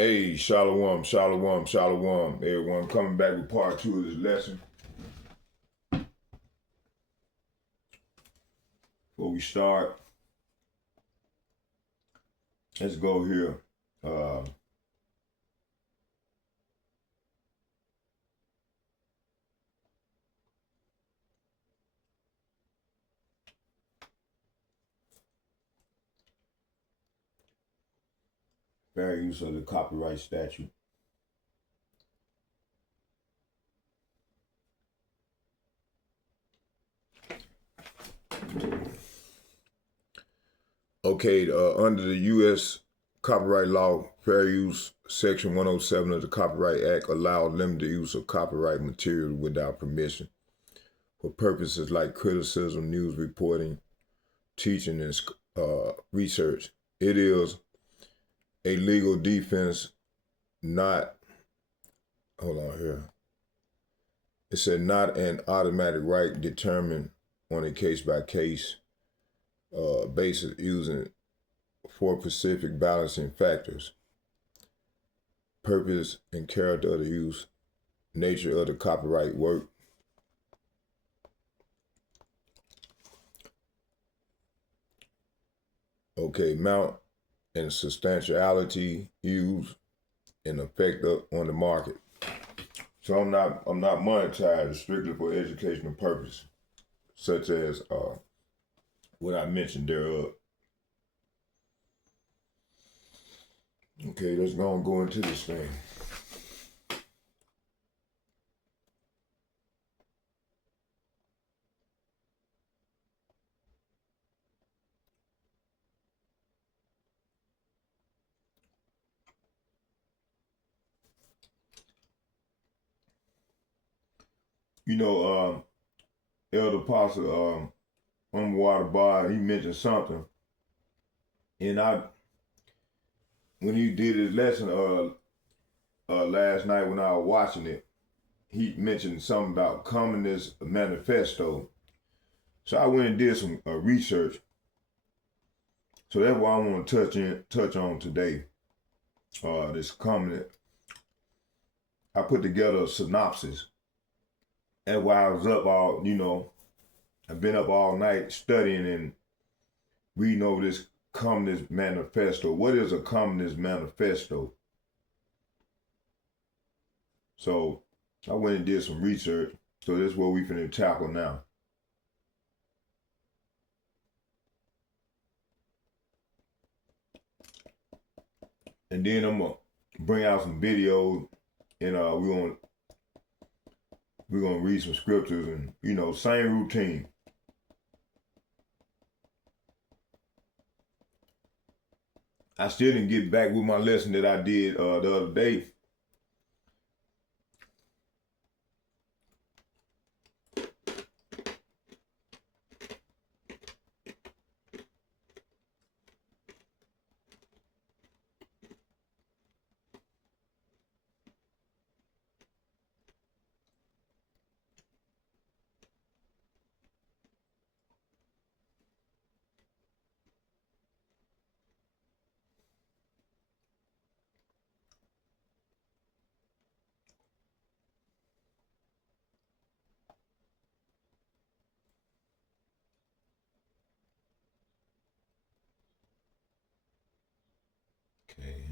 Hey, shalom, shalom, shalom. Everyone coming back with part 2 of this lesson. Before we start, let's go here. Fair use of the copyright statute. Okay, under the U.S. copyright law, fair use section 107 of the Copyright Act allowed limited use of copyright material without permission for purposes like criticism, news reporting, teaching, and research. It is a legal defense, not, hold on here. It said not an automatic right determined on a case-by-case basis using 4 specific balancing factors: purpose and character of the use, nature of the copyright work, amount and substantiality used, and effect on the market. So I'm not monetized strictly for educational purposes, such as what I mentioned thereof. Okay, let's go into this thing. You know, Elder Apostle Water Bar, he mentioned something, and when he did his lesson last night when I was watching it, he mentioned something about Communist Manifesto. So I went and did some research. So that's what I want to touch on today. This communist. I put together a synopsis. And while I was up I've been up all night studying and reading over this Communist Manifesto. What is a Communist Manifesto? So I went and did some research. So this is what we finna tackle now. And then I'm gonna bring out some videos, and we're gonna read some scriptures, and same routine. I still didn't get back with my lesson that I did the other day. Okay.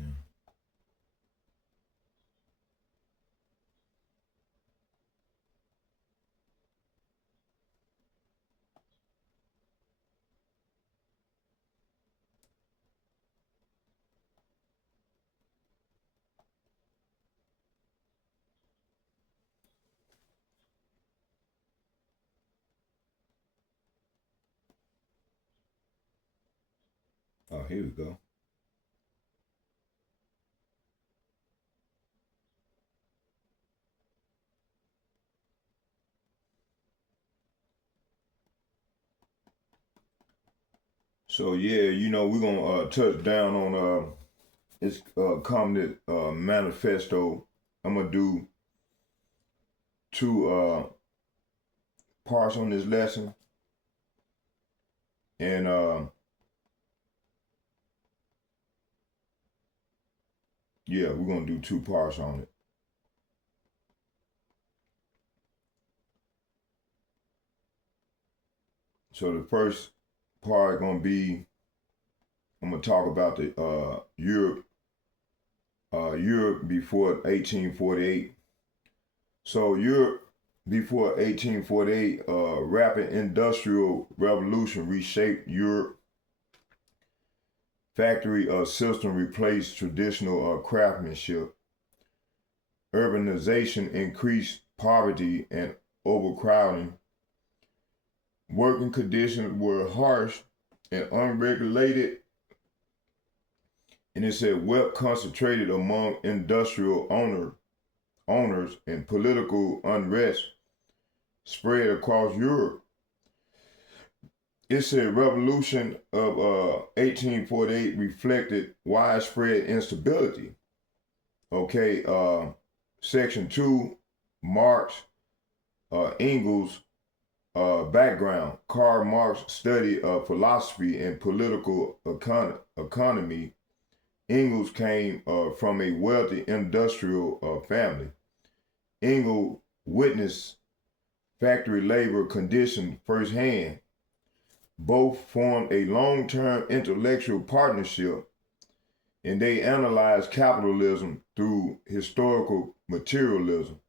Oh, here we go. So yeah, we're gonna touch down on this Communist Manifesto. I'm gonna do 2 parts on this lesson, and Yeah, we're gonna do 2 parts on it. So the first part gonna be, I'm gonna talk about the Europe before 1848. So Europe before 1848, rapid industrial revolution reshaped Europe. Factory system replaced traditional craftsmanship. Urbanization increased poverty and overcrowding. Working conditions were harsh and unregulated. And it said wealth concentrated among industrial owners and political unrest spread across Europe. It said revolution of 1848 reflected widespread instability. Okay, section 2, Marx, Engels, background. Karl Marx studied philosophy and political economy. Engels came from a wealthy industrial family. Engels witnessed factory labor conditions firsthand. Both formed a long-term intellectual partnership, and they analyzed capitalism through historical materialism.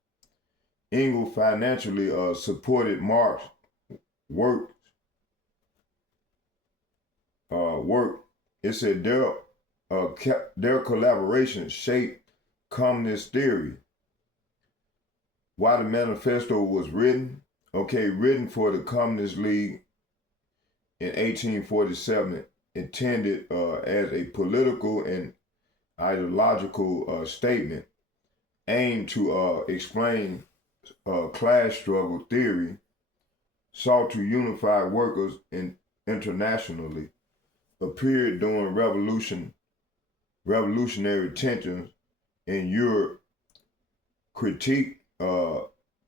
Engels financially supported Marx's work. It said their collaboration shaped communist theory. Why the manifesto was written? Okay, written for the Communist League in 1847, intended as a political and ideological statement aimed to explain class struggle theory, sought to unify workers internationally, appeared during revolutionary tensions in Europe, critiqued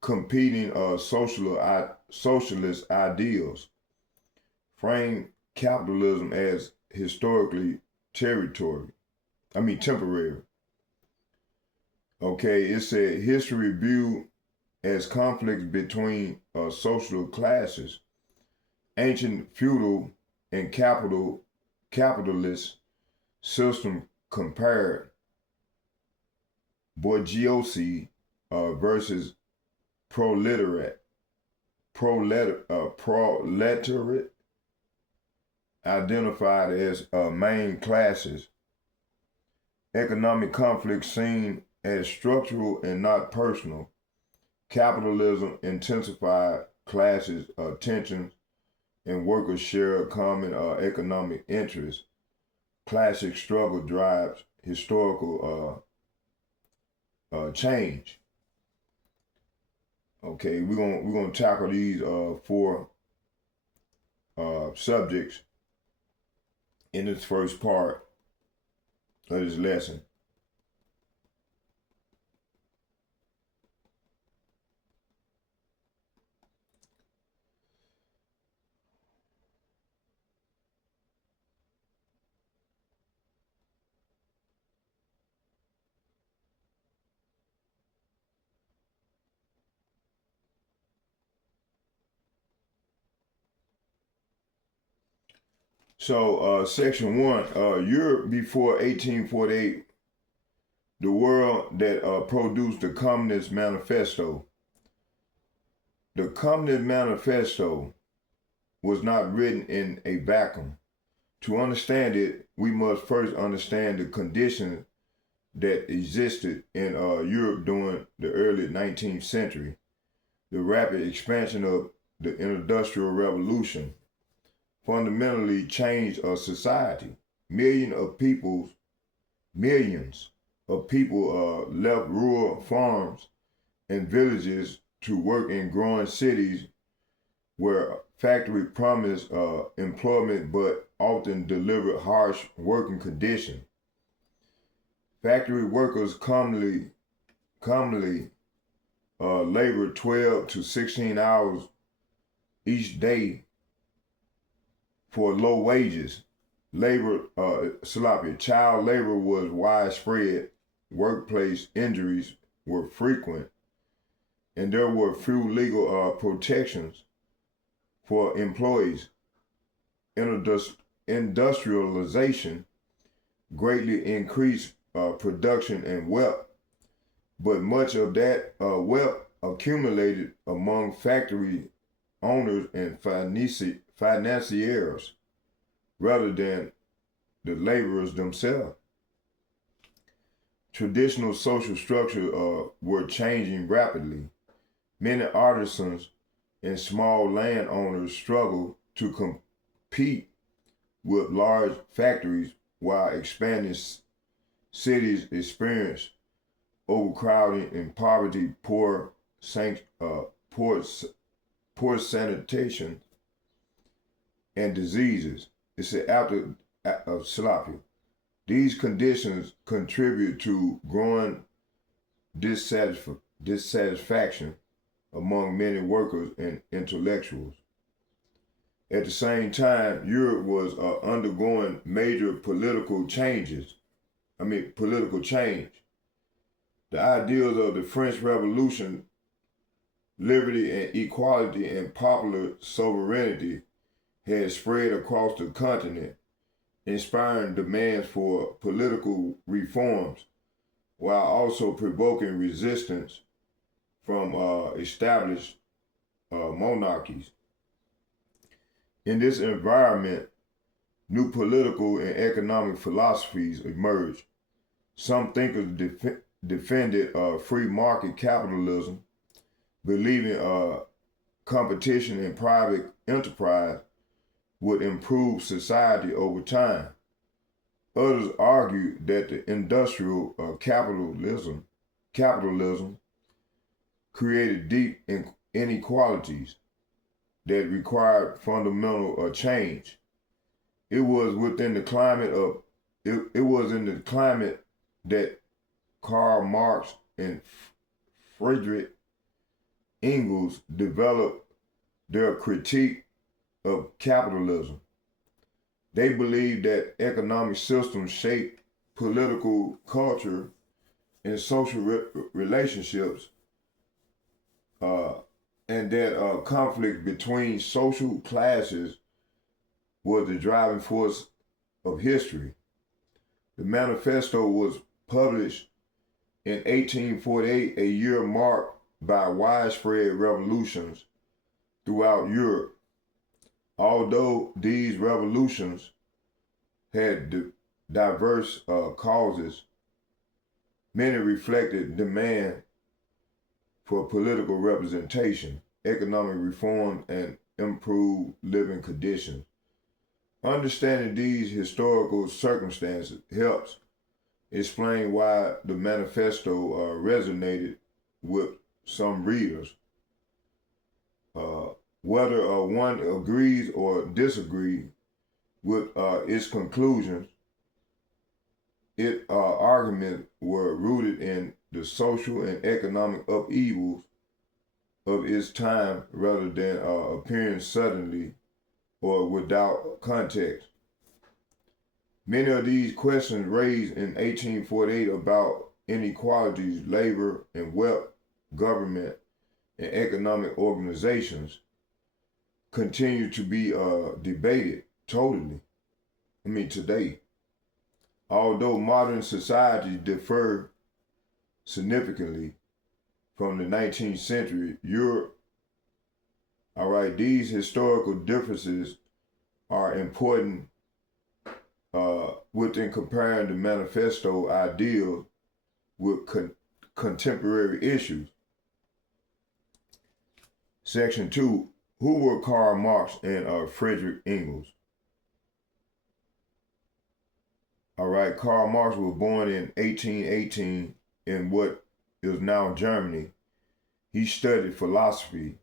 competing socialist ideals, framed capitalism as historically temporary. Okay, it said history viewed as conflicts between social classes, ancient feudal and capitalist system compared bourgeoisie versus proletariat, identified as main classes. Economic conflict seen as structural and not personal. Capitalism intensified classes tensions and workers share a common economic interest. Classic struggle drives historical change. Okay, we're gonna tackle these 4 subjects in this first part of this lesson. So, section 1, Europe before 1848, the world that produced the Communist Manifesto. The Communist Manifesto was not written in a vacuum. To understand it, we must first understand the conditions that existed in Europe during the early 19th century. The rapid expansion of the Industrial Revolution fundamentally changed a society. Millions of people left rural farms and villages to work in growing cities where factory promised employment but often delivered harsh working conditions. Factory workers commonly labored 12 to 16 hours each day for low wages. Child labor was widespread. workplace injuries were frequent, and there were few legal protections for employees. Industrialization greatly increased production and wealth, but much of that wealth accumulated among factory owners and financiers rather than the laborers themselves. Traditional social structures were changing rapidly. Many artisans and small landowners struggled to compete with large factories while expanding cities experienced overcrowding and poverty, poor sanitation, and diseases. It's after sloppy. These conditions contribute to growing dissatisfaction among many workers and intellectuals. At the same time, Europe was undergoing major political change. The ideals of the French Revolution, liberty and equality and popular sovereignty had spread across the continent, inspiring demands for political reforms while also provoking resistance from established monarchies. In this environment, new political and economic philosophies emerged. Some thinkers defended free market capitalism, believing competition and private enterprise would improve society over time. Others argued that the industrial capitalism created deep inequalities that required fundamental change. It was in the climate that Karl Marx and Friedrich Engels developed their critique of capitalism. They believed that economic systems shape political culture and social relationships, and that conflict between social classes was the driving force of history. The manifesto was published in 1848, a year marked by widespread revolutions throughout Europe. Although these revolutions had diverse causes, many reflected demand for political representation, economic reform, and improved living conditions. Understanding these historical circumstances helps explain why the manifesto resonated with some readers. Whether one agrees or disagrees with its conclusions, its arguments were rooted in the social and economic upheavals of its time rather than appearing suddenly or without context. Many of these questions raised in 1848 about inequalities, labor and wealth, government, and economic organizations continue to be debated today. Although modern societies differ significantly from the 19th century Europe, these historical differences are important within comparing the manifesto ideals with contemporary issues. Section 2, who were Karl Marx and Friedrich Engels? Karl Marx was born in 1818 in what is now Germany. He studied philosophy,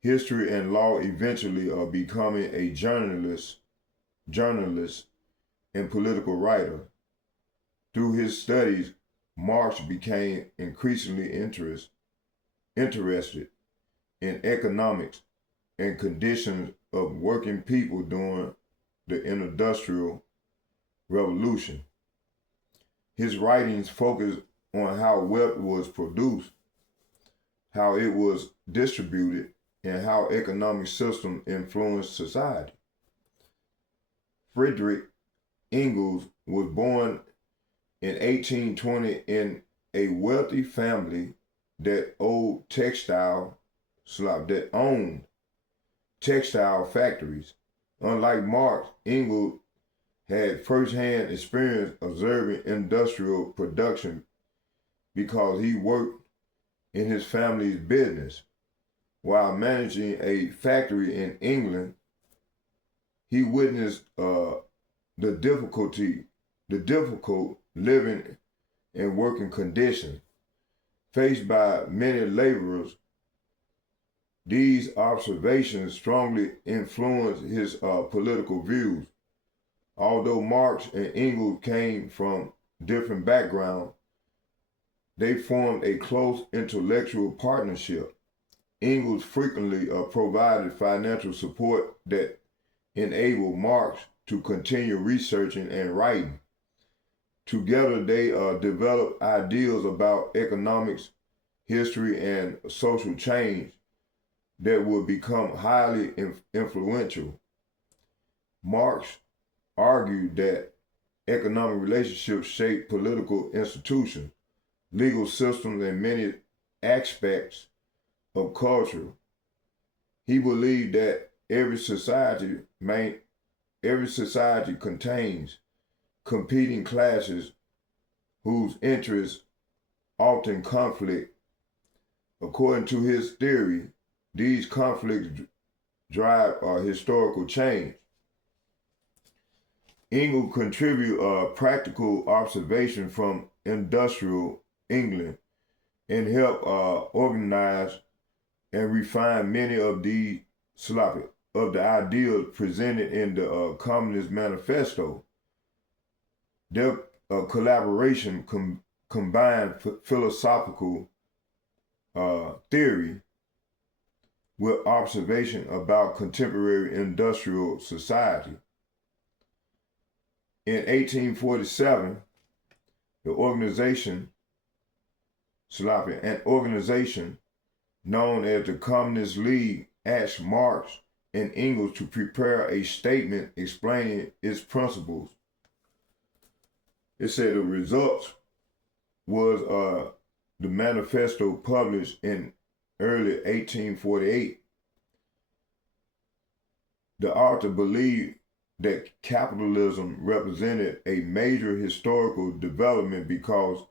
history, and law, eventually becoming a journalist and political writer. Through his studies, Marx became increasingly interested in economics and conditions of working people during the Industrial Revolution. His writings focused on how wealth was produced, how it was distributed, and how economic systems influenced society. Friedrich Engels was born in 1820 in a wealthy family that owned textile factories. Unlike Marx, Engels had first-hand experience observing industrial production because he worked in his family's business. While managing a factory in England, he witnessed the difficult living and working conditions faced by many laborers. These observations strongly influenced his political views. Although Marx and Engels came from different backgrounds, they formed a close intellectual partnership. Engels frequently provided financial support that enabled Marx to continue researching and writing. Together, they developed ideas about economics, history, and social change that would become highly influential. Marx argued that economic relationships shape political institutions, legal systems, and many aspects of culture. He believed that every society contains competing classes whose interests often conflict. According to his theory, these conflicts drive historical change. Engels contributed practical observation from industrial England and helped organize and refine many of the ideas presented in the Communist Manifesto. Their collaboration combined philosophical theory with observation about contemporary industrial society. In 1847, an organization known as the Communist League asked Marx and Engels to prepare a statement explaining its principles. It said the results was the manifesto published in early 1848. The author believed that capitalism represented a major historical development because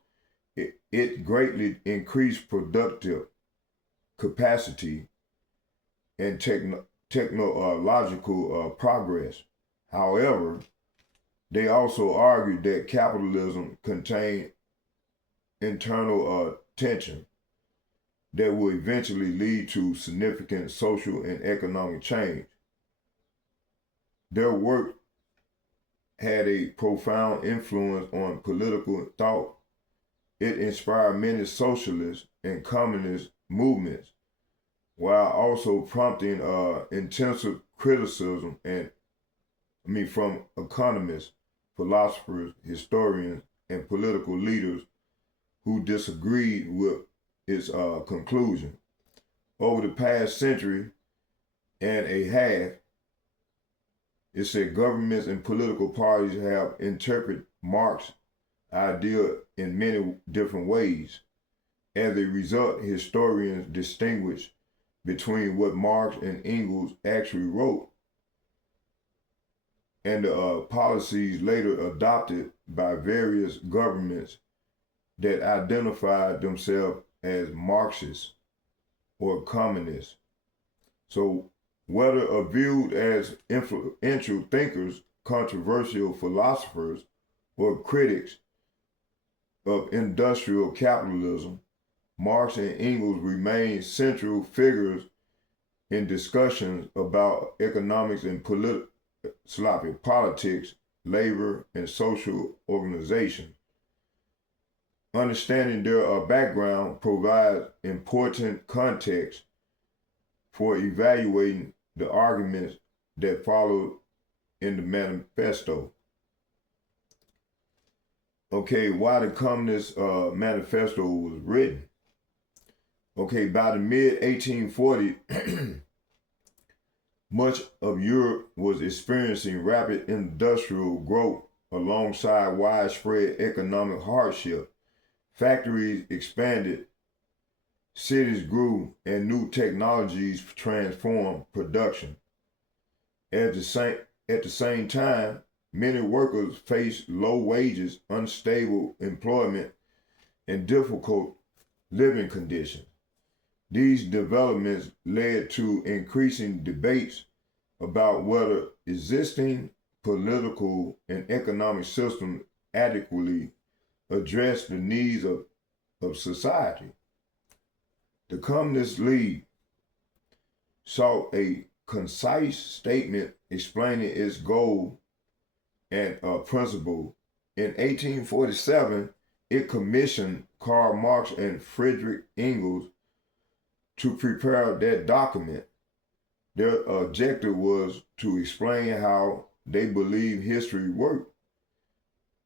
it greatly increased productive capacity and technological progress. However, they also argued that capitalism contained internal tension that will eventually lead to significant social and economic change. Their work had a profound influence on political thought. It inspired many socialist and communist movements, while also prompting intensive criticism from economists, philosophers, historians, and political leaders who disagreed with its conclusion. Over the past century and a half, it said governments and political parties have interpreted Marx's idea in many different ways. As a result, historians distinguish between what Marx and Engels actually wrote and the policies later adopted by various governments that identified themselves as Marxists or communists. So whether viewed as influential thinkers, controversial philosophers, or critics of industrial capitalism, Marx and Engels remain central figures in discussions about economics and politics, labor, and social organization. Understanding their background provides important context for evaluating the arguments that follow in the manifesto. Okay, why the Communist Manifesto was written. Okay, by the mid 1840s, much of Europe was experiencing rapid industrial growth alongside widespread economic hardship. Factories expanded, cities grew, and new technologies transformed production. At the same, at the same time, many workers faced low wages, unstable employment, and difficult living conditions. These developments led to increasing debates about whether existing political and economic systems adequately address the needs of society. The Communist League sought a concise statement explaining its goal and principle. In 1847, it commissioned Karl Marx and Friedrich Engels to prepare that document. Their objective was to explain how they believe history worked,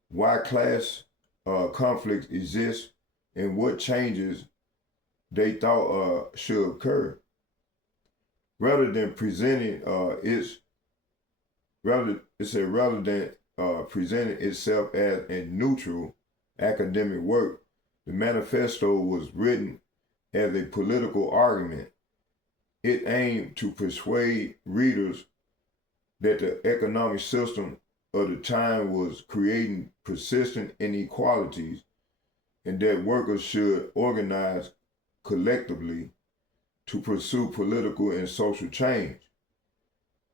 why class conflicts exist, and what changes they thought should occur. Rather than presenting rather than presenting itself as a neutral academic work, the manifesto was written as a political argument. It aimed to persuade readers that the economic system of the time was creating persistent inequalities and that workers should organize collectively to pursue political and social change.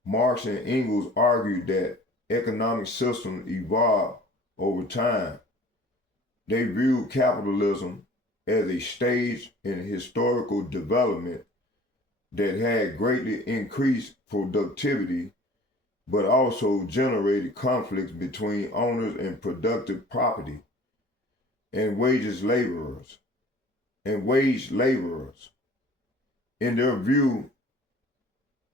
Marx and Engels argued that economic systems evolve over time. They viewed capitalism as a stage in historical development that had greatly increased productivity, but also generated conflicts between owners and productive property and wage laborers. In their view,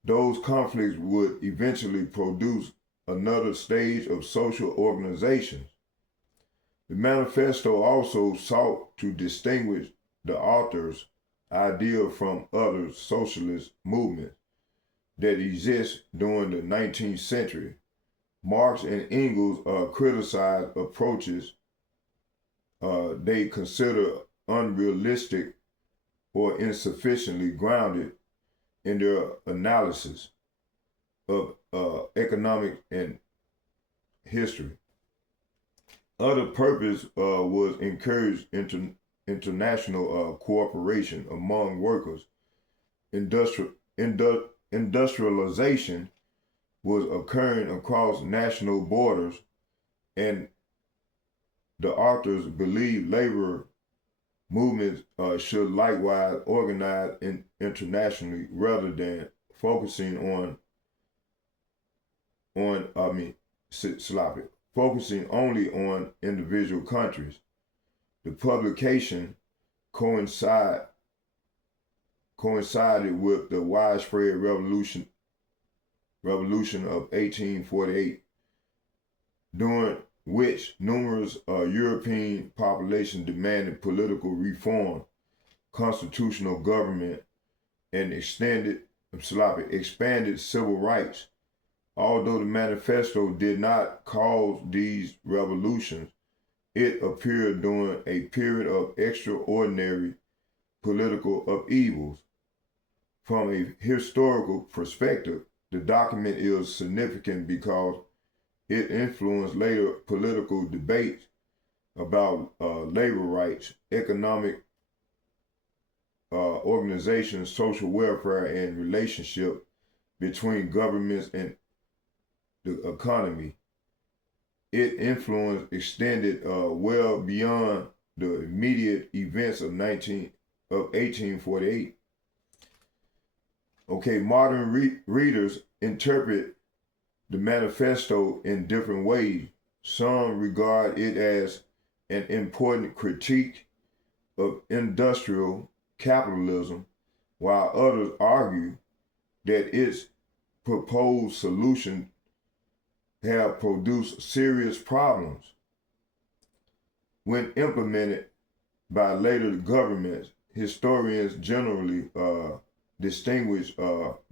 those conflicts would eventually produce another stage of social organization. The manifesto also sought to distinguish the author's idea from other socialist movements that exist during the 19th century. Marx and Engels criticized approaches they consider unrealistic or insufficiently grounded in their analysis of economic and history. Other purpose was encourage international cooperation among workers. Industrialization was occurring across national borders, and the authors believed labor movements should likewise organize internationally rather than focusing focusing only on individual countries. The publication coincided with the widespread revolution of 1848, during which numerous European populations demanded political reform, constitutional government, and expanded civil rights. Although the manifesto did not cause these revolutions, it appeared during a period of extraordinary political upheavals. From a historical perspective, the document is significant because it influenced later political debates about labor rights, economic organization, social welfare, and relationship between governments and the economy. Its influence extended well beyond the immediate events of 1848. Okay, modern readers interpret the manifesto in different ways. Some regard it as an important critique of industrial capitalism, while others argue that its proposed solutions have produced serious problems. when implemented by later governments, historians generally distinguish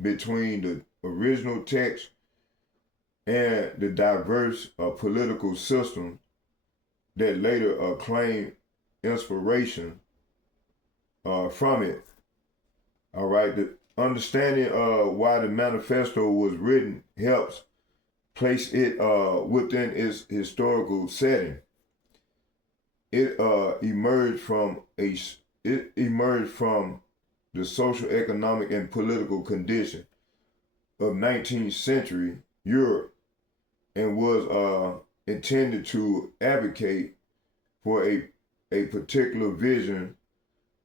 between the original text and the diverse political system that later claimed inspiration from it. All right, the understanding why the manifesto was written helps place it within its historical setting. It emerged from the social, economic, and political condition of 19th century Europe and was intended to advocate for a particular vision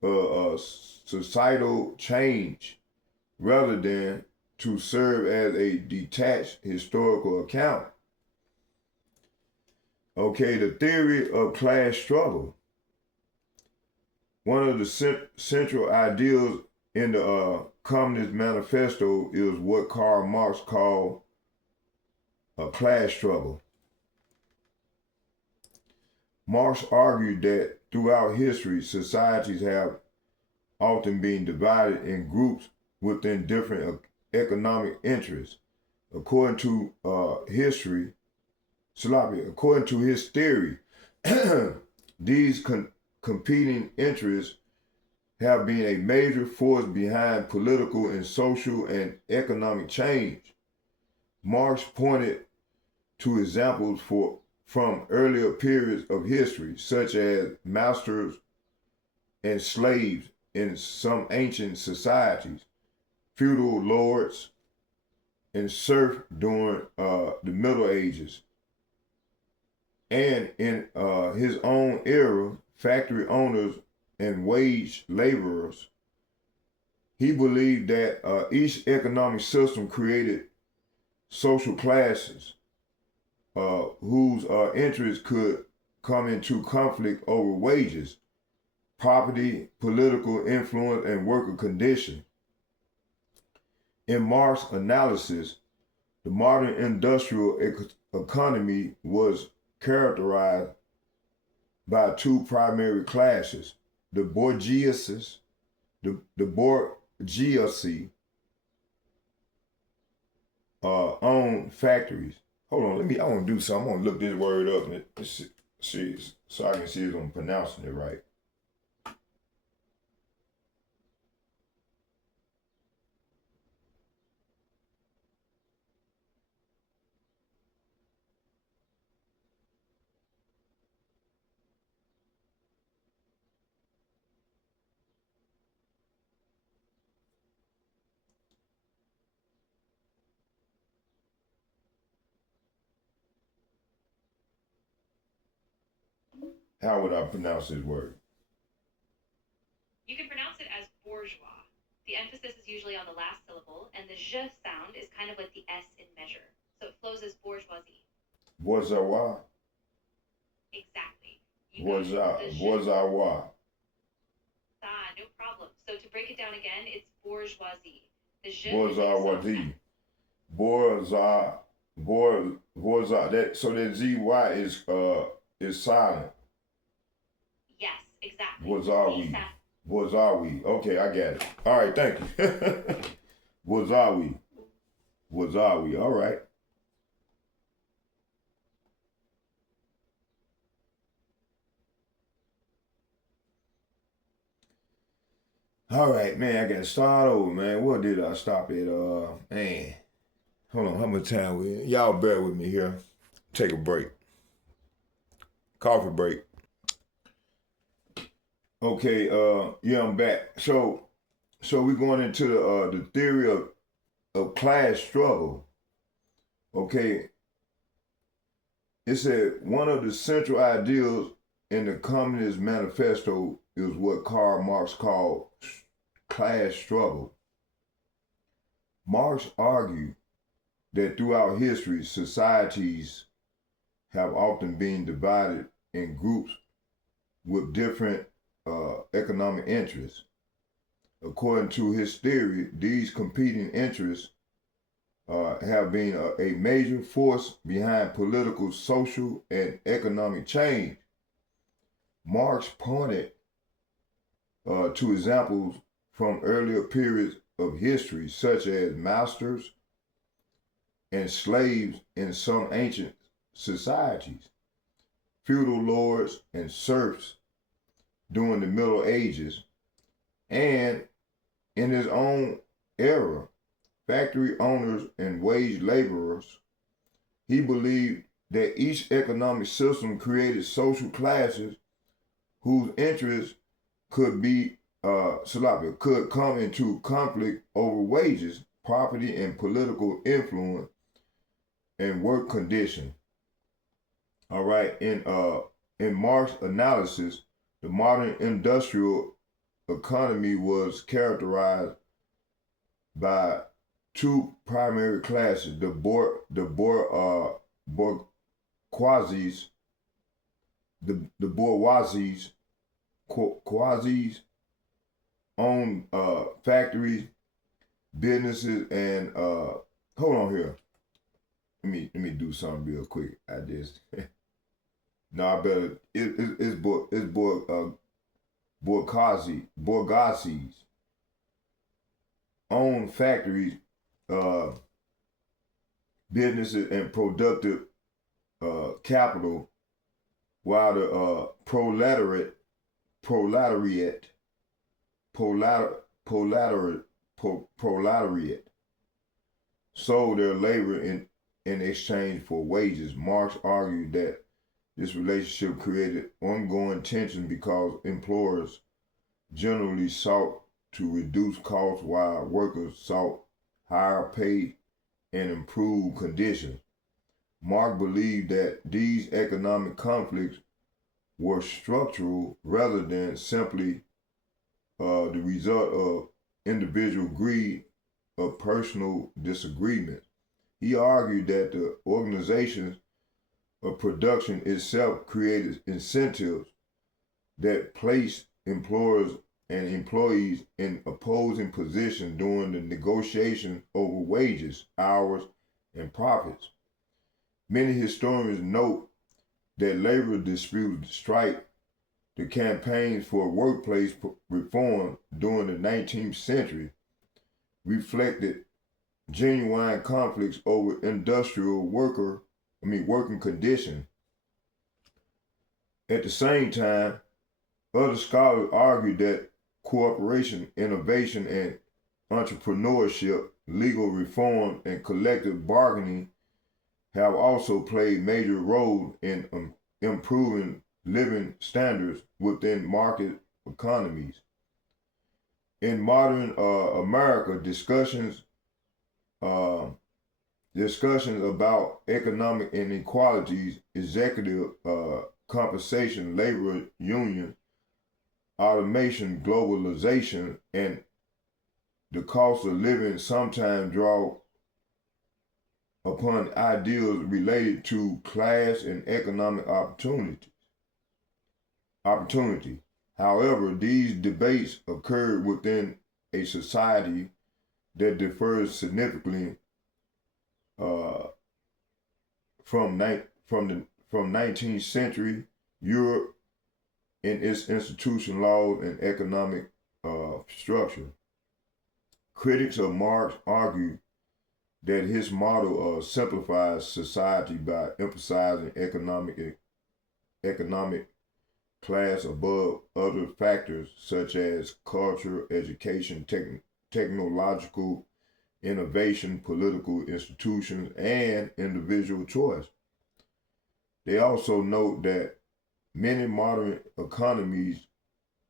of societal change rather than to serve as a detached historical account. Okay, the theory of class struggle. One of the central ideals in the Communist Manifesto is what Karl Marx called a class struggle. Marx argued that throughout history, societies have often been divided in groups within different economic interests. According to according to his theory, these competing interests have been a major force behind political and social and economic change. Marx pointed to examples from earlier periods of history, such as masters and slaves in some ancient societies, feudal lords, and serfs during the Middle Ages. And in his own era, factory owners and wage laborers. He believed that each economic system created social classes whose interests could come into conflict over wages, property, political influence, and worker condition. In Marx's analysis, the modern industrial economy was characterized by two primary classes: the bourgeoisie own factories. Hold on, I want to do something. I want to look this word up and see so I can see if I'm pronouncing it right. How would I pronounce this word? You can pronounce it as bourgeois. The emphasis is usually on the last syllable, and the zh sound is kind of like the S in measure. So it flows as bourgeoisie. Bourgeois? Exactly. Bourgeois. Ah, no problem. So to break it down again, it's bourgeoisie. The zh Bourgeoisie. Bourgeois. That so that ZY is silent. Yes, exactly. Bourgeoisie. Okay, I got it. All right, thank you. Bourgeoisie. All right. All right, man, I gotta start over, man. What did I stop at? Man. Hold on, how much time we in? Y'all bear with me here. Take a break. Coffee break. Okay, yeah, I'm back. So we're going into the theory of class struggle. Okay. It said one of the central ideals in the Communist Manifesto is what Karl Marx called class struggle. Marx argued that throughout history, societies have often been divided in groups with different economic interests. According to his theory, these competing interests have been a major force behind political, social, and economic change. Marx pointed to examples from earlier periods of history, such as masters and slaves in some ancient societies, feudal lords and serfs during the Middle Ages, and in his own era, factory owners and wage laborers. He believed that each economic system created social classes whose interests could be could come into conflict over wages, property, and political influence and work conditions. All right, in Marx's analysis, the modern industrial economy was characterized by two primary classes: the bourgeoisies own factories, businesses, and hold on here. Let me do something real quick. I just no, I better. It's bourgeoisies own factories, businesses, and productive capital, while the proletariat sold their labor in exchange for wages. Marx argued that this relationship created ongoing tension because employers generally sought to reduce costs while workers sought higher pay and improved conditions. Marx believed that these economic conflicts were structural rather than simply the result of individual greed or personal disagreements. He argued that the organization of production itself created incentives that placed employers and employees in opposing positions during the negotiation over wages, hours, and profits. Many historians note that labor disputes, strike, the campaigns for workplace reform during the 19th century reflected genuine conflicts over industrial working conditions. At the same time, other scholars argue that cooperation, innovation, and entrepreneurship, legal reform, and collective bargaining have also played major roles in improving living standards within market economies. In modern America, discussions about economic inequalities, executive compensation, labor union, automation, globalization, and the cost of living sometimes draw upon ideals related to class and economic opportunity. However, these debates occur within a society that differs significantly from 19th century Europe in its institutional laws and economic structure. Critics of Marx argue that his model simplifies society by emphasizing economic class above other factors such as culture, education, technological innovation, political institutions, and individual choice. They also note that many modern economies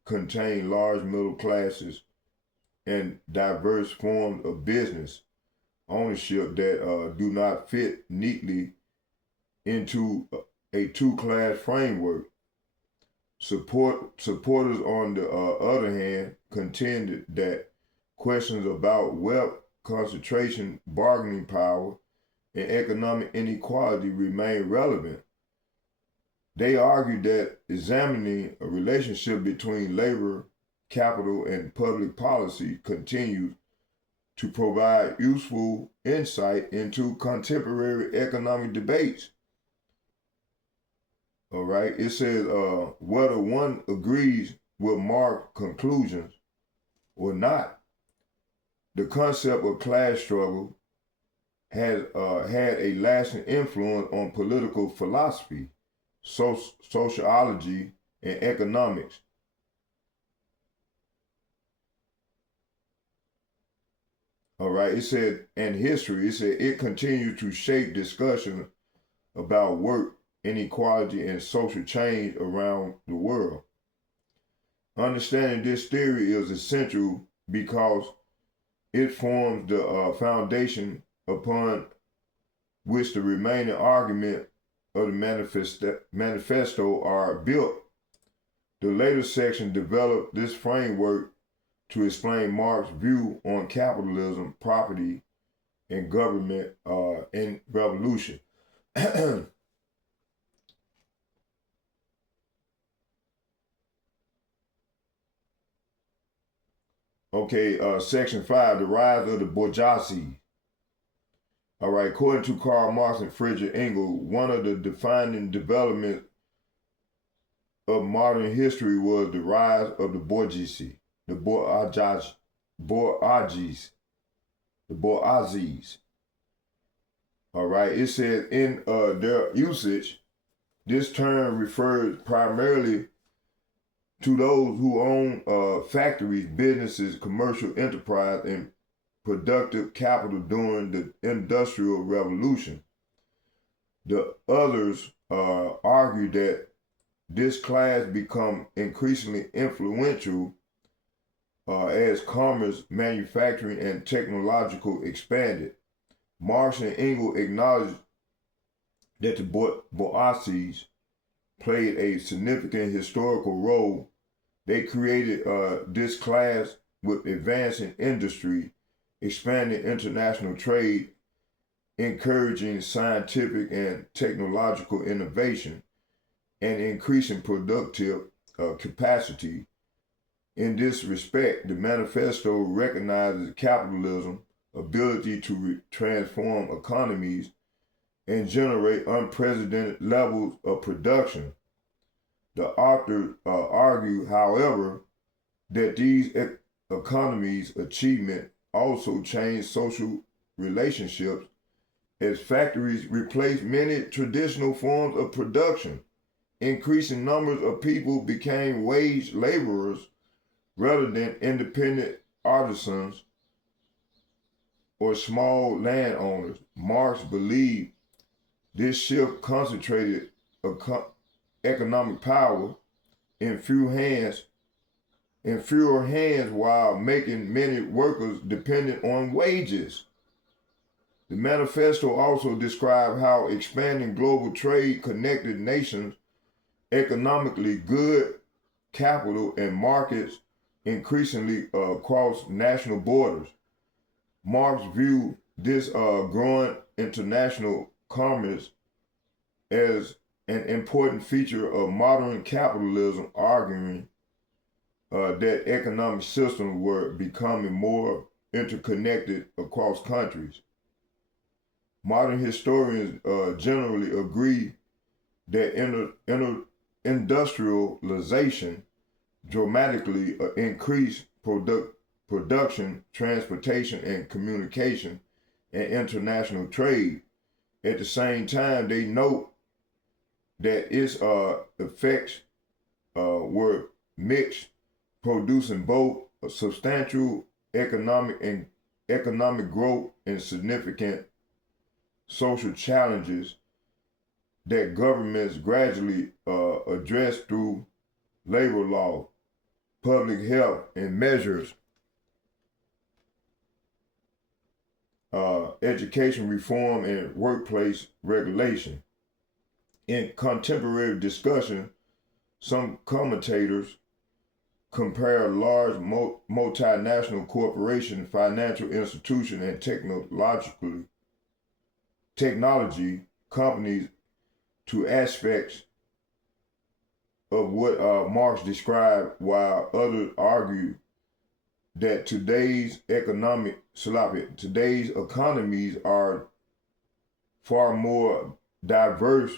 contain large middle classes and diverse forms of business ownership that do not fit neatly into a two-class framework. Supporters, on the other hand, contended that questions about wealth concentration, bargaining power, and economic inequality remain relevant. They argued that examining a relationship between labor, capital, and public policy continues to provide useful insight into contemporary economic debates. All right. It says whether one agrees with Marx's conclusions or not, the concept of class struggle has had a lasting influence on political philosophy, sociology, and economics. All right. It said, and history, it said it continues to shape discussion about work, inequality, and social change around the world. Understanding this theory is essential because it forms the foundation upon which the remaining argument of the manifesto are built. The later section developed this framework to explain Marx's view on capitalism, property, and government in revolution. Okay, section 5, the rise of the bourgeoisie. All right, according to Karl Marx and Friedrich Engels, one of the defining developments of modern history was the rise of the bourgeoisie, the bourgeoisie, the bourgeoisies. All right, it said in their usage, this term refers primarily to those who own factories, businesses, commercial enterprise, and productive capital during the Industrial Revolution. The others argue that this class become increasingly influential as commerce, manufacturing, and technological expanded. Marx and Engels acknowledged that the bourgeoisies played a significant historical role. They created this class with advancing industry, expanding international trade, encouraging scientific and technological innovation, and increasing productive capacity. In this respect, the manifesto recognizes capitalism's ability to transform economies and generate unprecedented levels of production. The author argued, however, that these economies' achievement also changed social relationships as factories replaced many traditional forms of production. Increasing numbers of people became wage laborers rather than independent artisans or small landowners. Marx believed this shift concentrated economic power in fewer hands while making many workers dependent on wages. The manifesto also described how expanding global trade connected nations economically good capital and markets increasingly across national borders. Marx viewed this growing international commerce as an important feature of modern capitalism, arguing that economic systems were becoming more interconnected across countries. Modern historians generally agree that industrialization dramatically increased production, transportation, and communication, and international trade. At the same time, they note that its effects were mixed, producing both a substantial economic growth and significant social challenges that governments gradually addressed through labor law, public health, and measures, education reform, and workplace regulation. In contemporary discussion, some commentators compare large multinational corporations, financial institutions, and technology companies to aspects of what Marx described, while others argue that today's economies are far more diverse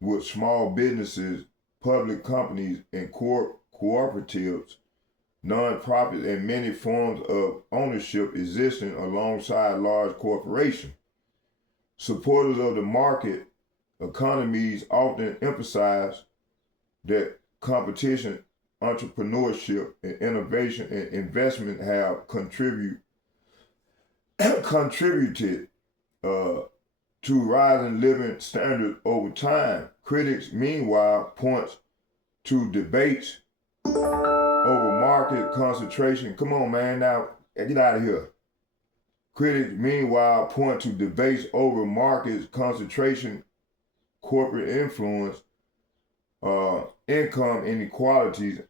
with small businesses, public companies, and cooperatives, nonprofits, and many forms of ownership existing alongside large corporations. Supporters of the market economies often emphasize that competition, entrepreneurship, and innovation and investment have contributed uh, to rising living standards over time. Critics, meanwhile, point to debates over market concentration. Come on, man, now get out of here. Critics, meanwhile, point to debates over market concentration, corporate influence, income inequalities,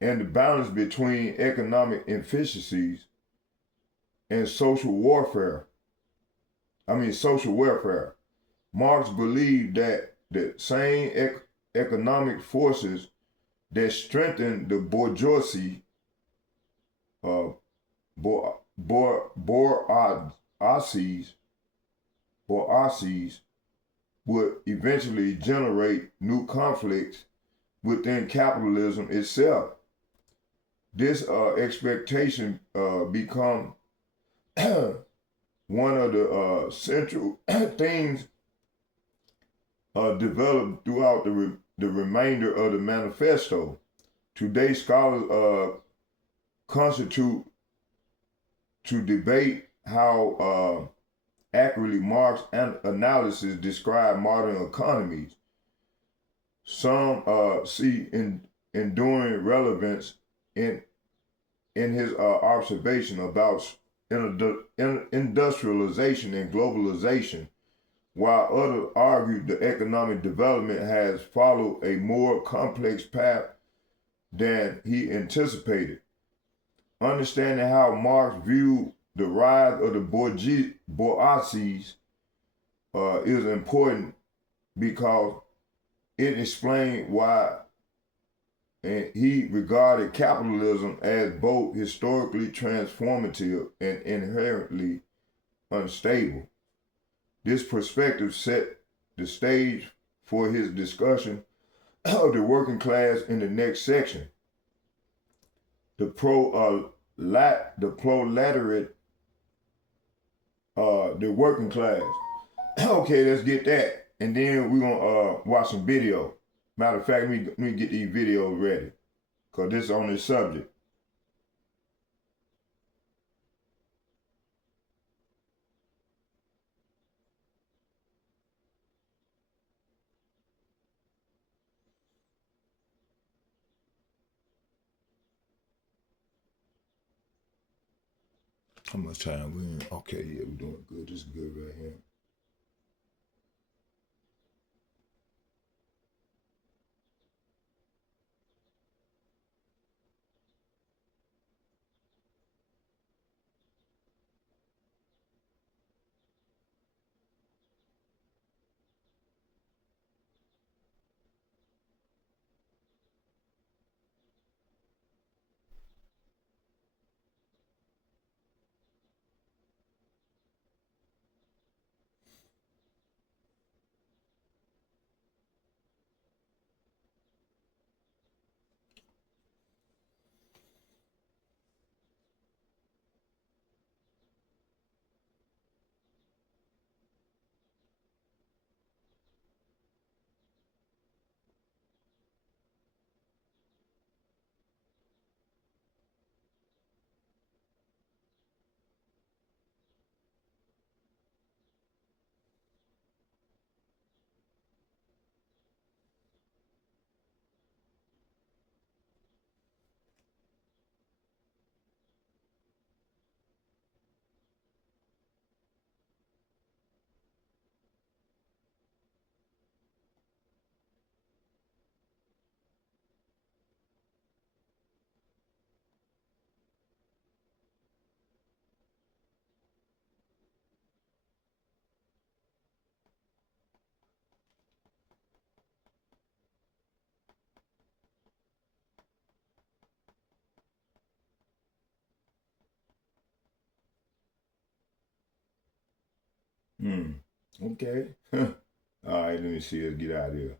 and the balance between economic efficiencies and social welfare. Marx believed that the same economic forces that strengthened the bourgeoisie, uh, bourgeoisies would eventually generate new conflicts within capitalism itself. This expectation become one of the central themes developed throughout the remainder of the manifesto. Today, scholars constitute to debate how accurately Marx's analysis describe modern economies. Some see enduring relevance in his observation about industrialization and globalization, while others argue the economic development has followed a more complex path than he anticipated. Understanding how Marx viewed the rise of the bourgeoisies is important because it explains why he regarded capitalism as both historically transformative and inherently unstable. This perspective set the stage for his discussion of the working class in the next section. The proletariat, the working class. Okay, let's get that, and then we're gonna watch some video. Matter of fact, let me get these videos ready, cause this is on this subject. How much time we in? Okay, yeah, we're doing good. This is good right here. Okay. All right, let me see. Let's get out of here.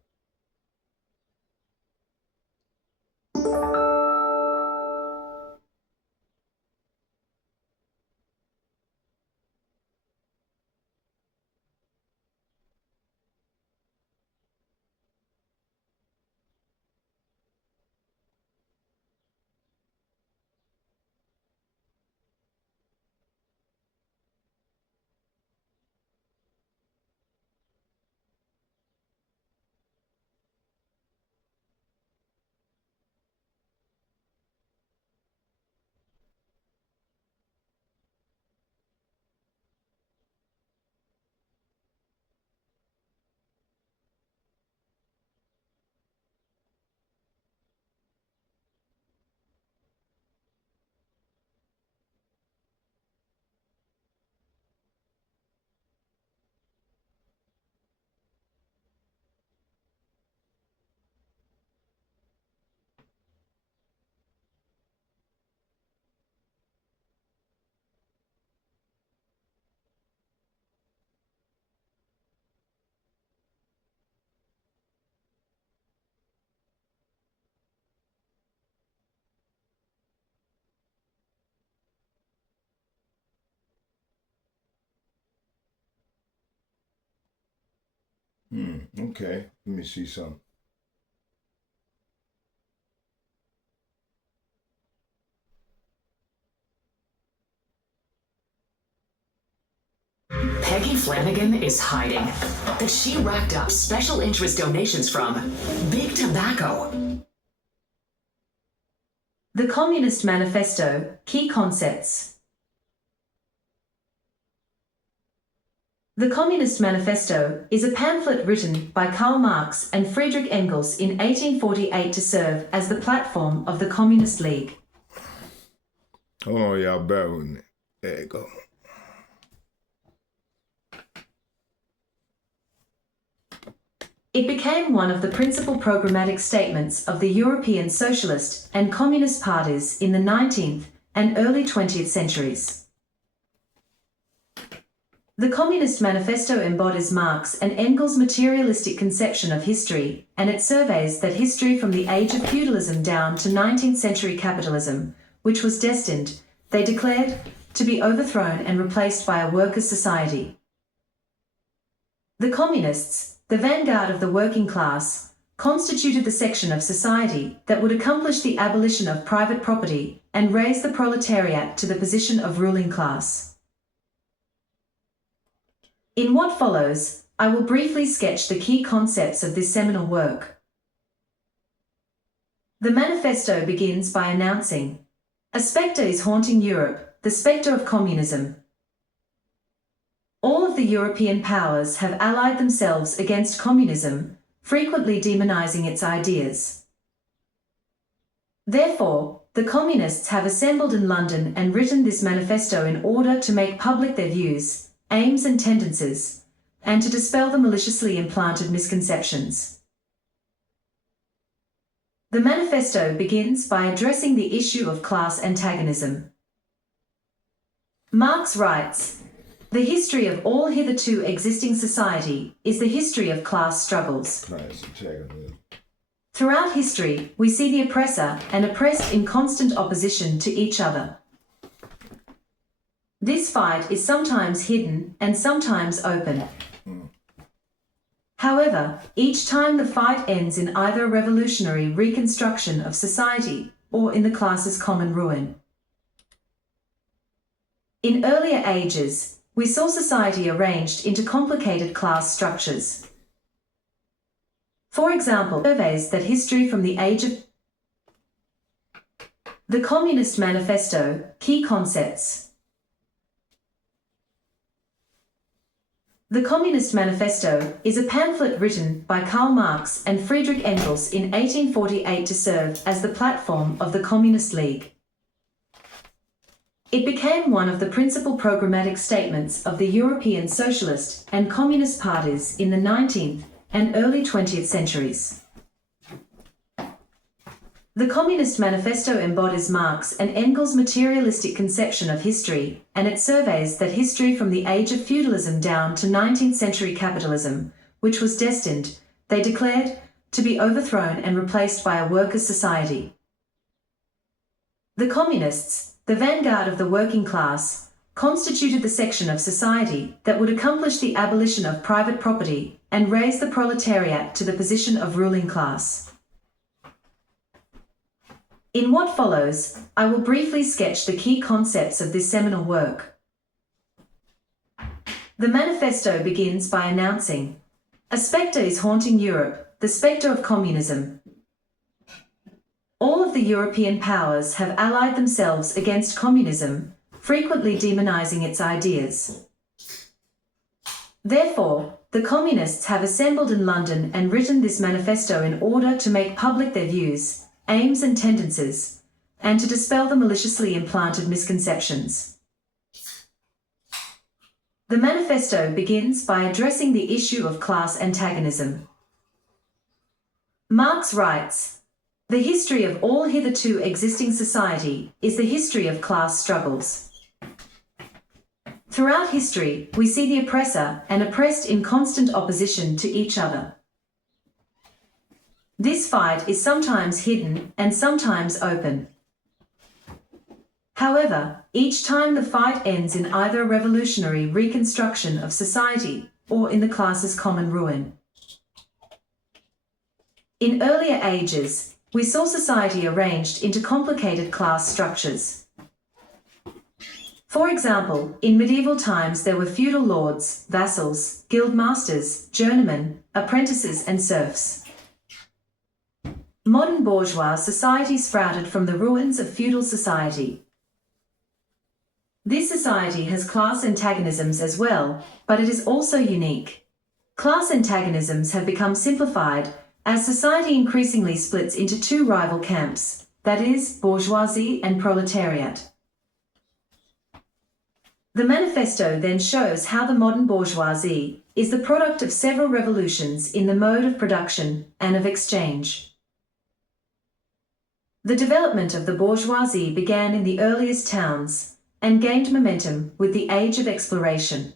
Okay. Let me see something. Peggy Flanagan is hiding, but she racked up special interest donations from Big Tobacco. The Communist Manifesto, Key Concepts. The Communist Manifesto is a pamphlet written by Karl Marx and Friedrich Engels in 1848 to serve as the platform of the Communist League. Hold on, y'all. Bear with me. There you go. It became one of the principal programmatic statements of the European Socialist and Communist parties in the 19th and early 20th centuries. The Communist Manifesto embodies Marx and Engels' materialistic conception of history, and it surveys that history from the age of feudalism down to 19th century capitalism, which was destined, they declared, to be overthrown and replaced by a workers' society. The Communists, the vanguard of the working class, constituted the section of society that would accomplish the abolition of private property and raise the proletariat to the position of ruling class. In what follows, I will briefly sketch the key concepts of this seminal work. The manifesto begins by announcing, "A spectre is haunting Europe, the spectre of communism. All of the European powers have allied themselves against communism, frequently demonizing its ideas. Therefore, the communists have assembled in London and written this manifesto in order to make public their views, aims and tendencies, and to dispel the maliciously implanted misconceptions." The manifesto begins by addressing the issue of class antagonism. Marx writes, "The history of all hitherto existing society is the history of class struggles. Throughout history, we see the oppressor and oppressed in constant opposition to each other. This fight is sometimes hidden and sometimes open. However, each time the fight ends in either a revolutionary reconstruction of society or in the class's common ruin. In earlier ages, we saw society arranged into complicated class structures. For example, surveys that history from the age of the Communist Manifesto, Key Concepts. The Communist Manifesto is a pamphlet written by Karl Marx and Friedrich Engels in 1848 to serve as the platform of the Communist League. It became one of the principal programmatic statements of the European Socialist and Communist parties in the 19th and early 20th centuries. The Communist Manifesto embodies Marx and Engels' materialistic conception of history, and it surveys that history from the age of feudalism down to 19th century capitalism, which was destined, they declared, to be overthrown and replaced by a workers' society. The communists, the vanguard of the working class, constituted the section of society that would accomplish the abolition of private property and raise the proletariat to the position of ruling class. In what follows, I will briefly sketch the key concepts of this seminal work. The manifesto begins by announcing, "A spectre is haunting Europe, the spectre of communism. All of the European powers have allied themselves against communism, frequently demonizing its ideas. Therefore, the communists have assembled in London and written this manifesto in order to make public their views, aims and tendencies, and to dispel the maliciously implanted misconceptions." The manifesto begins by addressing the issue of class antagonism. Marx writes, "The history of all hitherto existing society is the history of class struggles. Throughout history, we see the oppressor and oppressed in constant opposition to each other. This fight is sometimes hidden and sometimes open. However, each time the fight ends in either a revolutionary reconstruction of society or in the class's common ruin. In earlier ages, we saw society arranged into complicated class structures. For example, in medieval times there were feudal lords, vassals, guild masters, journeymen, apprentices and serfs. Modern bourgeois society sprouted from the ruins of feudal society. This society has class antagonisms as well, but it is also unique. Class antagonisms have become simplified as society increasingly splits into two rival camps, that is, bourgeoisie and proletariat. The manifesto then shows how the modern bourgeoisie is the product of several revolutions in the mode of production and of exchange. The development of the bourgeoisie began in the earliest towns and gained momentum with the age of exploration.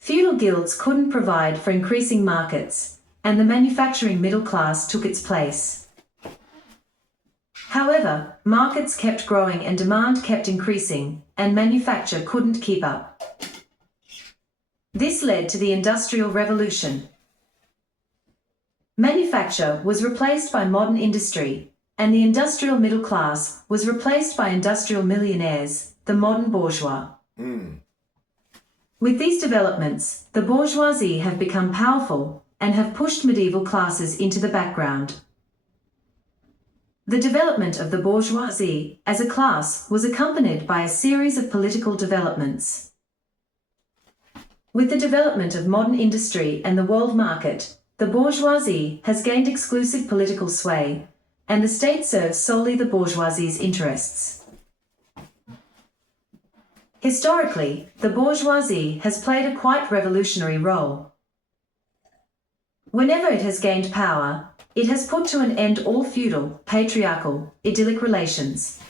Feudal guilds couldn't provide for increasing markets, and the manufacturing middle class took its place. However, markets kept growing and demand kept increasing, and manufacture couldn't keep up. This led to the Industrial Revolution. Manufacture was replaced by modern industry, and the industrial middle class was replaced by industrial millionaires, the modern bourgeois. With these developments, the bourgeoisie have become powerful and have pushed medieval classes into the background. The development of the bourgeoisie as a class was accompanied by a series of political developments. With the development of modern industry and the world market, the bourgeoisie has gained exclusive political sway, and the state serves solely the bourgeoisie's interests. Historically, the bourgeoisie has played a quite revolutionary role. Whenever it has gained power, it has put to an end all feudal, patriarchal, idyllic relations.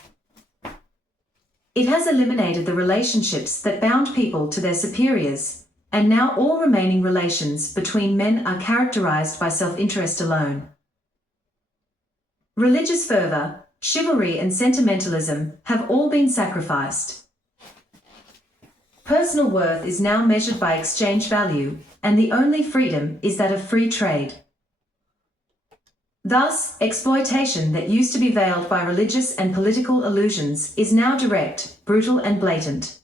It has eliminated the relationships that bound people to their superiors, and now all remaining relations between men are characterized by self-interest alone. Religious fervor, chivalry and sentimentalism have all been sacrificed. Personal worth is now measured by exchange value, and the only freedom is that of free trade. Thus, exploitation that used to be veiled by religious and political illusions is now direct, brutal and blatant.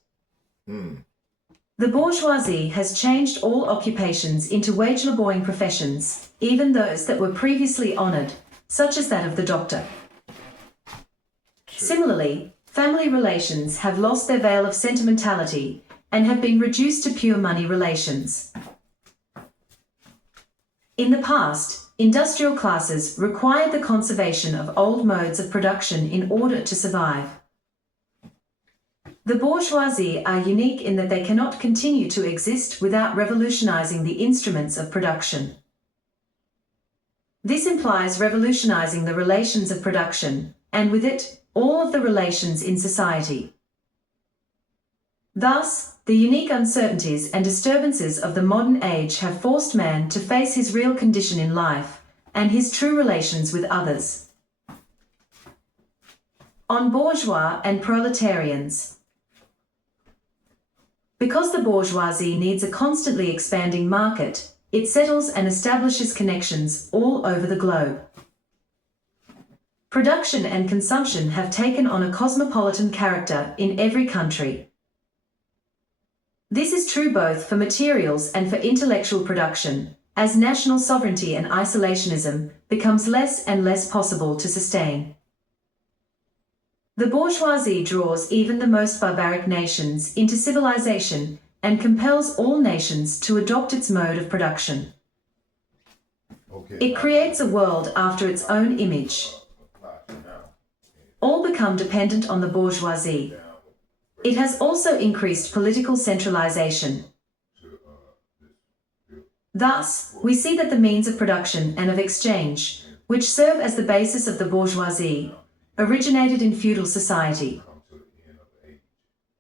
The bourgeoisie has changed all occupations into wage-laboring professions, even those that were previously honored, such as that of the doctor. Similarly, family relations have lost their veil of sentimentality and have been reduced to pure money relations. In the past, industrial classes required the conservation of old modes of production in order to survive. The bourgeoisie are unique in that they cannot continue to exist without revolutionizing the instruments of production. This implies revolutionizing the relations of production, and with it, all of the relations in society. Thus, the unique uncertainties and disturbances of the modern age have forced man to face his real condition in life and his true relations with others. On bourgeois and proletarians. Because the bourgeoisie needs a constantly expanding market, it settles and establishes connections all over the globe. Production and consumption have taken on a cosmopolitan character in every country. This is true both for materials and for intellectual production, as national sovereignty and isolationism becomes less and less possible to sustain. The bourgeoisie draws even the most barbaric nations into civilization and compels all nations to adopt its mode of production. It creates a world after its own image. All become dependent on the bourgeoisie. It has also increased political centralization. Thus, we see that the means of production and of exchange, which serve as the basis of the bourgeoisie, originated in feudal society.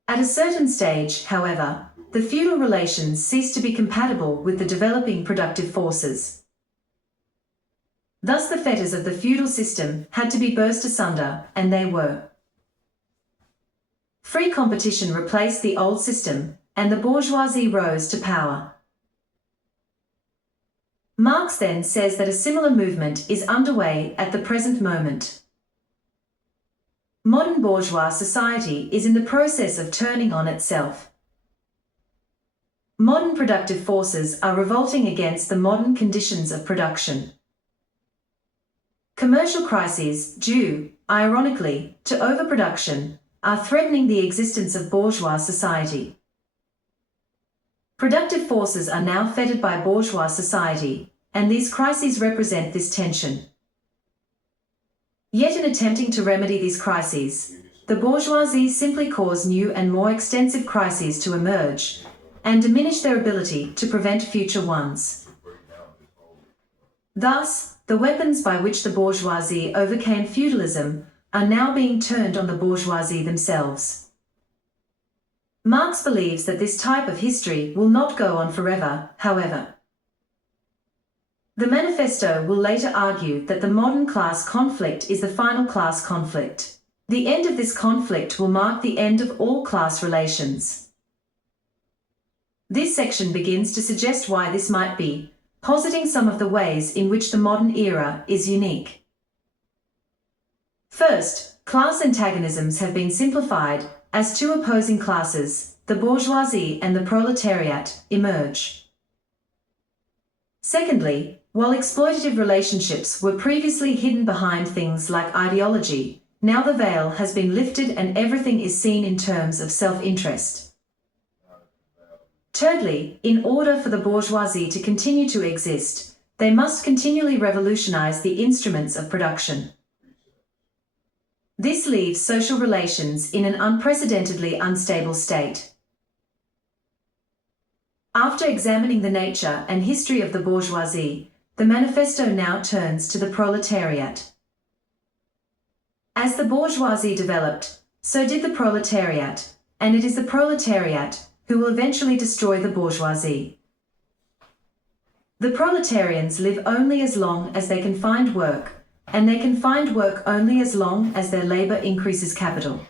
At a certain stage, however, the feudal relations ceased to be compatible with the developing productive forces. Thus the fetters of the feudal system had to be burst asunder, and they were. Free competition replaced the old system, and the bourgeoisie rose to power. Marx then says that a similar movement is underway at the present moment. Modern bourgeois society is in the process of turning on itself. Modern productive forces are revolting against the modern conditions of production. Commercial crises, due, ironically, to overproduction, are threatening the existence of bourgeois society. Productive forces are now fettered by bourgeois society, and these crises represent this tension. Yet in attempting to remedy these crises, the bourgeoisie simply cause new and more extensive crises to emerge, and diminish their ability to prevent future ones. Thus, the weapons by which the bourgeoisie overcame feudalism are now being turned on the bourgeoisie themselves. Marx believes that this type of history will not go on forever, however. The manifesto will later argue that the modern class conflict is the final class conflict. The end of this conflict will mark the end of all class relations. This section begins to suggest why this might be, positing some of the ways in which the modern era is unique. First, class antagonisms have been simplified as two opposing classes, the bourgeoisie and the proletariat, emerge. Secondly, while exploitative relationships were previously hidden behind things like ideology, now the veil has been lifted and everything is seen in terms of self-interest. Thirdly, in order for the bourgeoisie to continue to exist, they must continually revolutionize the instruments of production. This leaves social relations in an unprecedentedly unstable state. After examining the nature and history of the bourgeoisie, the manifesto now turns to the proletariat. As the bourgeoisie developed, so did the proletariat, and it is the proletariat who will eventually destroy the bourgeoisie. The proletarians live only as long as they can find work, and they can find work only as long as their labor increases capital.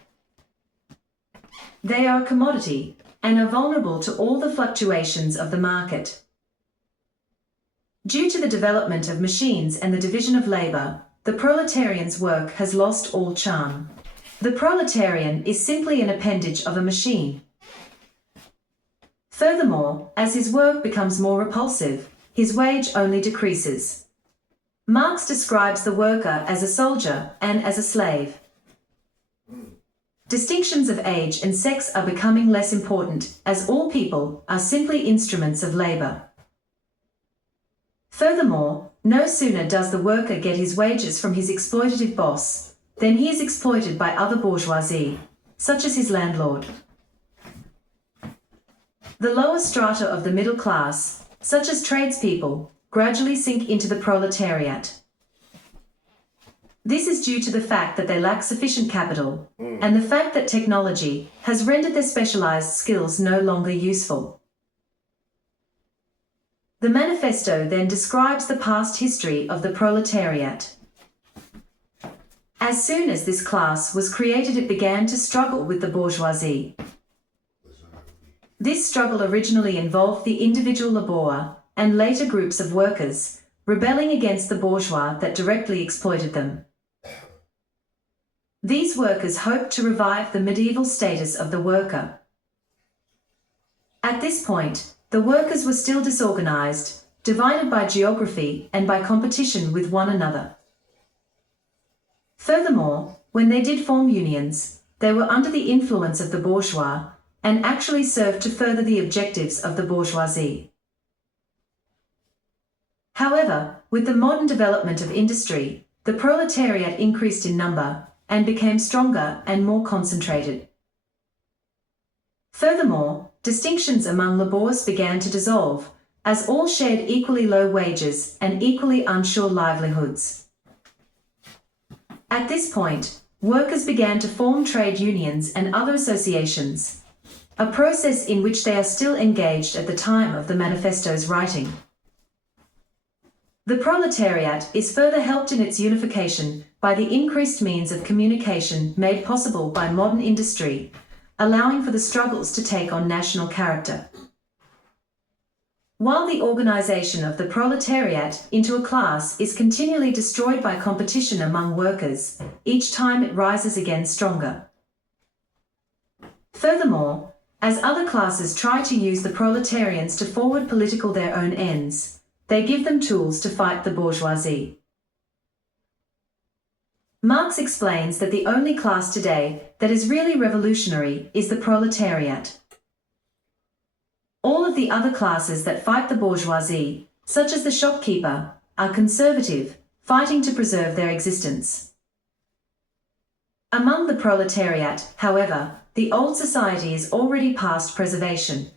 They are a commodity, and are vulnerable to all the fluctuations of the market. Due to the development of machines and the division of labor, the proletarian's work has lost all charm. The proletarian is simply an appendage of a machine. Furthermore, as his work becomes more repulsive, his wage only decreases. Marx describes the worker as a soldier and as a slave. Distinctions of age and sex are becoming less important, as all people are simply instruments of labor. Furthermore, no sooner does the worker get his wages from his exploitative boss, than he is exploited by other bourgeoisie, such as his landlord. The lower strata of the middle class, such as tradespeople, gradually sink into the proletariat. This is due to the fact that they lack sufficient capital, and the fact that technology has rendered their specialized skills no longer useful. The manifesto then describes the past history of the proletariat. As soon as this class was created, it began to struggle with the bourgeoisie. This struggle originally involved the individual laborer and later groups of workers rebelling against the bourgeois that directly exploited them. These workers hoped to revive the medieval status of the worker. At this point, the workers were still disorganized, divided by geography and by competition with one another. Furthermore, when they did form unions, they were under the influence of the bourgeois and actually served to further the objectives of the bourgeoisie. However, with the modern development of industry, the proletariat increased in number and became stronger and more concentrated. Furthermore, distinctions among laborers began to dissolve, as all shared equally low wages and equally unsure livelihoods. At this point, workers began to form trade unions and other associations, a process in which they are still engaged at the time of the manifesto's writing. The proletariat is further helped in its unification by the increased means of communication made possible by modern industry, allowing for the struggles to take on national character. While the organization of the proletariat into a class is continually destroyed by competition among workers, each time it rises again stronger. Furthermore, as other classes try to use the proletarians to forward political their own ends, they give them tools to fight the bourgeoisie. Marx explains that the only class today that is really revolutionary is the proletariat. All of the other classes that fight the bourgeoisie, such as the shopkeeper, are conservative, fighting to preserve their existence. Among the proletariat, however, the old society is already past preservation.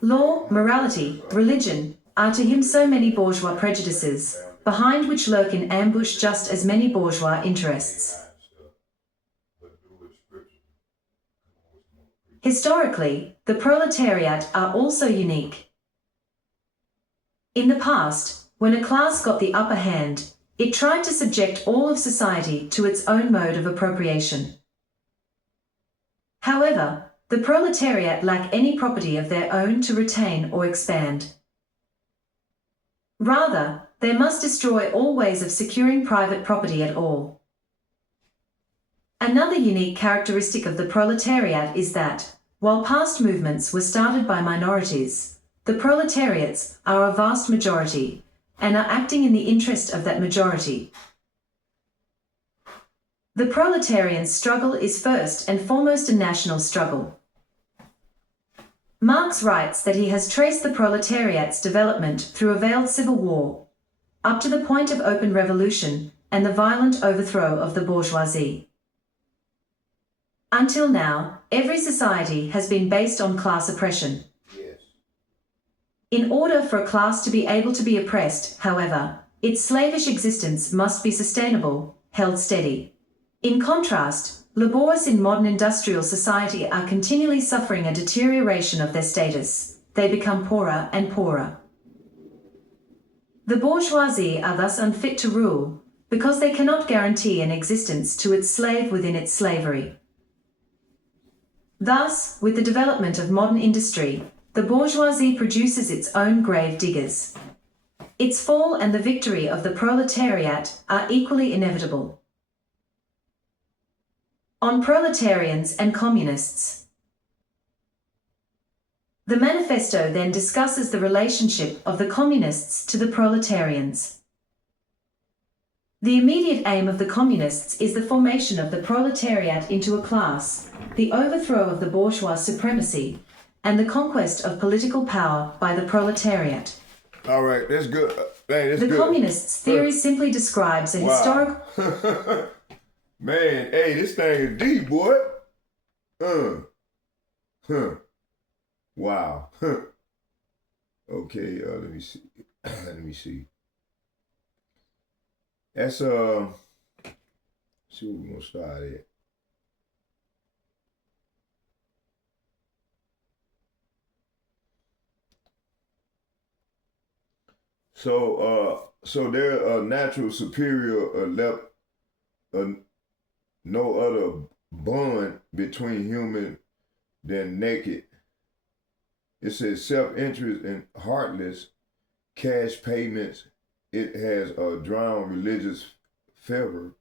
Law, morality, religion are to him so many bourgeois prejudices, behind which lurk in ambush just as many bourgeois interests. Historically, the proletariat are also unique. In the past, when a class got the upper hand, it tried to subject all of society to its own mode of appropriation. However, the proletariat lack any property of their own to retain or expand. Rather, they must destroy all ways of securing private property at all. Another unique characteristic of the proletariat is that, while past movements were started by minorities, the proletariats are a vast majority and are acting in the interest of that majority. The proletarian struggle is first and foremost a national struggle. Marx writes that he has traced the proletariat's development through a veiled civil war, up to the point of open revolution and the violent overthrow of the bourgeoisie. Until now, every society has been based on class oppression. Yes. In order for a class to be able to be oppressed, however, its slavish existence must be sustainable, held steady. In contrast, laborers in modern industrial society are continually suffering a deterioration of their status. They become poorer and poorer. The bourgeoisie are thus unfit to rule, because they cannot guarantee an existence to its slave within its slavery. Thus, with the development of modern industry, the bourgeoisie produces its own grave diggers. Its fall and the victory of the proletariat are equally inevitable. On proletarians and communists. The manifesto then discusses the relationship of the communists to the proletarians. The immediate aim of the communists is the formation of the proletariat into a class, the overthrow of the bourgeois supremacy, and the conquest of political power by the proletariat. All right, that's good. Man, that's The good. communists' theory simply describes a historical... Man, hey, this thing is deep, boy. Wow. Okay, let me see. Let me see. That's see where we're gonna start at. So they're a natural superior left no other bond between human than naked. It says self-interest and heartless cash payments. It has drawn religious fervor,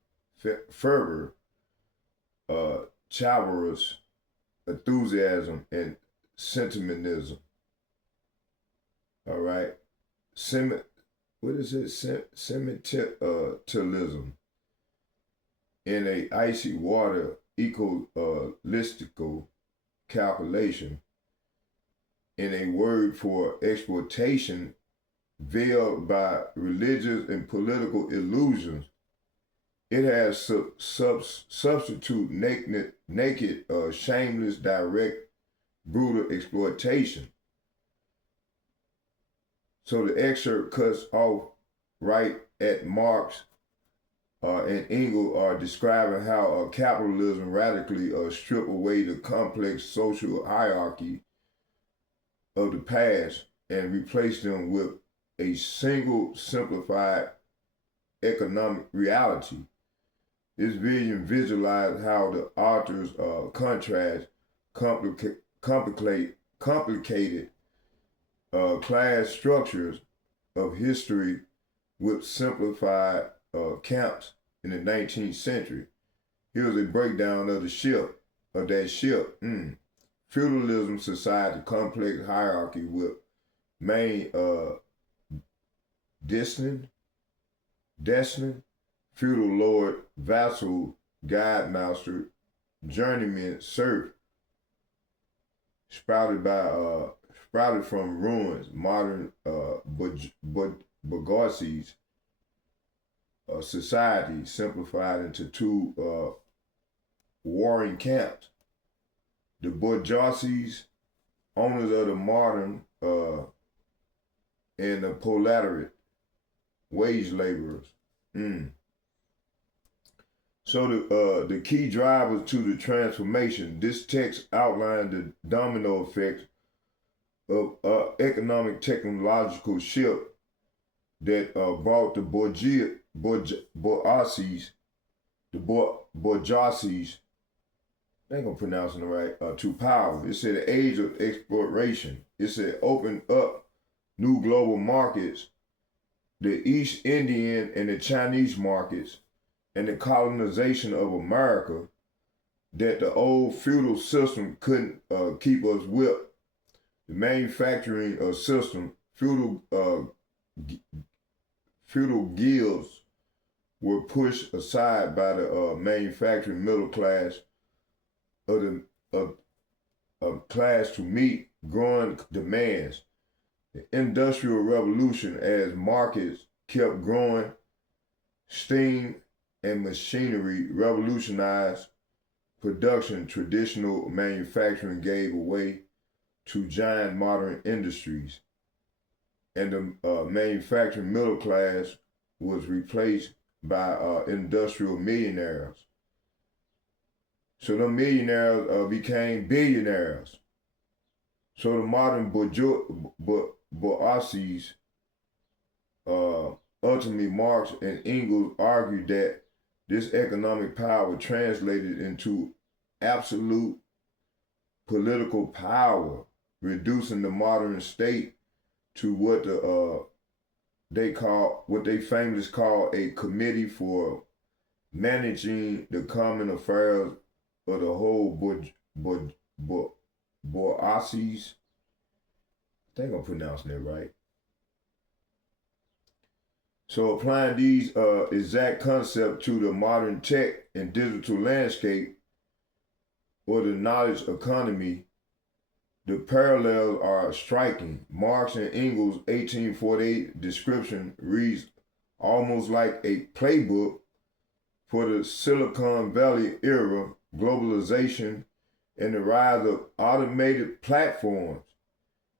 chivalrous enthusiasm, and sentimentalism. All right, what is it? Sentimentalism in a icy water ecological calculation, in a word for exploitation veiled by religious and political illusions. It has substitute naked, shameless, direct, brutal exploitation. So the excerpt cuts off right at Marx and Engels are describing how capitalism radically stripped away the complex social hierarchy of the past and replaced them with a single simplified economic reality. This vision visualized how the authors contrast complicated class structures of history with simplified camps in the 19th century. Here's a breakdown of that ship. Feudalism society, complex hierarchy with main destined, feudal lord, vassal, guide master, journeyman, serf, sprouted from ruins, modern bourgeoisies, society simplified into two warring camps. The bourgeoisies, owners of the modern and the proletariat, wage laborers. So the key drivers to the transformation. This text outlined the domino effect of economic technological shift that brought the bourgeoisies, I ain't gonna pronounce it right, to power. It said the age of exploration. It said open up new global markets, the East Indian and the Chinese markets, and the colonization of America that the old feudal system couldn't keep us with. The manufacturing system, feudal guilds were pushed aside by the manufacturing middle class of the class to meet growing demands. The Industrial Revolution, as markets kept growing, steam and machinery revolutionized production. Traditional manufacturing gave way to giant modern industries, and the manufacturing middle class was replaced by industrial millionaires. So the millionaires became billionaires. So the modern bourgeoisies, ultimately Marx and Engels argued that this economic power translated into absolute political power, reducing the modern state to what they famously call a committee for managing the common affairs of the whole bourgeoisies. I think I'm pronouncing it right. So applying these exact concepts to the modern tech and digital landscape or the knowledge economy, the parallels are striking. Marx and Engels' 1848 description reads almost like a playbook for the Silicon Valley era, globalization, and the rise of automated platforms.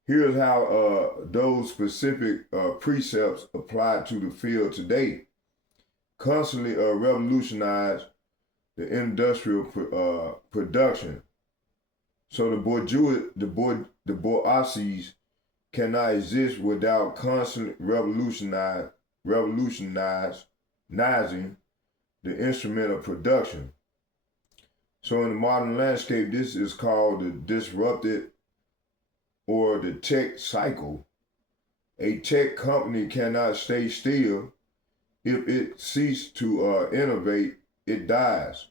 Here's how those specific precepts apply to the field today. constantly revolutionized the industrial production. So the bourgeoisies cannot exist without constantly revolutionizing the instrument of production. So in the modern landscape, this is called the disrupted or the tech cycle. A tech company cannot stay still. If it ceases to innovate, it dies.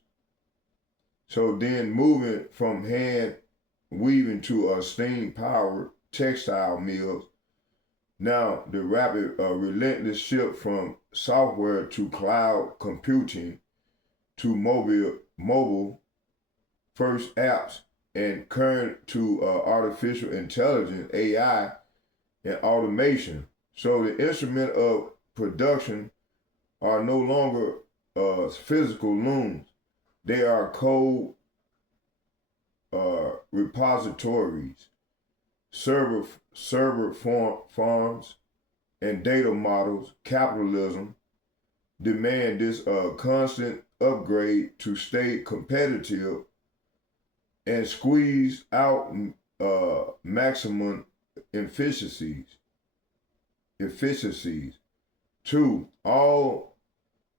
So then moving from hand weaving to steam-powered textile mills, now the rapid, relentless shift from software to cloud computing to mobile first apps and current to artificial intelligence, AI, and automation. So the instrument of production are no longer physical looms. They are code repositories, server farms, and data models. Capitalism demand this constant upgrade to stay competitive and squeeze out maximum efficiencies. Two, all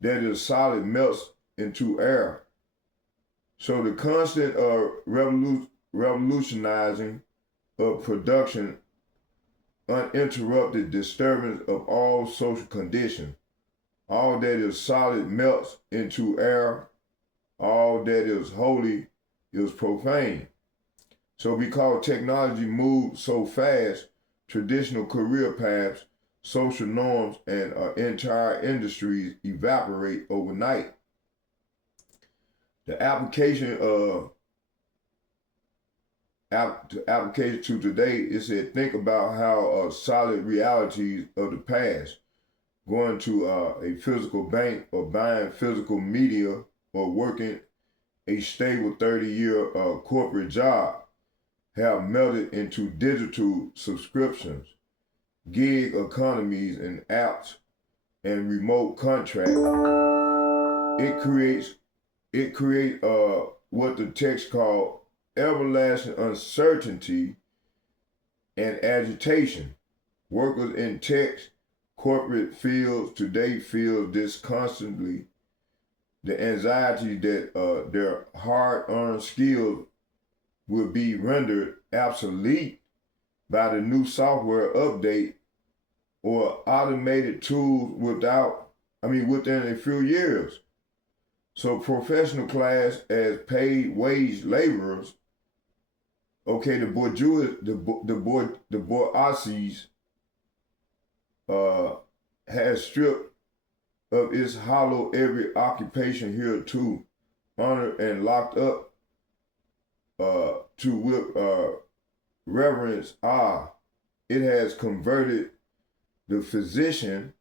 that is solid melts into air. So the constant revolutionizing of production, uninterrupted disturbance of all social conditions. All that is solid melts into air. All that is holy is profane. So because technology moves so fast, traditional career paths, social norms, and entire industries evaporate overnight. The application to today is to think about how solid realities of the past, going to a physical bank or buying physical media or working a stable 30-year corporate job, have melted into digital subscriptions, gig economies, and apps and remote contracts. It creates what the text called everlasting uncertainty and agitation. Workers in tech corporate fields today feel this constantly, the anxiety that their hard-earned skills will be rendered obsolete by the new software update or automated tools within a few years. So professional class as paid wage laborers, okay, the bourgeoisies has stripped of its hollow every occupation here too, honored and locked up to with reverence. It has converted the physician,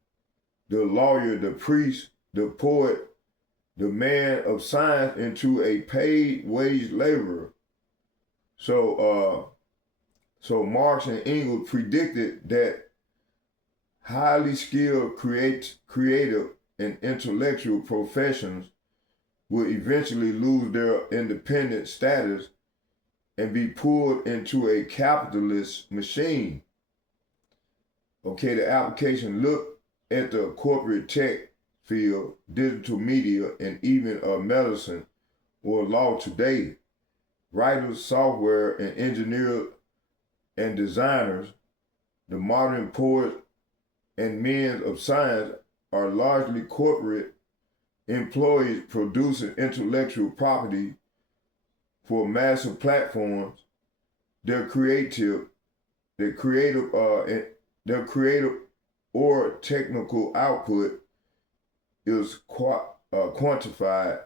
the lawyer, the priest, the poet, the man of science into a paid wage laborer. So Marx and Engels predicted that highly skilled, creative, and intellectual professions will eventually lose their independent status and be pulled into a capitalist machine. Okay, the application looked at the corporate tech field, digital media, and even medicine or law today. Writers, software, and engineers and designers, the modern poets and men of science are largely corporate employees producing intellectual property for massive platforms. Their creative or technical output is quantified,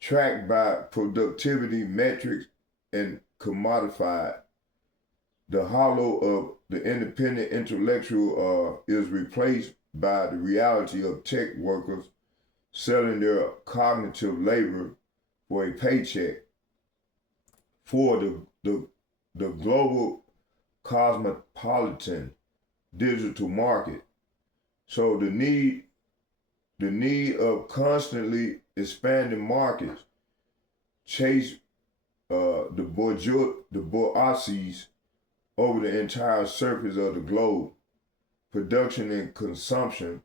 tracked by productivity metrics, and commodified. The hollow of the independent intellectual is replaced by the reality of tech workers selling their cognitive labor for a paycheck. For the global cosmopolitan digital market. So the need the need of constantly expanding markets chase the bourgeoisies over the entire surface of the globe. Production and consumption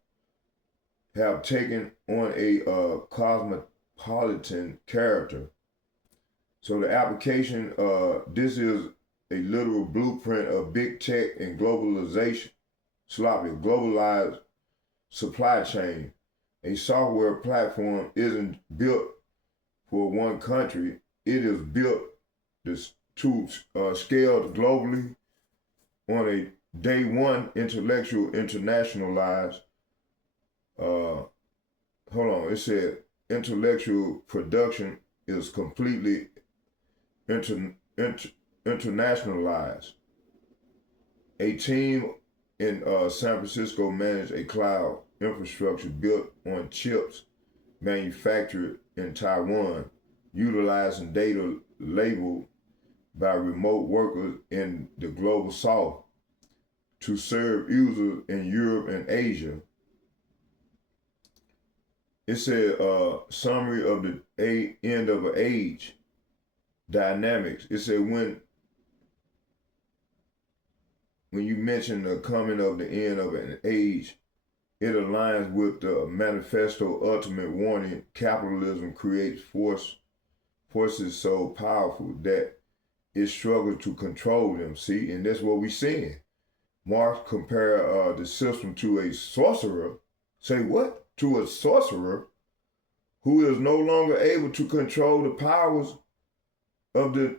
have taken on a cosmopolitan character. So the application, this is a literal blueprint of big tech and globalization, globalized supply chain. A software platform isn't built for one country. It is built to scale globally on a day one intellectual internationalized. Hold on, it said intellectual production is completely internationalized. A team in San Francisco managed a cloud infrastructure built on chips manufactured in Taiwan, utilizing data labeled by remote workers in the global south to serve users in Europe and Asia. It said summary of the end of an age dynamics. It said when you mention the coming of the end of an age, it aligns with the manifesto ultimate warning. Capitalism creates forces so powerful that it struggles to control them. See, and that's what we're seeing. Marx compared the system to a sorcerer. Say what? To a sorcerer who is no longer able to control the powers of the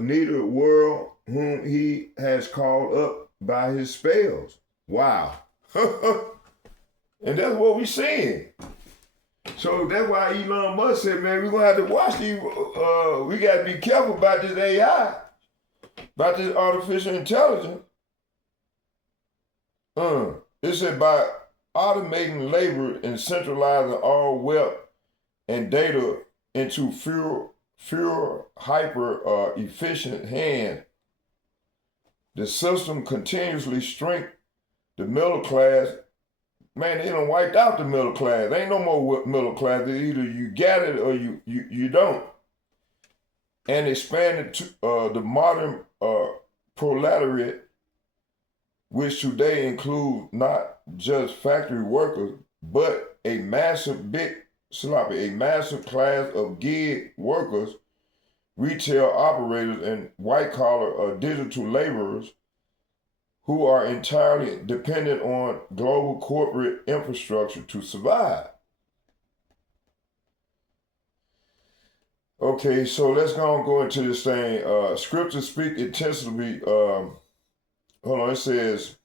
neither world whom he has called up by his spells. Wow. And that's what we're seeing. So that's why Elon Musk said, man, we're going to have to watch these. We got to be careful about this AI, about this artificial intelligence. It said by automating labor and centralizing all wealth and data into fewer hyper efficient hands, the system continuously strengthens the middle class. Man, they done wiped out the middle class. There ain't no more middle class. Either you get it or you don't. And expanded to the modern proletariat, which today include not just factory workers, but a massive class of gig workers, retail operators, and white-collar digital laborers who are entirely dependent on global corporate infrastructure to survive. Okay, so let's go into this thing. Scriptures speak intensively. Hold on, it says,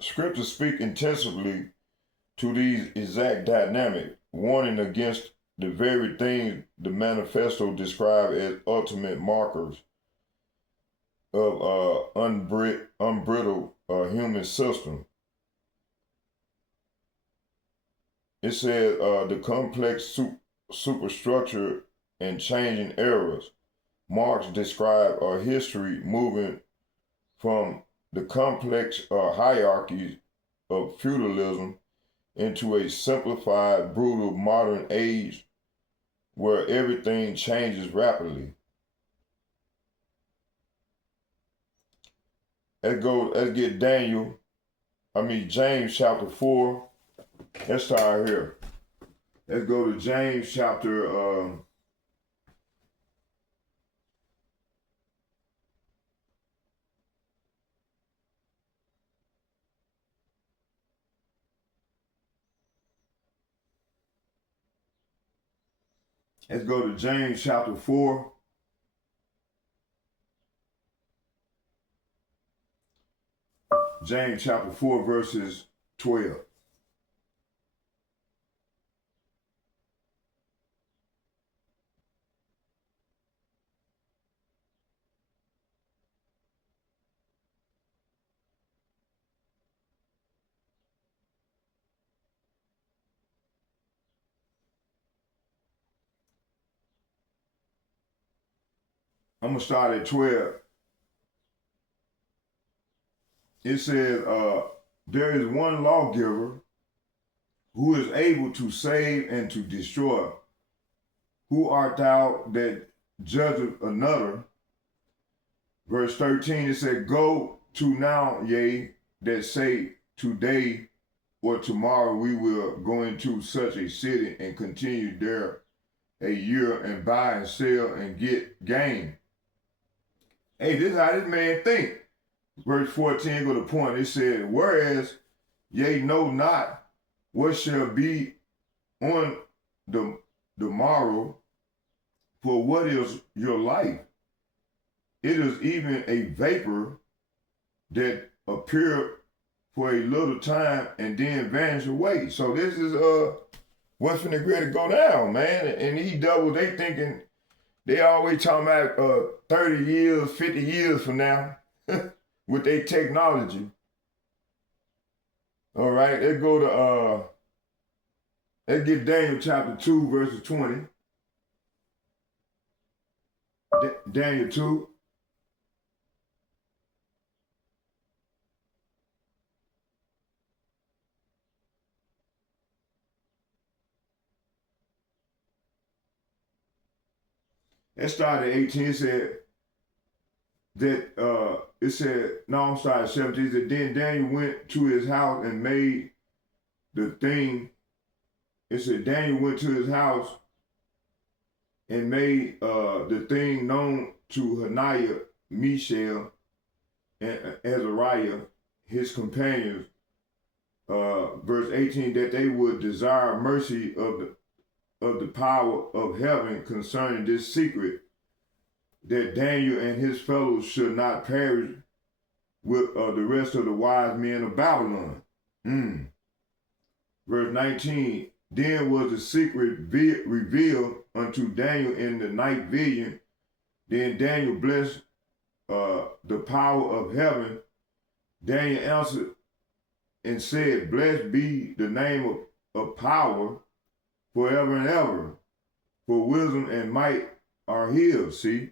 scriptures speak intensively to these exact dynamics, warning against the very things the manifesto described as ultimate markers of unbridled human system. It said the complex superstructure and changing eras. Marx described our history moving from the complex hierarchies of feudalism into a simplified, brutal modern age where everything changes rapidly. Let's get James chapter 4. Let's start here. Let's go to James chapter Let's go to James chapter 4. James chapter 4 verses 12. I'm gonna start at 12. It says, there is one lawgiver who is able to save and to destroy. Who art thou that judgeth another? Verse 13, it said, go to now, yea, that say today or tomorrow we will go into such a city and continue there a year and buy and sell and get gain. Hey, this is how this man think. Verse 14 go to point. It said, whereas ye know not what shall be on the morrow, for what is your life? It is even a vapor that appear for a little time and then vanish away. So this is what's finna get to go down, man. And these doubles, they thinking, they always talking about 30 years, 50 years from now with their technology. All right, let's go to let's get Daniel chapter 2, verses 20. Daniel 2. It started at 18. It said that I'm sorry, 17. It said, then Daniel went to his house and made the thing. It said Daniel went to his house and made the thing known to Hananiah, Mishael, and Azariah, his companions. Verse 18, that they would desire mercy of the power of heaven concerning this secret, that Daniel and his fellows should not perish with the rest of the wise men of Babylon. Verse 19, then was the secret revealed unto Daniel in the night vision. Then Daniel blessed the power of heaven. Daniel answered and said, blessed be the name of power forever and ever, for wisdom and might are his. See?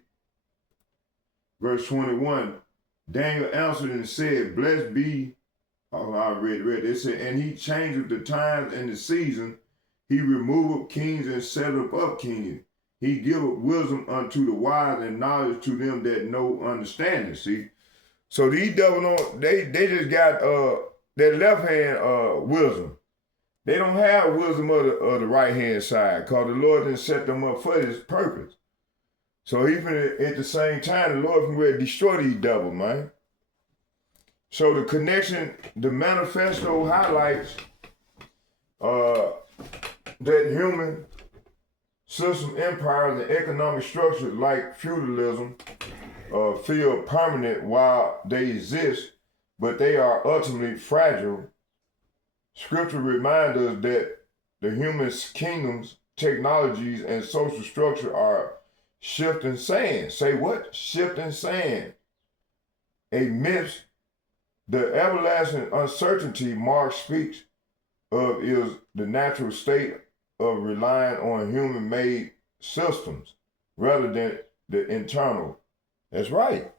Verse 21, Daniel answered and said, blessed be, I read. It said, and he changeth the times and the season. He removeth kings and setteth up kings. He giveth wisdom unto the wise and knowledge to them that know understanding. See? So these devils, they just got their left hand wisdom. They don't have wisdom of the right hand side, because the Lord didn't set them up for this purpose. So even at the same time, the Lord can really destroy these devils, man. So the connection, the manifesto highlights that human system empires and economic structures like feudalism feel permanent while they exist, but they are ultimately fragile. Scripture reminds us that the human kingdoms, technologies, and social structure are shifting sand. Say what? Shifting sand. Amidst the everlasting uncertainty Mark speaks of is the natural state of relying on human-made systems rather than the internal. That's right.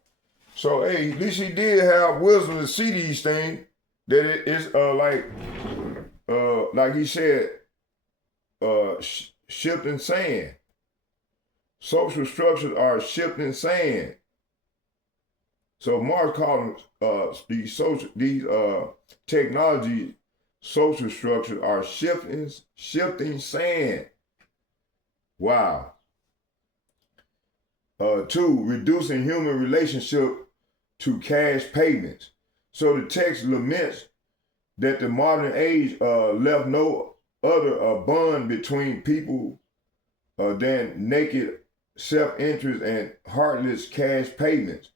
So, hey, at least he did have wisdom to see these things, that it is like he said, shifting sand. Social structures are shifting sand. So Marx called them these technology social structures are shifting sand. Wow. 2, reducing human relationship to cash payments. So the text laments that the modern age left no other bond between people than naked self-interest and heartless cash payments,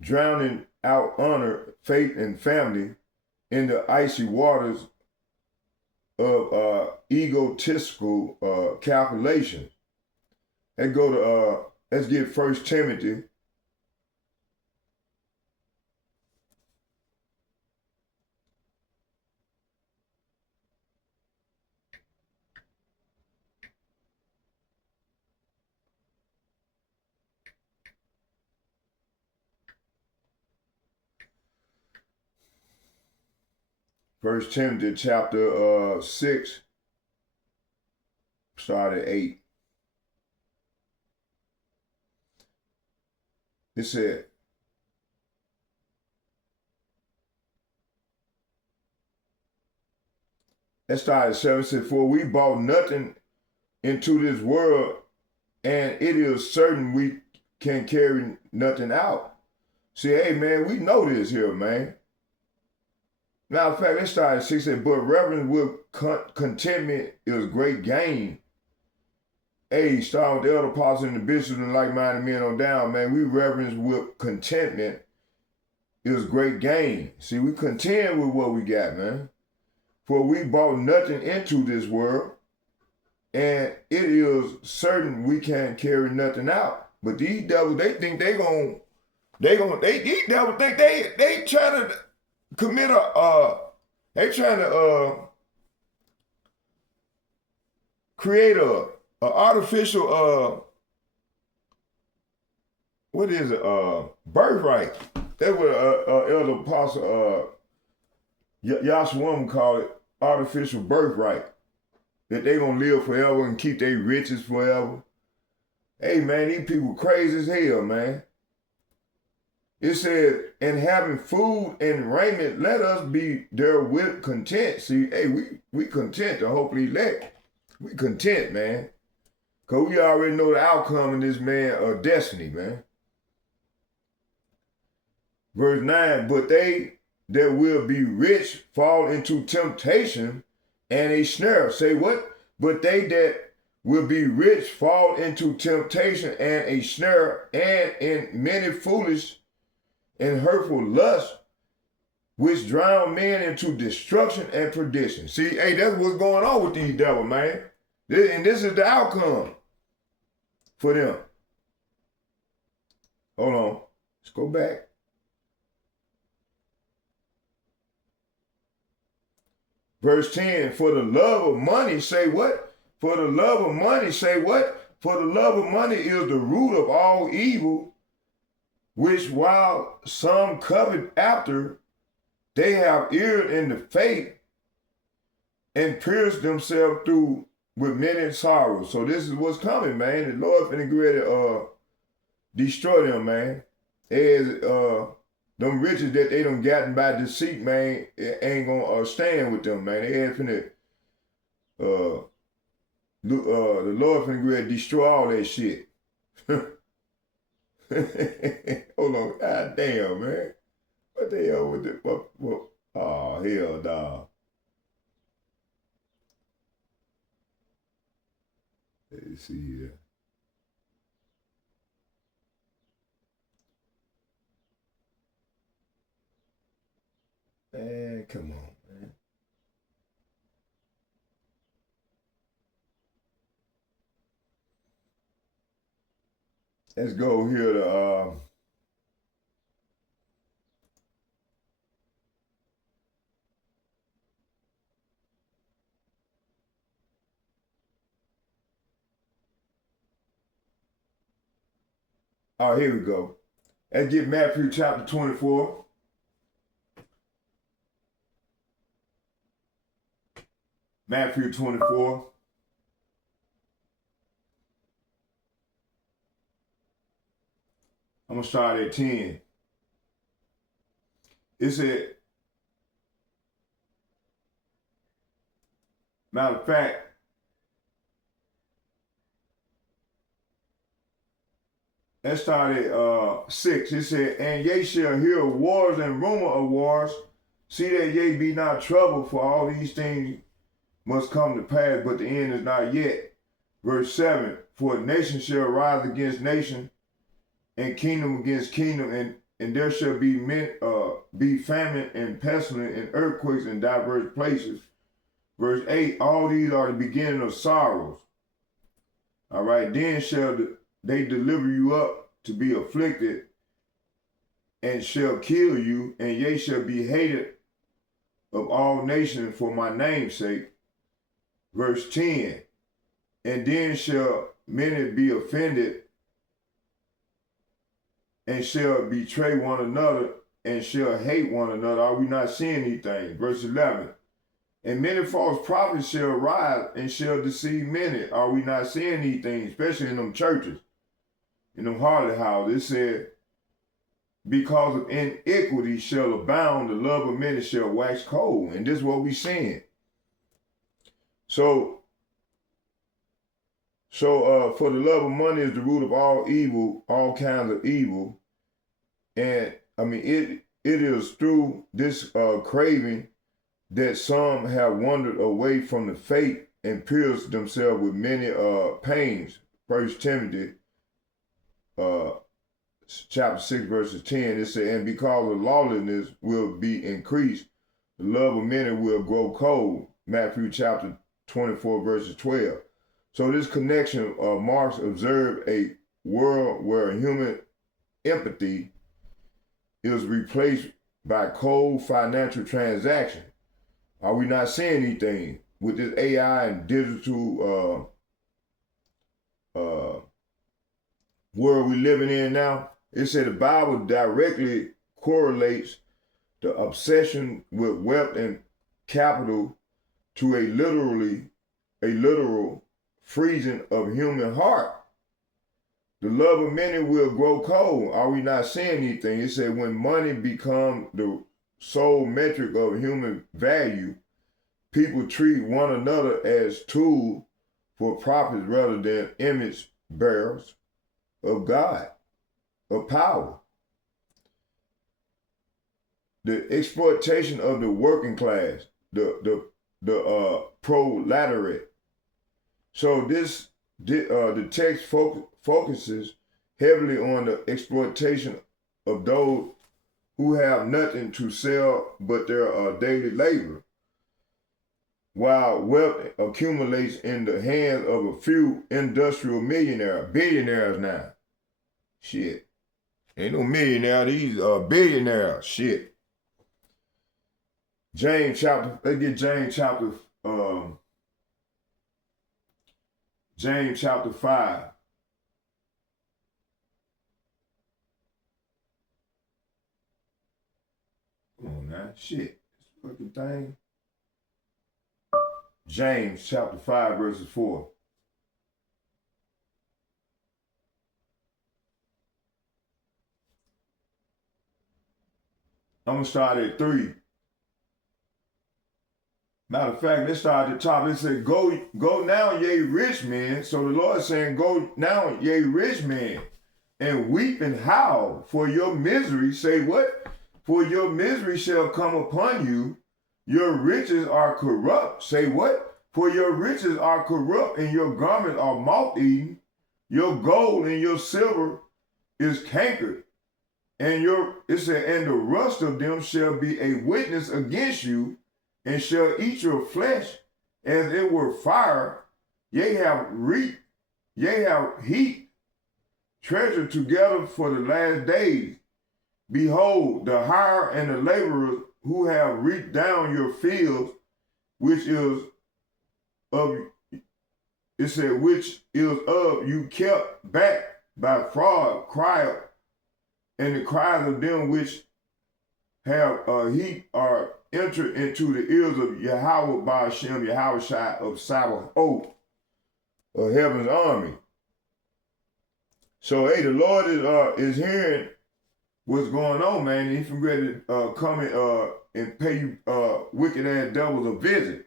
drowning out honor, faith, and family in the icy waters of egotistical calculations. Let's go to let's get 1 Timothy. First Timothy chapter 6, start at 8. It said, let's start at 7. It said, for we brought nothing into this world, and it is certain we can carry nothing out. See, hey man, we know this here, man. Matter of fact, let's start at 6. Said, but reverence with contentment is great gain. Hey, start with the elder apostles and the bishops and like-minded men on down, man. We reverence with contentment is great gain. See, we content with what we got, man. For we brought nothing into this world, and it is certain we can't carry nothing out. But these devils, they think these devils think they trying to commit they trying to create a artificial what is it, birthright. That's what elder apostle Yahshua called it, artificial birthright. That they gonna live forever and keep their riches forever. Hey man, these people crazy as hell, man. It said, and having food and raiment, let us be therewith content. See, hey, we content to hopefully elect. We content, man. Because we already know the outcome in this man destiny, man. Verse 9, but they that will be rich fall into temptation and a snare. Say what? But they that will be rich fall into temptation and a snare, and in many foolish and hurtful lusts, which drown men into destruction and perdition. See, hey, that's what's going on with these devils, man. And this is the outcome for them. Hold on. Let's go back. Verse 10, for the love of money, say what? For the love of money, say what? For the love of money is the root of all evil, which while some covet after, they have erred in the faith and pierced themselves through with many sorrows. So this is what's coming, man. The Lord finna get ready to destroy them, man. As them riches that they done gotten by deceit, man, ain't gonna stand with them, man. They ain't finna the Lord finna get ready to destroy all that shit. Hold on, god damn, man. What the hell with it? What? Oh, hell nah. Let's see here. Man, come on, man. Let's go here to oh, here we go. Let's get Matthew chapter 24. Matthew 24. I'm going to start at 10. It said, matter of fact, let's start at 6. It said, and ye shall hear of wars and rumor of wars. See that ye be not troubled, for all these things must come to pass, but the end is not yet. Verse 7, for nation shall rise against nation, and kingdom against kingdom, and there shall be famine and pestilence and earthquakes in diverse places. Verse 8, all these are the beginning of sorrows. All right, then shall they deliver you up to be afflicted, and shall kill you, and ye shall be hated of all nations for my name's sake. Verse 10, and then shall many be offended, and shall betray one another, and shall hate one another. Are we not seeing these things? Verse 11. And many false prophets shall rise and shall deceive many. Are we not seeing these things, especially in them churches, in them harlot houses? It said, because of iniquity shall abound, the love of many shall wax cold. And this is what we seeing. So for the love of money is the root of all evil, all kinds of evil. And I mean, it is through this craving that some have wandered away from the faith and pierced themselves with many pains. 1 Timothy chapter 6 verses 10, it said, and because of lawlessness will be increased, the love of many will grow cold. Matthew chapter 24 verses 12. So this connection Marx observed a world where human empathy is replaced by cold financial transaction. Are we not seeing anything with this AI and digital world we living in now? It said the Bible directly correlates the obsession with wealth and capital to a literal freezing of human heart. The love of many will grow cold. Are we not seeing anything? It said when money becomes the sole metric of human value, people treat one another as tools for profits rather than image bearers of God, of power. The exploitation of the working class, the proletariat. So the text focuses heavily on the exploitation of those who have nothing to sell but their daily labor, while wealth accumulates in the hands of a few industrial billionaires now. Shit. Ain't no millionaire, these are billionaires. Shit. James chapter 5. Come on now, shit. This fucking thing. James chapter 5 verses 4. I'm gonna start at 3. Matter of fact, let's start at the top. It said, go now, ye rich men. So the Lord is saying, go now, ye rich men, and weep and howl for your misery. Say what? For your misery shall come upon you. Your riches are corrupt. Say what? For your riches are corrupt, and your garments are moth-eaten. Your gold and your silver is cankered. And it said, and the rust of them shall be a witness against you, and shall eat your flesh as it were fire. Ye have heaped treasure together for the last days. Behold, the hire and the laborers who have reaped down your fields, which is of you kept back by fraud, cry up, and the cries of them which have heaped are entered into the ears of Yahweh by Hashem, Yahweh Shai of Sabaoth, of heaven's army. So, hey, the Lord is hearing what's going on, man. He's ready to come and pay you wicked ass devils a visit.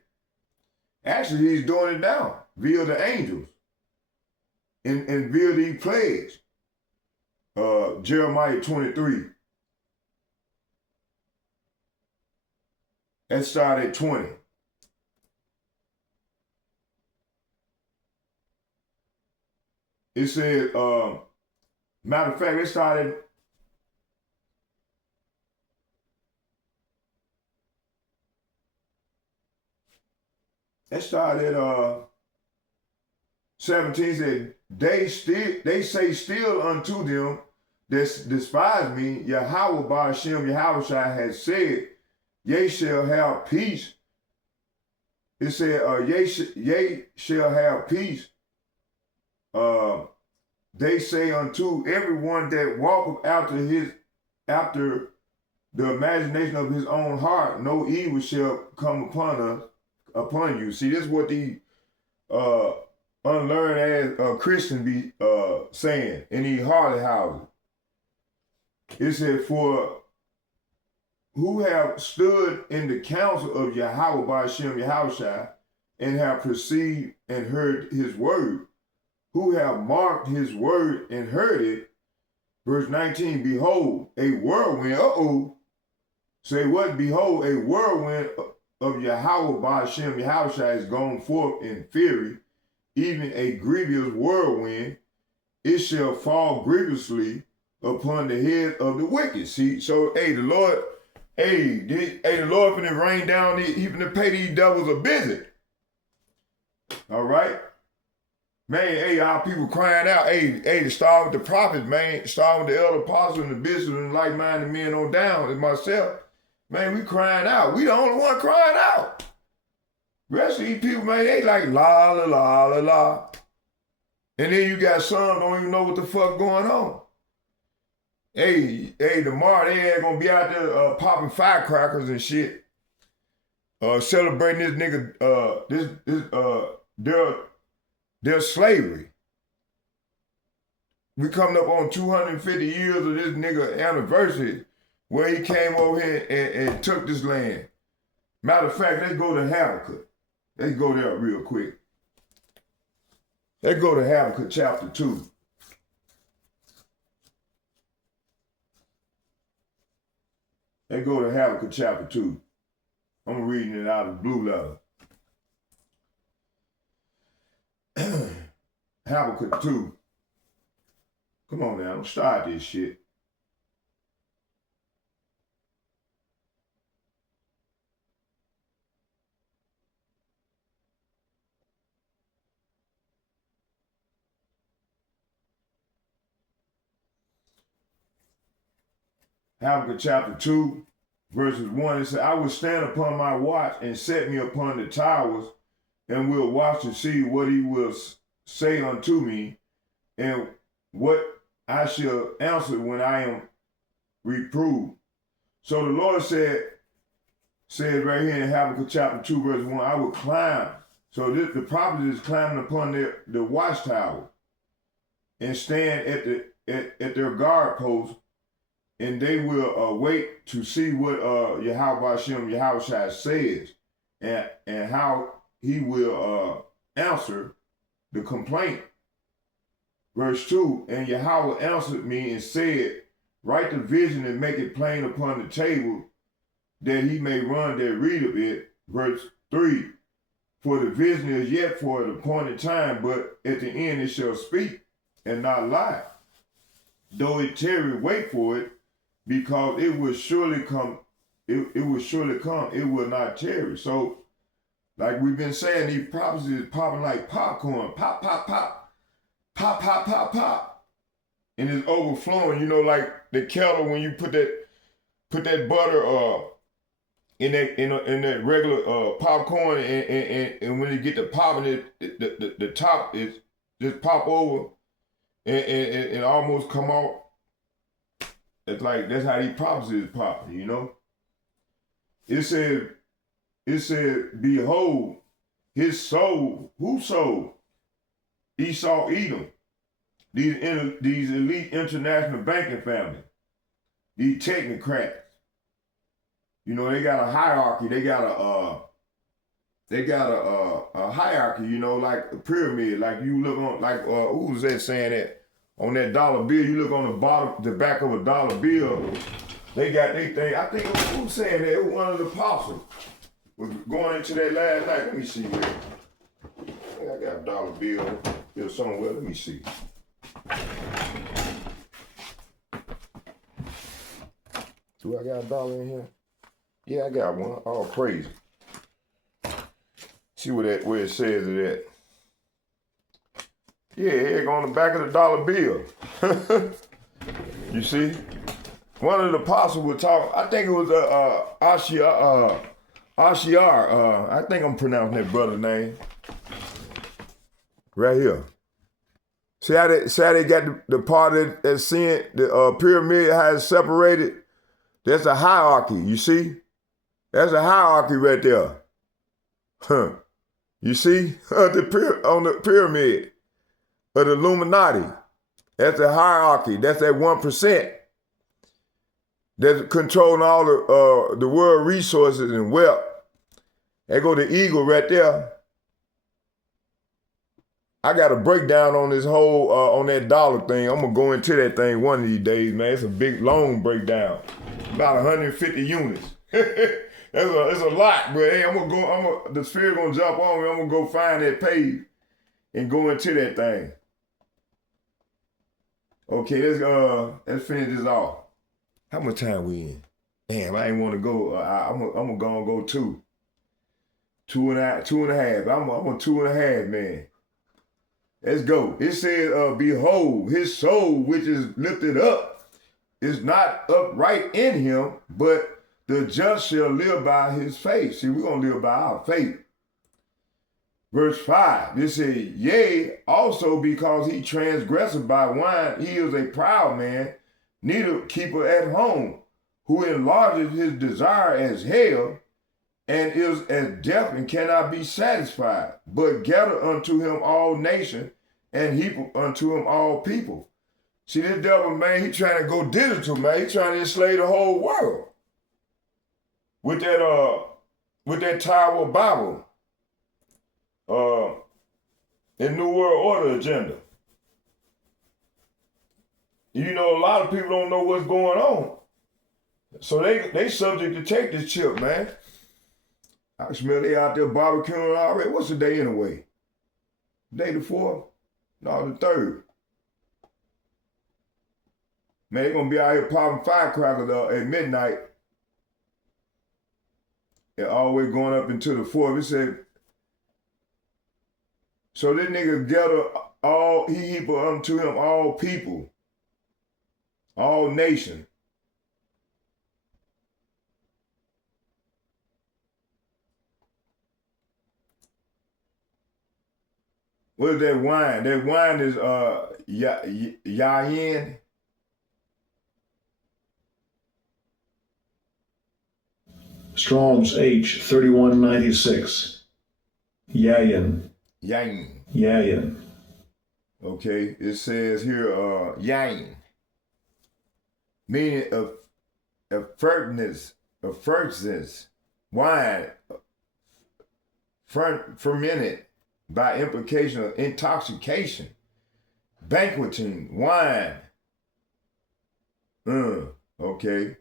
Actually, he's doing it now via the angels and via these plagues. Jeremiah 23. Let's start at 20. It said, matter of fact, let's start at 17. Said, they say still unto them that despise me, Yahweh by Hashem, Yahweh Shai has said, ye shall have peace. It said, ye shall have peace. They say unto everyone that walketh after the imagination of his own heart, no evil shall come upon you. See, this is what the unlearned as Christians be saying in these harlot houses. It said, for who have stood in the counsel of Yahweh by Hashem Yahushua and have perceived and heard his word, who have marked his word and heard it. Verse 19, behold, a whirlwind, say what? Behold, a whirlwind of Yahweh by Hashem Yahushua is gone forth in fury, even a grievous whirlwind, it shall fall grievously upon the head of the wicked. See, so the Lord, the Lord finna rain down, he finna pay these devils a visit. All right? Man, our people crying out, to start with the prophets, man, start with the elder apostles and the bishops and like-minded men on down, and myself. Man, we crying out. We the only one crying out. The rest of these people, man, they like la, la, la, la, la. And then you got some don't even know what the fuck going on. Tomorrow they ain't gonna be out there popping firecrackers and shit. Celebrating this nigga, their slavery. We coming up on 250 years of this nigga anniversary where he came over here and took this land. Matter of fact, let's go to Habakkuk. Let's go there real quick. Let's go to Habakkuk chapter 2. Let's go to Habakkuk chapter 2. I'm reading it out of blue letter. Habakkuk 2. Come on now, don't start this shit. Habakkuk chapter 2, verses 1, it says, I will stand upon my watch and set me upon the towers, and will watch to see what he will say unto me, and what I shall answer when I am reproved. So the Lord said right here in Habakkuk chapter 2, verse 1, I will climb. So the prophet is climbing upon the watchtower and stand at their guard post, and they will wait to see what Yahweh Hashem Yahushua says, and how he will answer the complaint. Verse 2, and Yahweh answered me and said, write the vision and make it plain upon the table, that he may run that read of it. Verse 3, for the vision is yet for an appointed time, but at the end it shall speak and not lie. Though it tarry, wait for it, because it will surely come. It will surely come. It will not tarry. So, like we've been saying, these prophecies is popping like popcorn. Pop, pop, pop. Pop, pop, pop, pop. And it's overflowing. You know, like the kettle when you put that butter in that regular popcorn, and when you get the popping, the top is just pop over and almost come out. It's like that's how these prophecies is popping, you know. It said, behold, his soul, whose soul? Esau, Edom, these elite international banking families, these technocrats. You know, they got a hierarchy. They got a hierarchy. You know, like a pyramid. Like you look on, like who was that saying that? On that dollar bill, you look on the bottom, the back of a dollar bill. They got their thing. I think who was saying that? One of the apostles was going into that last night. Let me see where. I got a dollar bill somewhere. Let me see. Do I got a dollar in here? Yeah, I got one. Oh, praise. See where it says it at. Yeah, here on the back of the dollar bill. You see? One of the apostles was talking, I think it was Ashiar. I think I'm pronouncing that brother's name. Right here. See how they got the part that's seeing the pyramid, how it's separated? That's a hierarchy, you see? That's a hierarchy right there. Huh. You see? On the pyramid of the Illuminati. That's a hierarchy. That's that 1% that's controlling all the world resources and wealth. There go the eagle right there. I got a breakdown on this whole, on that dollar thing. I'm going to go into that thing one of these days, man. It's a big, long breakdown. About 150 units. It's a lot, but hey, the spirit going to jump on me. I'm going to go find that page and go into that thing. Okay, let's finish this off. How much time we in? Damn, I ain't want to go. I'm going to go two. 2.5. I'm a 2.5, man. Let's go. It says, behold, his soul, which is lifted up, is not upright in him, but the just shall live by his faith. See, we're going to live by our faith. Verse 5, it says, yea, also because he transgresseth by wine, he is a proud man, neither keeper at home, who enlarges his desire as hell, and is as deaf and cannot be satisfied, but gather unto him all nations, and heap unto him all people. See, this devil, man, he trying to go digital, man. He trying to enslave the whole world with that Tower of Babel, the New World Order agenda. You know, a lot of people don't know what's going on, so they subject to take this chip, man. I smell they out there barbecuing already. What's the day anyway? Day the 4th? No, the 3rd. Man, they're going to be out here popping firecrackers at midnight. And always going up into the 4th. It said, so this nigga gather he heap unto him all people, all nations. What is that wine? That wine is yayin. Strong's H 3196. Yayin. Yayin. Yayin. Okay, it says here yayin, meaning of fertness, wine, fermented. By implication of intoxication, banqueting, wine. Okay.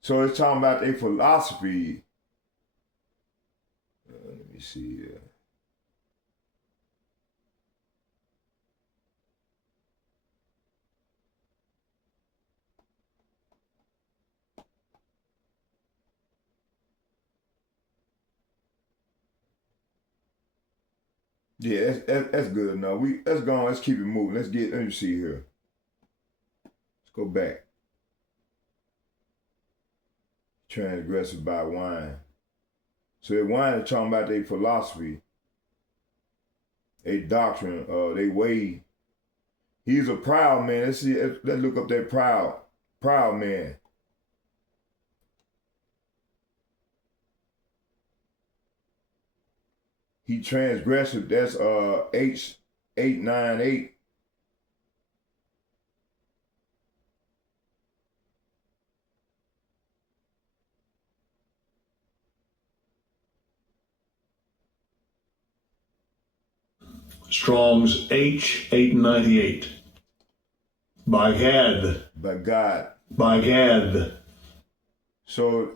So it's talking about a philosophy. Let me see here. Yeah, that's good enough. Let's keep it moving. Let me see here. Let's go back. Transgressive by wine. So that wine is talking about their philosophy, a doctrine, they way. He's a proud man. Let's look up that proud man. He transgressive, that's H898. Strong's H898. By Gad. By God. By Gad. So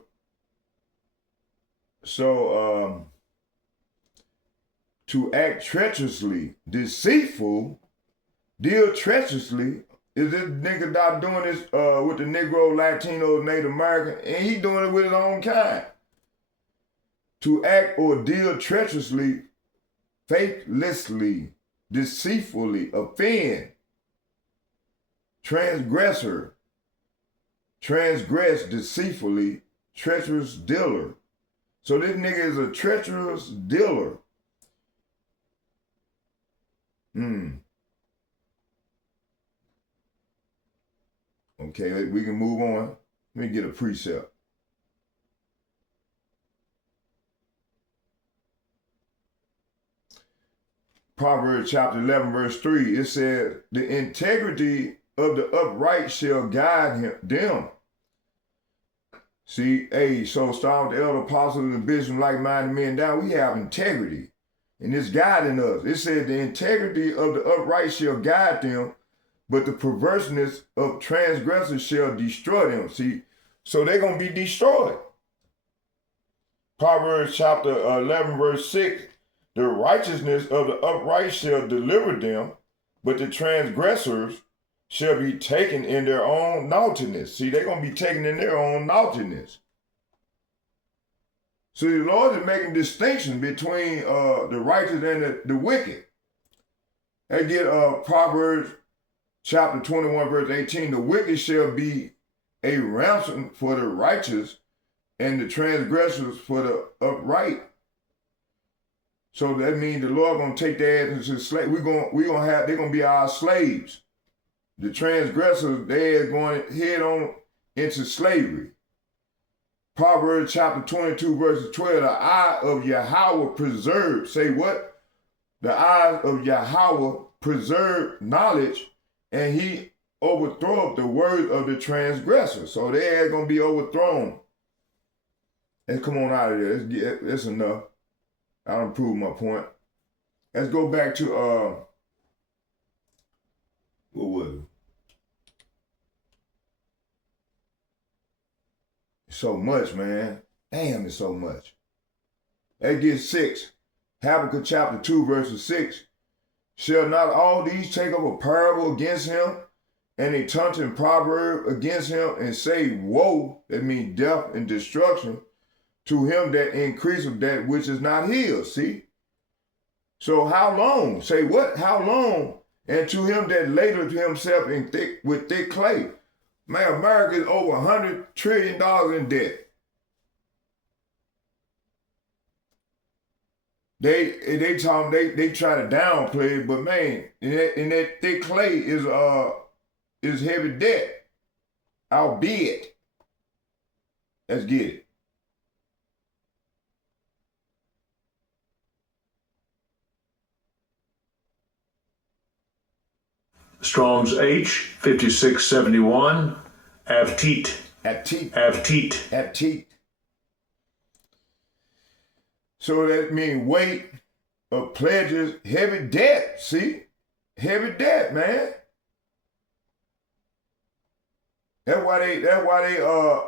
to act treacherously, deceitful, deal treacherously. Is this nigga not doing this with the Negro, Latino, Native American? And he doing it with his own kind. To act or deal treacherously, faithlessly, deceitfully, offend, transgressor, transgress deceitfully, treacherous dealer. So this nigga is a treacherous dealer. Okay, we can move on. Let me get a precept. Proverbs chapter 11, verse 3, it says, the integrity of the upright shall guide them. See, hey, so starting with the elder apostles and bishops, like-minded men down, we have integrity. And it's guiding us. It said the integrity of the upright shall guide them, but the perverseness of transgressors shall destroy them. See, so they're going to be destroyed. Proverbs chapter 11, verse 6, the righteousness of the upright shall deliver them, but the transgressors shall be taken in their own naughtiness. See, they're going to be taken in their own naughtiness. So the Lord is making distinction between the righteous and the wicked. They get Proverbs chapter 21, verse 18, the wicked shall be a ransom for the righteous, and the transgressors for the upright. So that means the Lord gonna take their ass into slave. They're gonna be our slaves. The transgressors, they're going head on into slavery. Proverbs chapter 22, verses 12, the eye of Yahweh preserve. Say what? The eyes of Yahweh preserve knowledge, and he overthroweth the words of the transgressor. So they're going to be overthrown. Let's come on out of there. That's enough. I done proved my point. Let's go back to, what was it? So much, man. Damn, it's so much. That gets 6. Habakkuk chapter 2, verses 6. Shall not all these take up a parable against him, and a taunting proverb against him, and say, woe, that means death and destruction, to him that increaseth that which is not his. See? So how long? Say what? How long? And to him that ladeth himself with thick clay. Man, America is over $100 trillion in debt. They try to downplay it, but man, in that thick clay is heavy debt. Albeit, let's get it. Strong's H 5671. Avteet. Avteet. So that means weight of pledges, heavy debt. See, heavy debt, man. That's why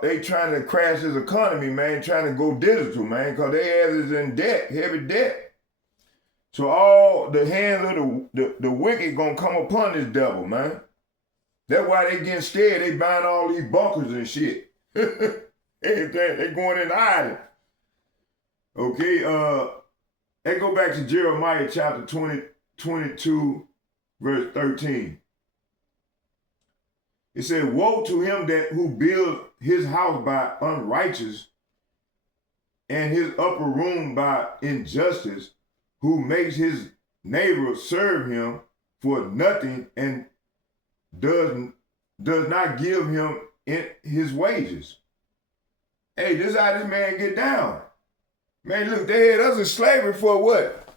they trying to crash this economy, man. Trying to go digital, man, because they ass is in debt, heavy debt. So all the hands of the wicked gonna come upon this devil, man. That's why they getting scared. They buying all these bunkers and shit. They going in hiding. Okay, let's go back to Jeremiah chapter 22, verse 13. It said, woe to him who builds his house by unrighteous, and his upper room by injustice, who makes his neighbor serve him for nothing and does not give him his wages. Hey, this is how this man get down. Man, look, they had us in slavery for what?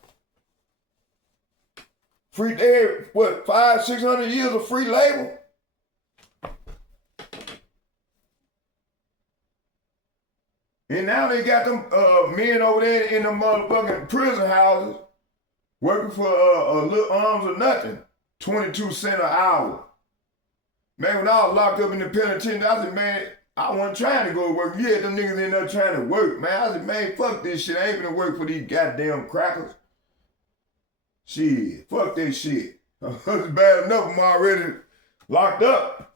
They had, what, 500-600 years of free labor? And now they got them men over there in the motherfucking prison houses working for a little arms or nothing, 22 cents an hour. Man, when I was locked up in the penitentiary, I said, man, I wasn't trying to go to work. Yeah, them niggas in there trying to work, man. I said, man, fuck this shit. I ain't gonna work for these goddamn crackers. Shit, fuck that shit. It's bad enough I'm already locked up.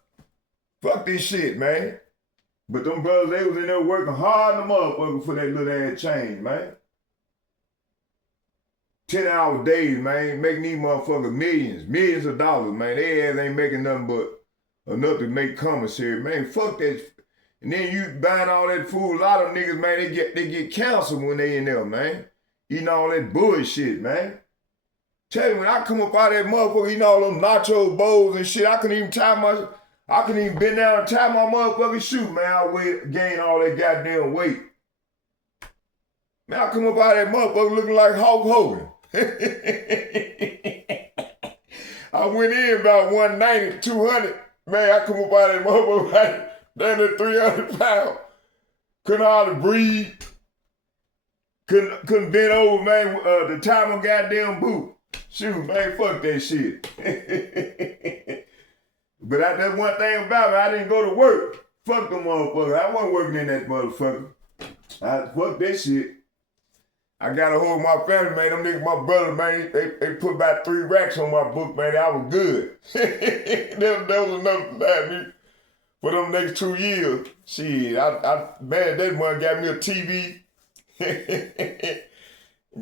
Fuck this shit, man. But them brothers, they was in there working hard in the motherfucker for that little ass change, man. 10-hour days, man, making these motherfuckers millions of dollars, man. They ass ain't making nothing but enough to make commissary, man. Fuck that. And then you buying all that food. A lot of niggas, man, they get cancer when they in there, man. Eating all that bullshit, man. Tell you, when I come up out of that motherfucker eating all them nacho bowls and shit, I couldn't even bend down and tie my motherfucking shoe, man. I gain all that goddamn weight. Man, I come up out of that motherfucker looking like Hulk Hogan. I went in about 190, 200. Man, I come up out of that motherfucker like down to 300 pounds. Couldn't hardly breathe. Couldn't bend over, man, to tie my goddamn boot. Shoot, man, fuck that shit. But that's one thing about me, I didn't go to work. Fuck them motherfuckers. I wasn't working in that motherfucker. Fuck that shit. I got a hold of my family, man. Them niggas, my brother, man, they put about 3 racks on my book, man. I was good. that was enough to last me for them next 2 years. Shit, man, that one got me a TV.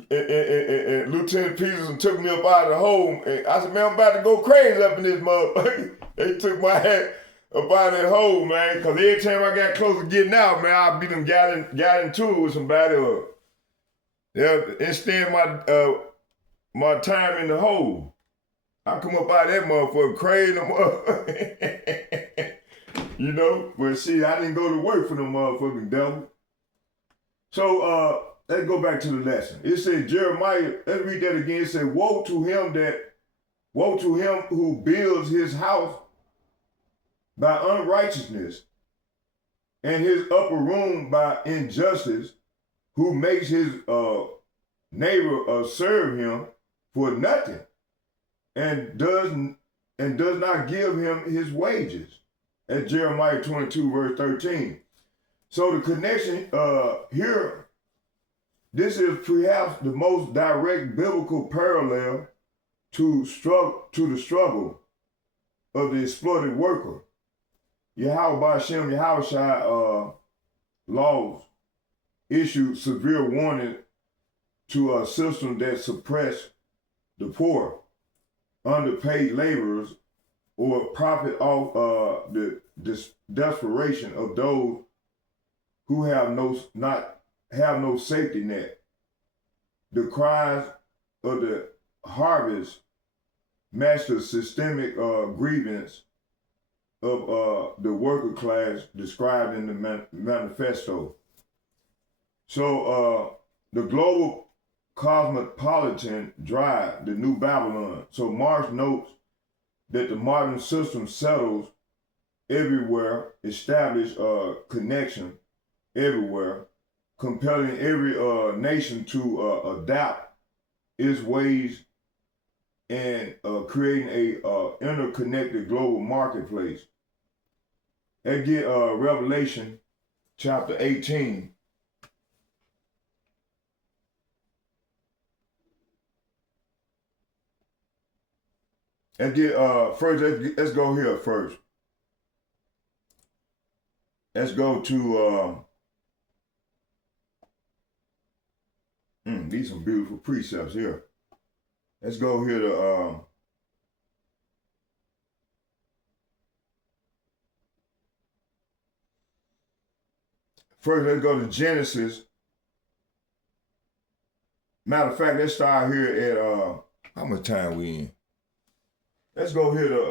and Lieutenant Peterson took me up out of the hole. And I said, man, I'm about to go crazy up in this motherfucker. They took my hat up out of that hole, man. Because every time I got close to getting out, man, I be them got into it with somebody or extend my time in the hole. I come up out of that motherfucker crazy. You know? But see, I didn't go to work for them motherfucking devil. So, let's go back to the lesson. It said Jeremiah, let's read that again. It said, woe to him who builds his house by unrighteousness, and his upper room by injustice, who makes his neighbor serve him for nothing, and does not give him his wages. That's Jeremiah 22, verse 13. So the connection here, this is perhaps the most direct biblical parallel to the struggle of the exploited worker. Yahweh Hashem Yahushua laws issued severe warning to a system that suppressed the poor, underpaid laborers, or profit off the desperation of those who have no safety net. The cries of the harvest match the systemic grievance of the worker class described in the manifesto. So the global cosmopolitan drive, the new Babylon. So Marx notes that the modern system settles everywhere, establish a connection everywhere, compelling every nation to adapt its ways and creating a interconnected global marketplace. And get Revelation chapter 18. And get first, let's go here first. Let's go to these some beautiful precepts here. Let's go here to first, let's go to Genesis. Matter of fact, let's start here at how much time we in? Let's go here to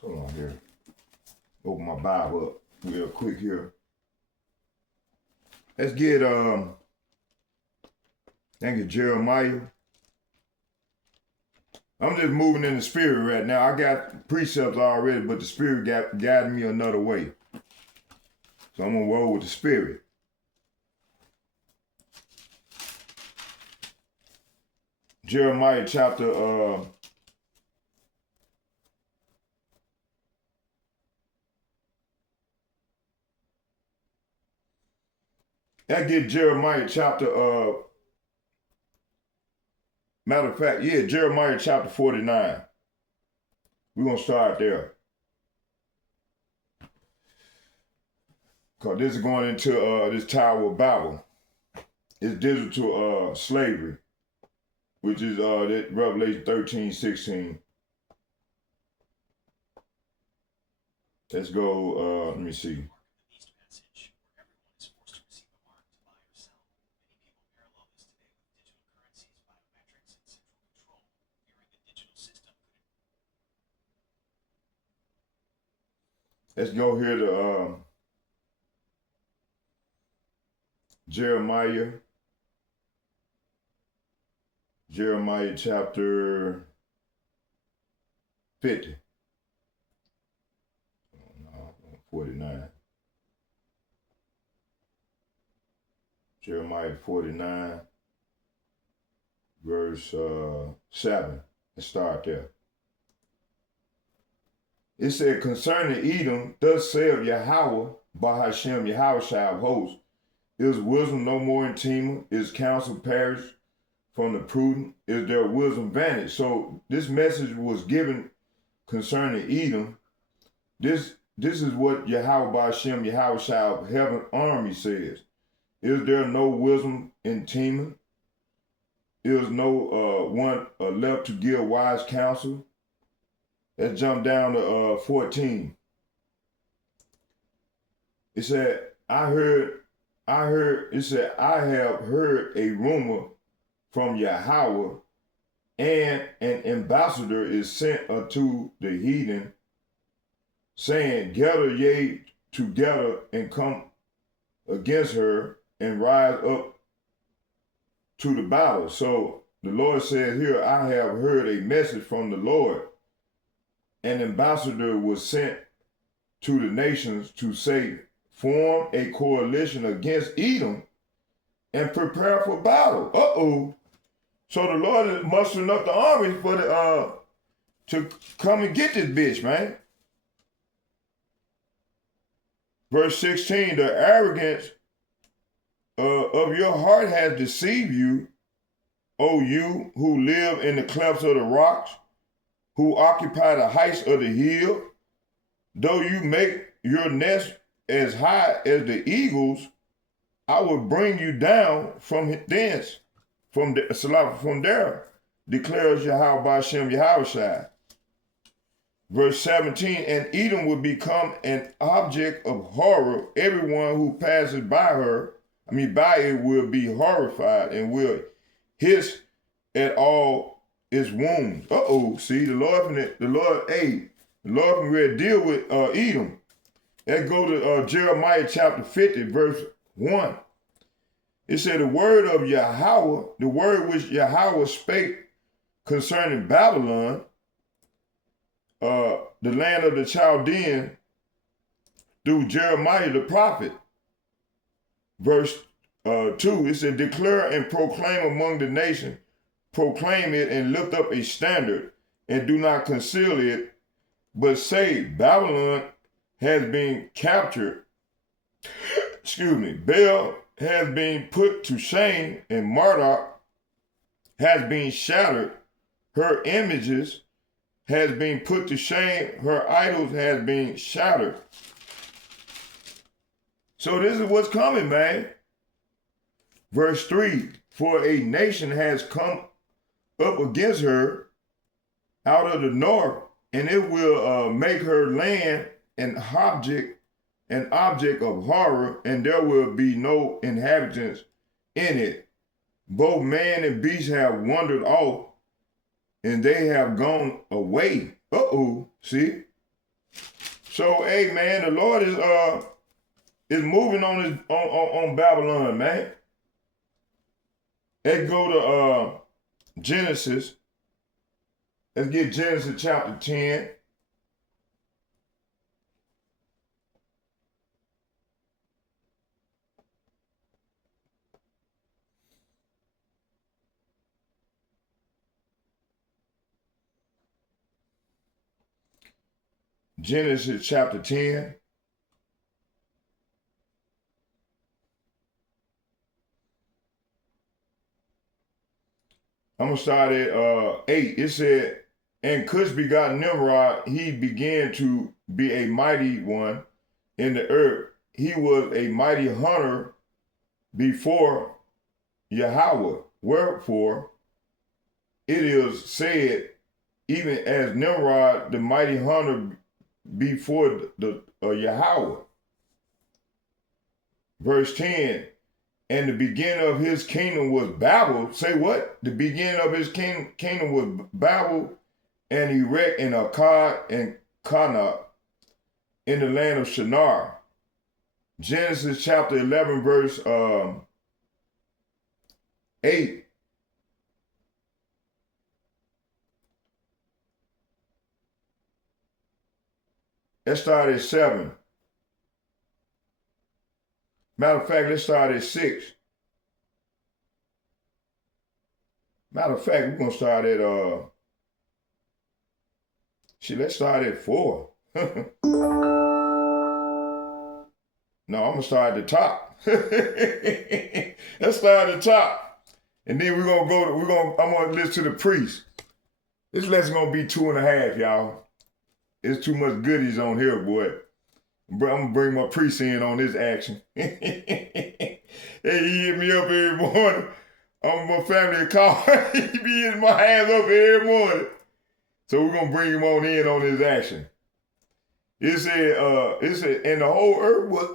hold on here. Open my Bible up real quick here. Let's get thank you, Jeremiah. I'm just moving in the spirit right now. I got precepts already, but the spirit guided me another way. So I'm gonna roll with the spirit. Jeremiah chapter that get Jeremiah chapter matter of fact, yeah, Jeremiah chapter 49. We're gonna start there. Cause this is going into this Tower of Babel. It's digital slavery, which is that Revelation 13:16. Let's go, let me see. Let's go here to Jeremiah chapter 50. No, 49. Jeremiah 49, verse 7. Let's start there. It said, concerning Edom, thus saith Yahweh, Bahashem, Yahweh shall of hosts, is wisdom no more in Tema? Is counsel perished from the prudent? Is their wisdom vanished? So this message was given concerning Edom. This is what Yahweh Bahashem, Yahweh shall of heaven army says. Is there no wisdom in Tema? Is no one left to give wise counsel? Let's jump down to 14. It said, it said, I have heard a rumor from Yahweh, and an ambassador is sent unto the heathen, saying, gather ye together and come against her and rise up to the battle. So the Lord said here, I have heard a message from the Lord. An ambassador was sent to the nations to say, form a coalition against Edom and prepare for battle. Uh-oh. So the Lord is mustering up the army for the to come and get this bitch, man. Verse 16, the arrogance of your heart has deceived you, O you who live in the clefts of the rocks, who occupy the heights of the hill. Though you make your nest as high as the eagles, I will bring you down from thence, from there, declares Yahweh Bashem Yahushai. Verse 17, and Edom will become an object of horror. Everyone who passes by it will be horrified and will hiss at all its wounds. See, the Lord can really deal with Edom. Let's go to Jeremiah chapter 50, verse 1. It said, the word of Yahweh, the word which Yahweh spake concerning Babylon, the land of the Chaldean, through Jeremiah the prophet. Verse 2, it said, declare and proclaim among the nations, proclaim it and lift up a standard, and do not conceal it, but say, Babylon has been captured. Baal has been put to shame, and Marduk has been shattered. Her images has been put to shame. Her idols has been shattered. So this is what's coming, man. Verse 3, for a nation has come up against her out of the north, and it will make her land an object of horror, and there will be no inhabitants in it. Both man and beast have wandered off, and they have gone away. See? So, hey, man, the Lord is moving on Babylon, man. Let's go to Genesis. Let's get Genesis chapter 10. Genesis chapter 10. I'm going to start at 8. It said, and Cush begot Nimrod. He began to be a mighty one in the earth. He was a mighty hunter before Yahweh. Wherefore, it is said, even as Nimrod, the mighty hunter before the Yahweh. Verse 10, and the beginning of his kingdom was Babel. Say what? The beginning of his kingdom was Babel, and Erech and Akkad and Karnak. in the land of Shinar. Genesis chapter 11, verse 8. Let's start at 7. Matter of fact, let's start at 6. Matter of fact, we're going to start at, let's start at 4. No, I'm going to start at the top. Let's start at the top. And then I'm going to listen to the priest. This lesson going to be 2.5, y'all. It's too much goodies on here, boy. Bro, I'm going to bring my priest in on this action. Hey, he hit me up every morning. I'm my family call. He be hitting my hands up every morning. So we're going to bring him on in on this action. It said, and the whole earth was,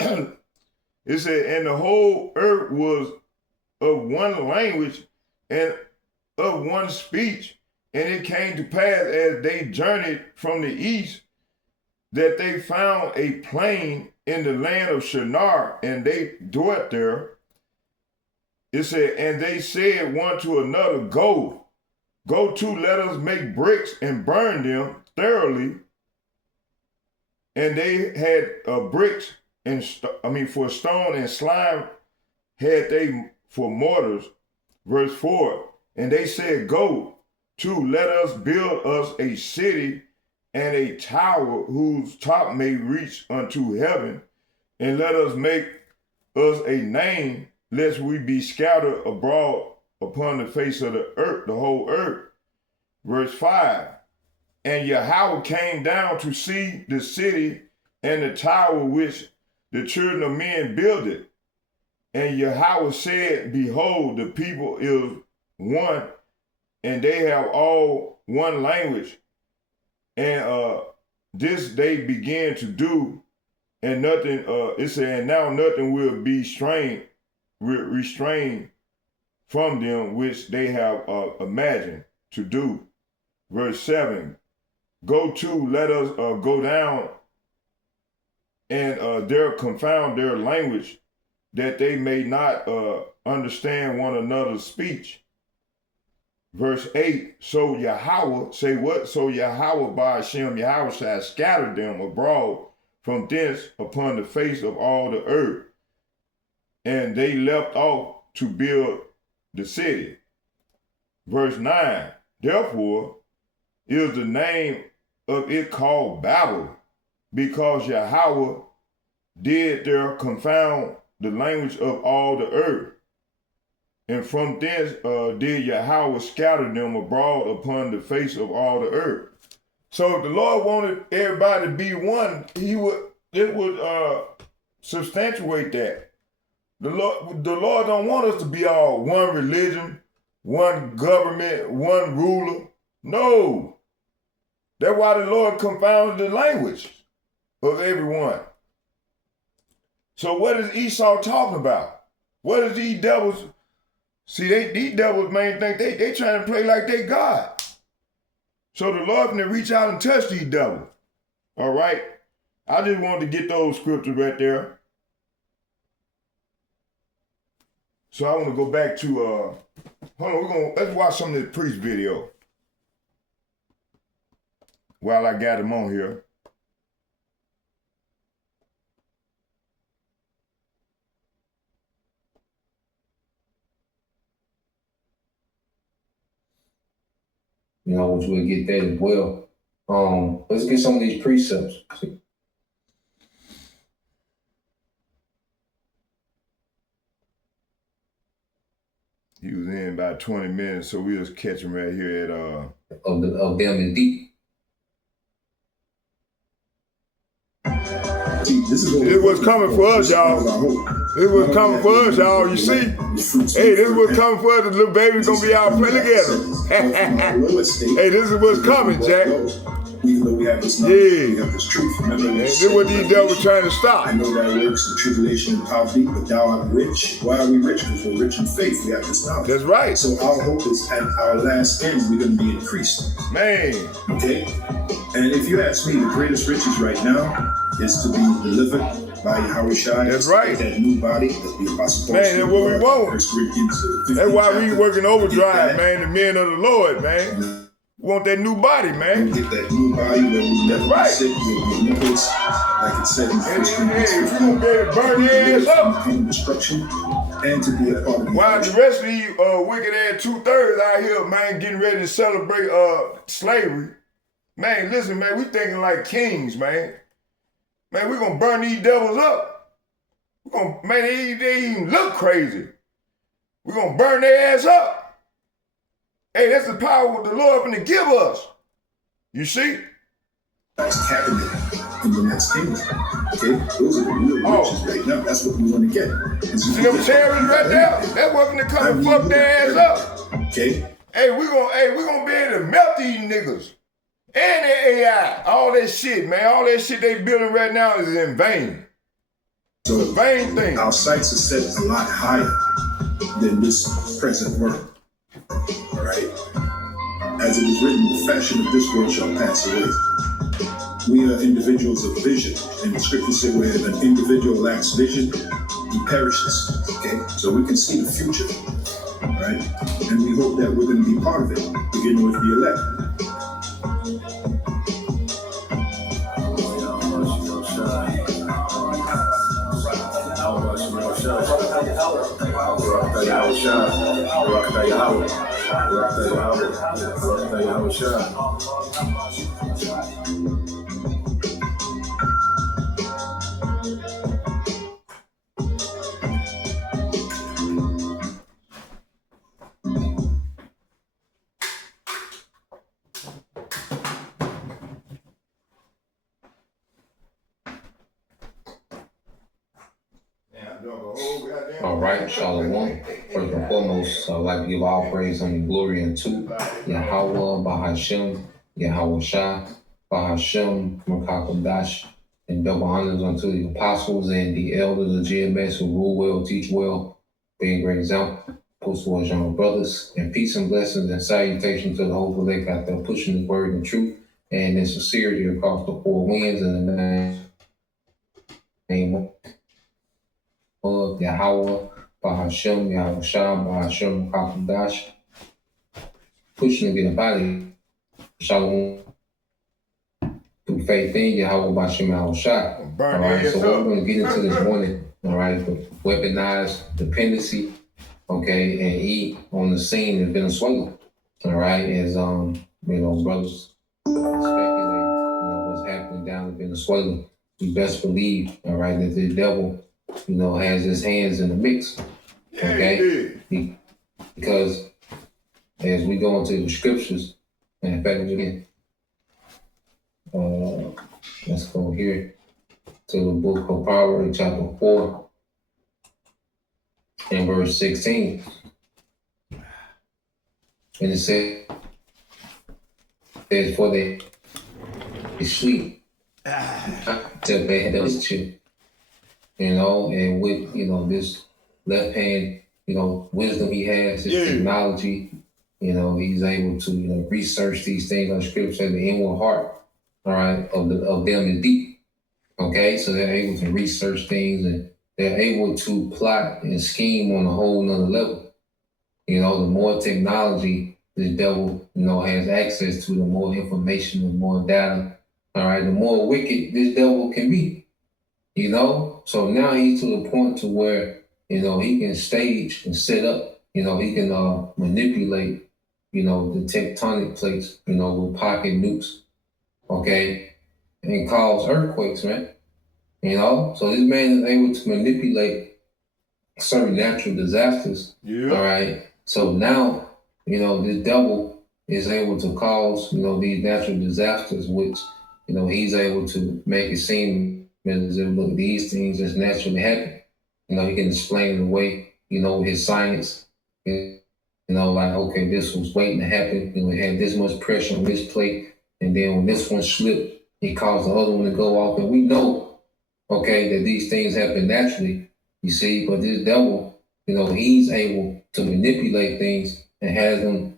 it said, and the whole earth was of one language and of one speech. And it came to pass as they journeyed from the east that they found a plain in the land of Shinar, and they dwelt there. It said, and they said one to another, go to, let us make bricks and burn them thoroughly. And they had bricks and for stone, and slime had they for mortars. Verse 4. And they said, go to, let us build us a city and a tower whose top may reach unto heaven, and let us make us a name, lest we be scattered abroad upon the face of the earth, the whole earth. Verse 5. And Yahweh came down to see the city and the tower which the children of men builded. And Yahweh said, behold, the people is one, and they have all one language. And this they began to do, and nothing, it said, and now nothing will be restrained from them which they have imagined to do. Verse 7. Go to, let us go down and there confound their language, that they may not understand one another's speech. Verse 8, so Yahweh, say what? So Yahweh by Hashem, Yahweh shall scatter them abroad from thence upon the face of all the earth. And they left off to build the city. Verse 9, therefore is the name of it called Babel, because Yahweh did there confound the language of all the earth. And from thence did Yahweh scatter them abroad upon the face of all the earth. So if the Lord wanted everybody to be one, it would substantiate that. The Lord don't want us to be all one religion, one government, one ruler. No. That's why the Lord confounded the language of everyone. So what is Esau talking about? What is these devils? See, these devils, main thing, they trying to play like they God. So the Lord can reach out and touch these devils. All right? I just wanted to get those scriptures right there. So I want to go back to, hold on, let's watch some of this priest video while I got him on here. You know, which we'll get that as well. Let's get some of these precepts. He was in about 20 minutes, so we'll just catch him right here at Of them in deep. This is what's coming for us, y'all. This is what's coming for us, y'all. You see? Hey, this is what's coming for us. The little baby's gonna be out playing together. Hey, this is what's coming, Jack. Even though we have this knowledge, we have this truth. And this is what these devils trying to stop. I know that works in tribulation and poverty, but thou art rich. Why are we rich? Because we're rich in faith. We have this knowledge. That's right. So our hope is at our last end, we're going to be increased. Man. Okay? And if you ask me, the greatest riches right now is to be delivered by Yahweh Shai. That's right. That new body that the Apostle Paul Man, that's what we want. 1 Corinthians 15 That's why we chapter. working overdrive, Get that. man, the men of the Lord, man. We want that new body, We man. get that new body where we never Right. be sick, we'll be nipples, like it said in 1 Hey, Corinthians if you 15. gonna be able to burn your ass up, From destruction and to be a part of the while the rest of these wicked ass 2/3 out here, man, getting ready to celebrate slavery. Man, listen, man, we thinking like kings, man. Man, we gonna burn these devils up. We gonna, man, they even look crazy. We gonna burn their ass up. Hey, that's the power of the Lord gonna give us. You see? God's cabinet in the next kingdom. Okay? Those are the real riches right now. That's what we want to get. See them terrorists right there? That's what's gonna come and fuck their ass up. Okay? Hey, we gonna be able to melt these niggas. And their AI. All that shit, man. All that shit they building right now is in vain. So It's a vain thing. our sights are set a lot higher than this present world. All right? As it is written, the fashion of this world shall pass away. We are individuals of vision. And the scripture said where an individual lacks vision, he perishes. Okay? So we can see the future. All right? And we hope that we're going to be part of it, beginning with the elect. All right, Shalom. First and foremost, I'd like to give all praise and glory unto Yahweh, Bahashem, Yahweh Shai, Bahashem, Merkakadash, and double honors unto the apostles and the elders of GMS who rule well, teach well, being great example. Post towards young brothers, and peace and blessings and salutations to the whole elect out there pushing the word and truth and in sincerity across the four winds in the name of Yahweh, Bahashem, Yahweh Shah, Bahashem, Kakadash, pushing to get a body, Shalom, through faith in Yahweh, Bahashem, Yahweh Shah. All Burn right, their so ass what up. we're going to get into this morning, all right, with weaponized dependency, okay, and eat on the scene in Venezuela, all right, as, brothers speculate, what's happening down in Venezuela. You best believe, all right, that the devil, has his hands in the mix, Yeah, okay? he did. Because as we go into the scriptures, and in fact, again, let's go here to the book of Proverbs, chapter 4, and verse 16. And it says, for they sleep till they had those two, and with, this left hand, wisdom he has, his technology, he's able to, research these things. On scripture, the inward heart, all right, of them is deep. Okay, so they're able to research things and they're able to plot and scheme on a whole nother level. The more technology this devil, has access to, the more information, the more data, all right, the more wicked this devil can be. So now he's to the point to where, he can stage and set up, he can manipulate, the tectonic plates, with pocket nukes, okay, and cause earthquakes, man. So this man is able to manipulate certain natural disasters, all right. So now, this devil is able to cause, these natural disasters, which, he's able to make it seem as if, look, these things just naturally happen. He can explain it away, with his science, like, okay, this was waiting to happen. It had this much pressure on this plate. And then when this one slipped, it caused the other one to go off. And we know, okay, that these things happen naturally, you see, but this devil, he's able to manipulate things and has them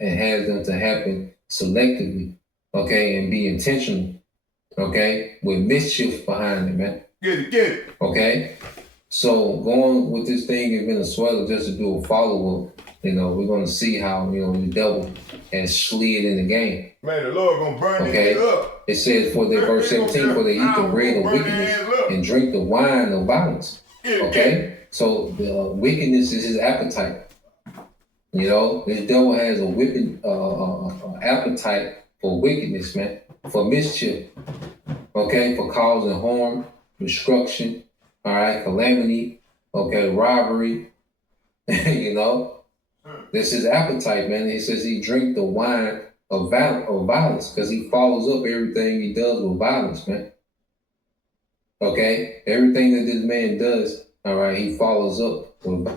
to happen selectively, okay, and be intentional. okay, with mischief behind it, man. Get it. Okay? So going with this thing in Venezuela just to do a follow-up, we're gonna see how, the devil has slid in the game. Man, the Lord gonna burn Okay? this up. It says for the verse 17, for they eat the bread of wickedness and drink the wine of violence. Okay? So the wickedness is his appetite. This devil has a whipping appetite for wickedness, man, for mischief, okay, for causing harm, destruction, all right, calamity, okay, robbery, This is appetite, man. He says he drink the wine of violence because he follows up everything he does with violence, man. Okay? Everything that this man does, all right, he follows up with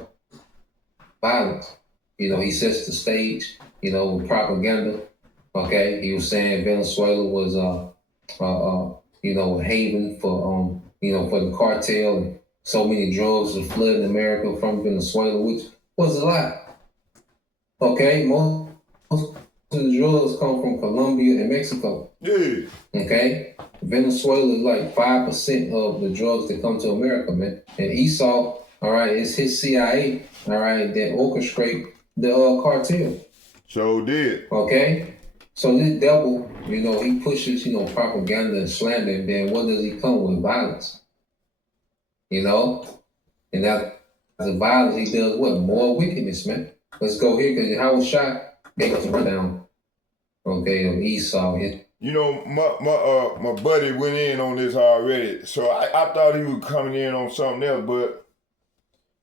violence. He sets the stage, with propaganda. Okay? He was saying Venezuela was, a haven for, for the cartel. And so many drugs were flooding America from Venezuela, which was a lie. Okay? Most of the drugs come from Colombia and Mexico. Yeah. Okay? Venezuela is like 5% of the drugs that come to America, man. And Esau, all right, it's his CIA, all right, that orchestrate the cartel. So did. Okay? So this devil, he pushes, propaganda and slander, and then what does he come with? Violence. And that the violence, he does what? More wickedness, man. Let's go here, because how was shot, they got to run down. Okay, of Esau. My buddy went in on this already, so I thought he was coming in on something else, but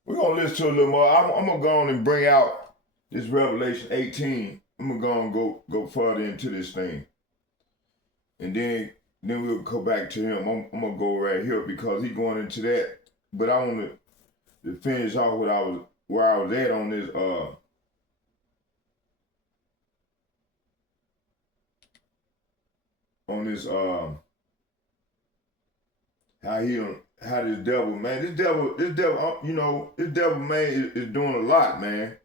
we're gonna listen to a little more. I'm gonna go on and bring out this Revelation 18. I'm gonna go further into this thing, and then we'll go back to him. I'm gonna go right here because he's going into that, but I want to finish off where I was at on this. On this how this devil, man, this devil, this devil, man, is doing a lot, man.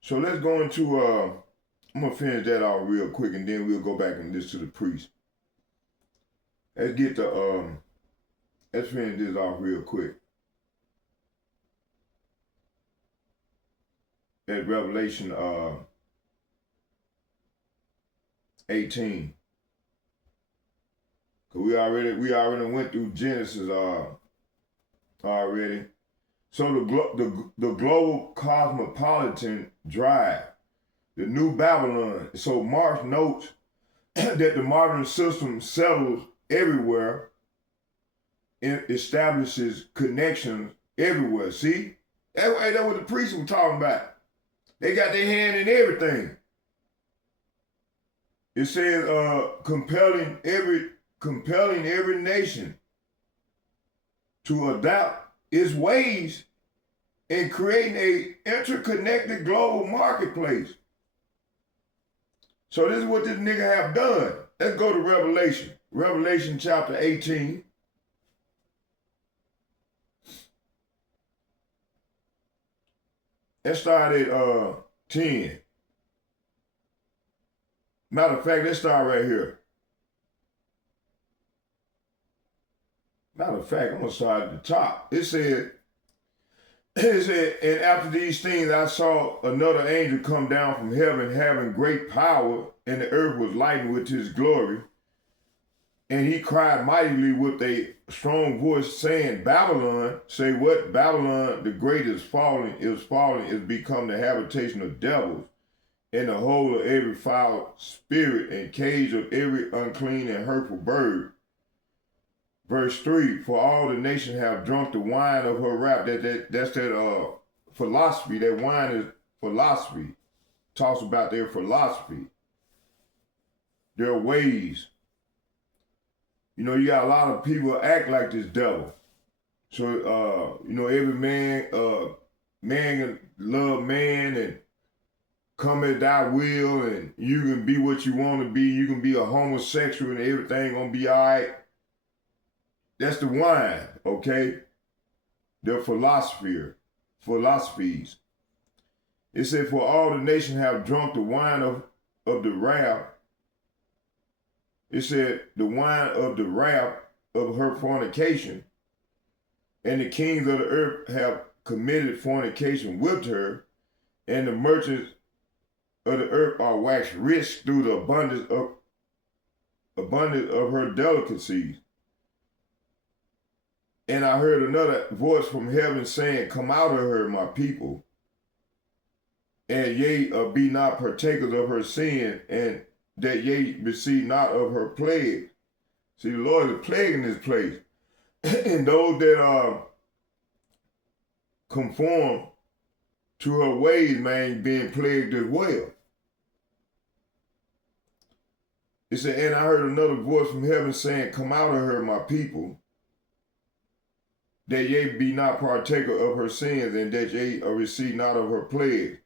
So let's go into I'm gonna finish that off real quick, and then we'll go back and listen to the priest. Let's get let's finish this off real quick. At Revelation 18. Cause we already went through Genesis already. So the global cosmopolitan drive, the new Babylon. So Marx notes that the modern system settles everywhere and establishes connections everywhere. See? That's what the priests were talking about. They got their hand in everything. It says compelling every nation to adopt its ways and creating a interconnected global marketplace. So this is what this nigga have done. Let's go to Revelation. Revelation chapter 18. Let's start at 10. Matter of fact, let's start right here. Matter of fact, I'm going to start at the top. It said, and after these things I saw another angel come down from heaven having great power, and the earth was lightened with his glory. And he cried mightily with a strong voice, saying, Babylon, say what? Babylon the great is become the habitation of devils, and the hole of every foul spirit, and cage of every unclean and hurtful bird. Verse 3, for all the nations have drunk the wine of her wrath. That's that philosophy. That wine is philosophy. Talks about their philosophy, their ways. You got a lot of people act like this devil. So, every man can love man and come at thy will, and you can be what you want to be. You can be a homosexual and everything gonna be all right. That's the wine, okay? Their philosophies. It said, for all the nations have drunk the wine of the wrath. It said, the wine of the wrath of her fornication, and the kings of the earth have committed fornication with her, and the merchants of the earth are waxed rich through the abundance of her delicacies. And I heard another voice from heaven saying, come out of her, my people, and ye be not partakers of her sin, and that ye receive not of her plague. See, the Lord is plaguing this place. And those that conform to her ways, man, being plagued as well. It said, and I heard another voice from heaven saying, come out of her, my people, that ye be not partaker of her sins, and that ye receive not of her plague.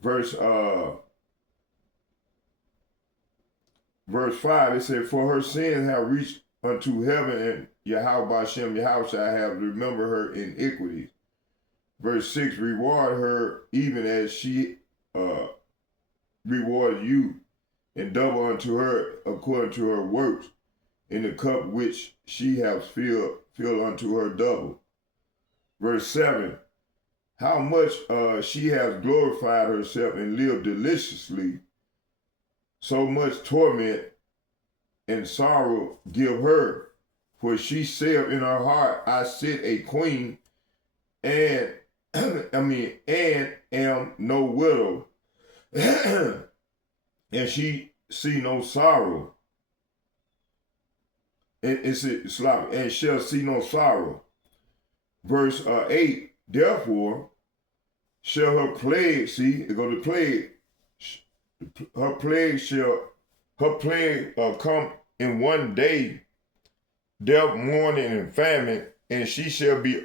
Verse 5, it said, for her sins have reached unto heaven, and Yahweh Hashem Yahushua have remembered her iniquities. Verse 6, reward her even as she rewarded you, and double unto her according to her works, in the cup which she hath filled unto her double. Verse 7, how much she has glorified herself and lived deliciously, so much torment and sorrow give her. For she said in her heart, I sit a queen, and and am no widow, and she see no sorrow. And shall see no sorrow. Verse 8, therefore shall her plague, see, it go to plague, her plague come in one day, death, mourning, and famine, and she shall be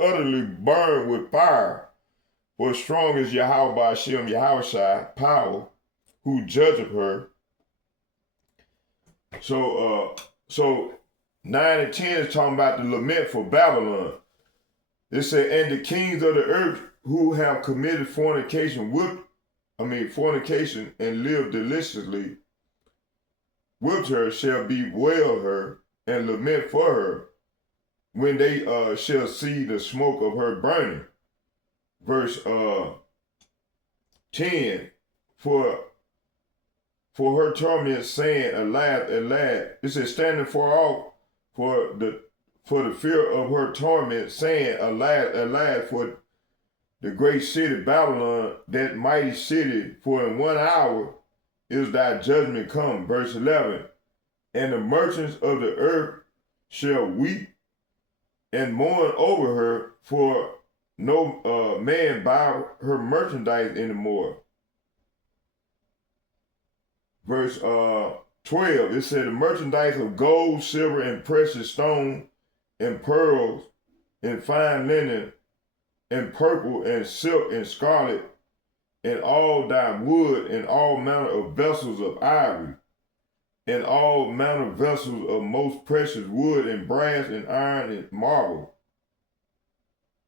utterly burned with fire. For strong is Yahweh Hashem Yahushua power, who judgeth her. So 9 and 10 is talking about the lament for Babylon. It said, and the kings of the earth who have committed fornication and lived deliciously with her shall bewail her and lament for her when they shall see the smoke of her burning. Verse 10, for her torment saying, alas, alas. It says, standing far off for the fear of her torment, saying, alas, alas, for the great city Babylon, that mighty city, for in 1 hour is thy judgment come. Verse 11, and the merchants of the earth shall weep and mourn over her, for no man buy her merchandise anymore. Verse 12, it said, the merchandise of gold, silver, and precious stone, and pearls, and fine linen, and purple, and silk, and scarlet, and all dyed wood, and all manner of vessels of ivory, and all manner of vessels of most precious wood, and brass, and iron, and marble.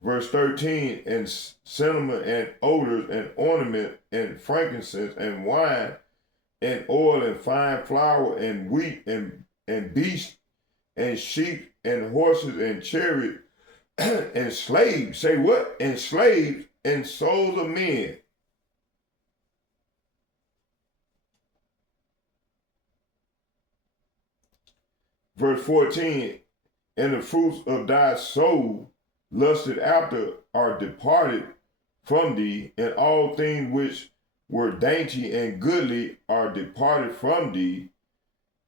Verse 13, and cinnamon, and odors, and ornament, and frankincense, and wine, and oil, and fine flour, and wheat, and beasts, and sheep, and horses, and chariots, and slaves. Say what? And slaves, and souls of men. Verse 14, and the fruits of thy soul lusted after are departed from thee, and all things which were dainty and goodly are departed from thee,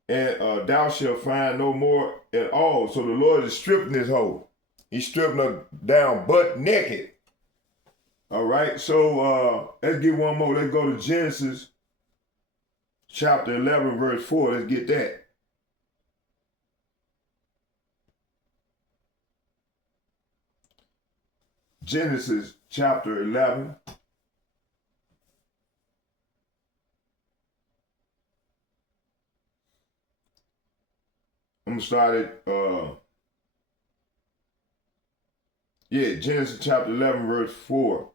and thou shalt find no more at all. So the Lord is stripping this hoe. He's stripping her down butt naked. All right, so let's get one more. Let's go to Genesis chapter 11, verse 4. Let's get that. Genesis chapter 11. I'm going to start at, Genesis chapter 11, verse 4.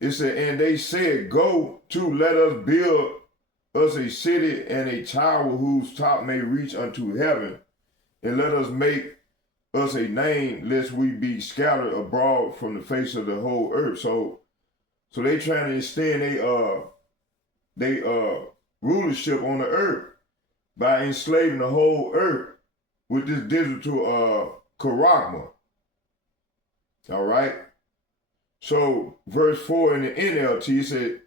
It said, and they said, go to, let us build us a city and a tower whose top may reach unto heaven, and let us make us a name, lest we be scattered abroad from the face of the whole earth. So they trying to extend they rulership on the earth by enslaving the whole earth with this digital charagma. All right. So verse 4 in the NLT said,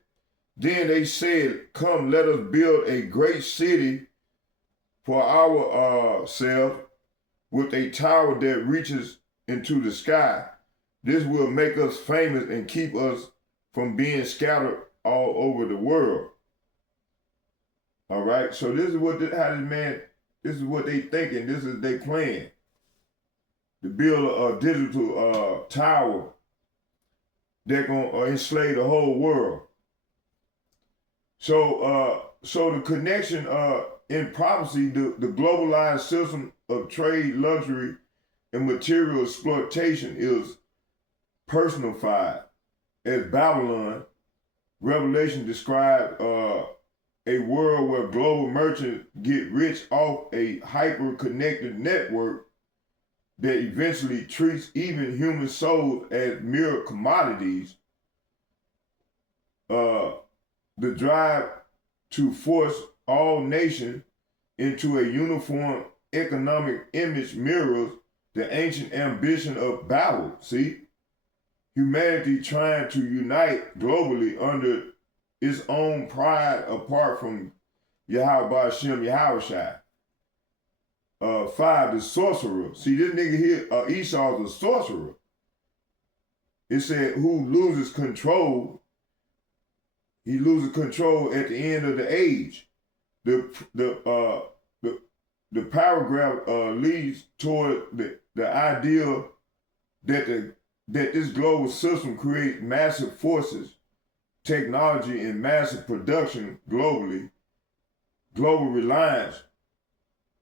then they said, come, let us build a great city for ourselves with a tower that reaches into the sky. This will make us famous and keep us from being scattered all over the world. All right. So this is what this is what they thinking. This is their plan. To build a digital tower that gonna enslave the whole world. So the connection in prophecy, the globalized system of trade, luxury, and material exploitation is personified as Babylon. Revelation described a world where global merchants get rich off a hyper-connected network that eventually treats even human souls as mere commodities. The drive to force all nations into a uniform economic image mirrors the ancient ambition of Babel. See? Humanity trying to unite globally under its own pride apart from Yahweh Shem Yahushai. 5, the sorcerer. See, this nigga here, Esau's a sorcerer. It said, who loses control, he loses control at the end of the age. The paragraph leads toward the idea that this global system creates massive forces, technology, and massive production globally, global reliance,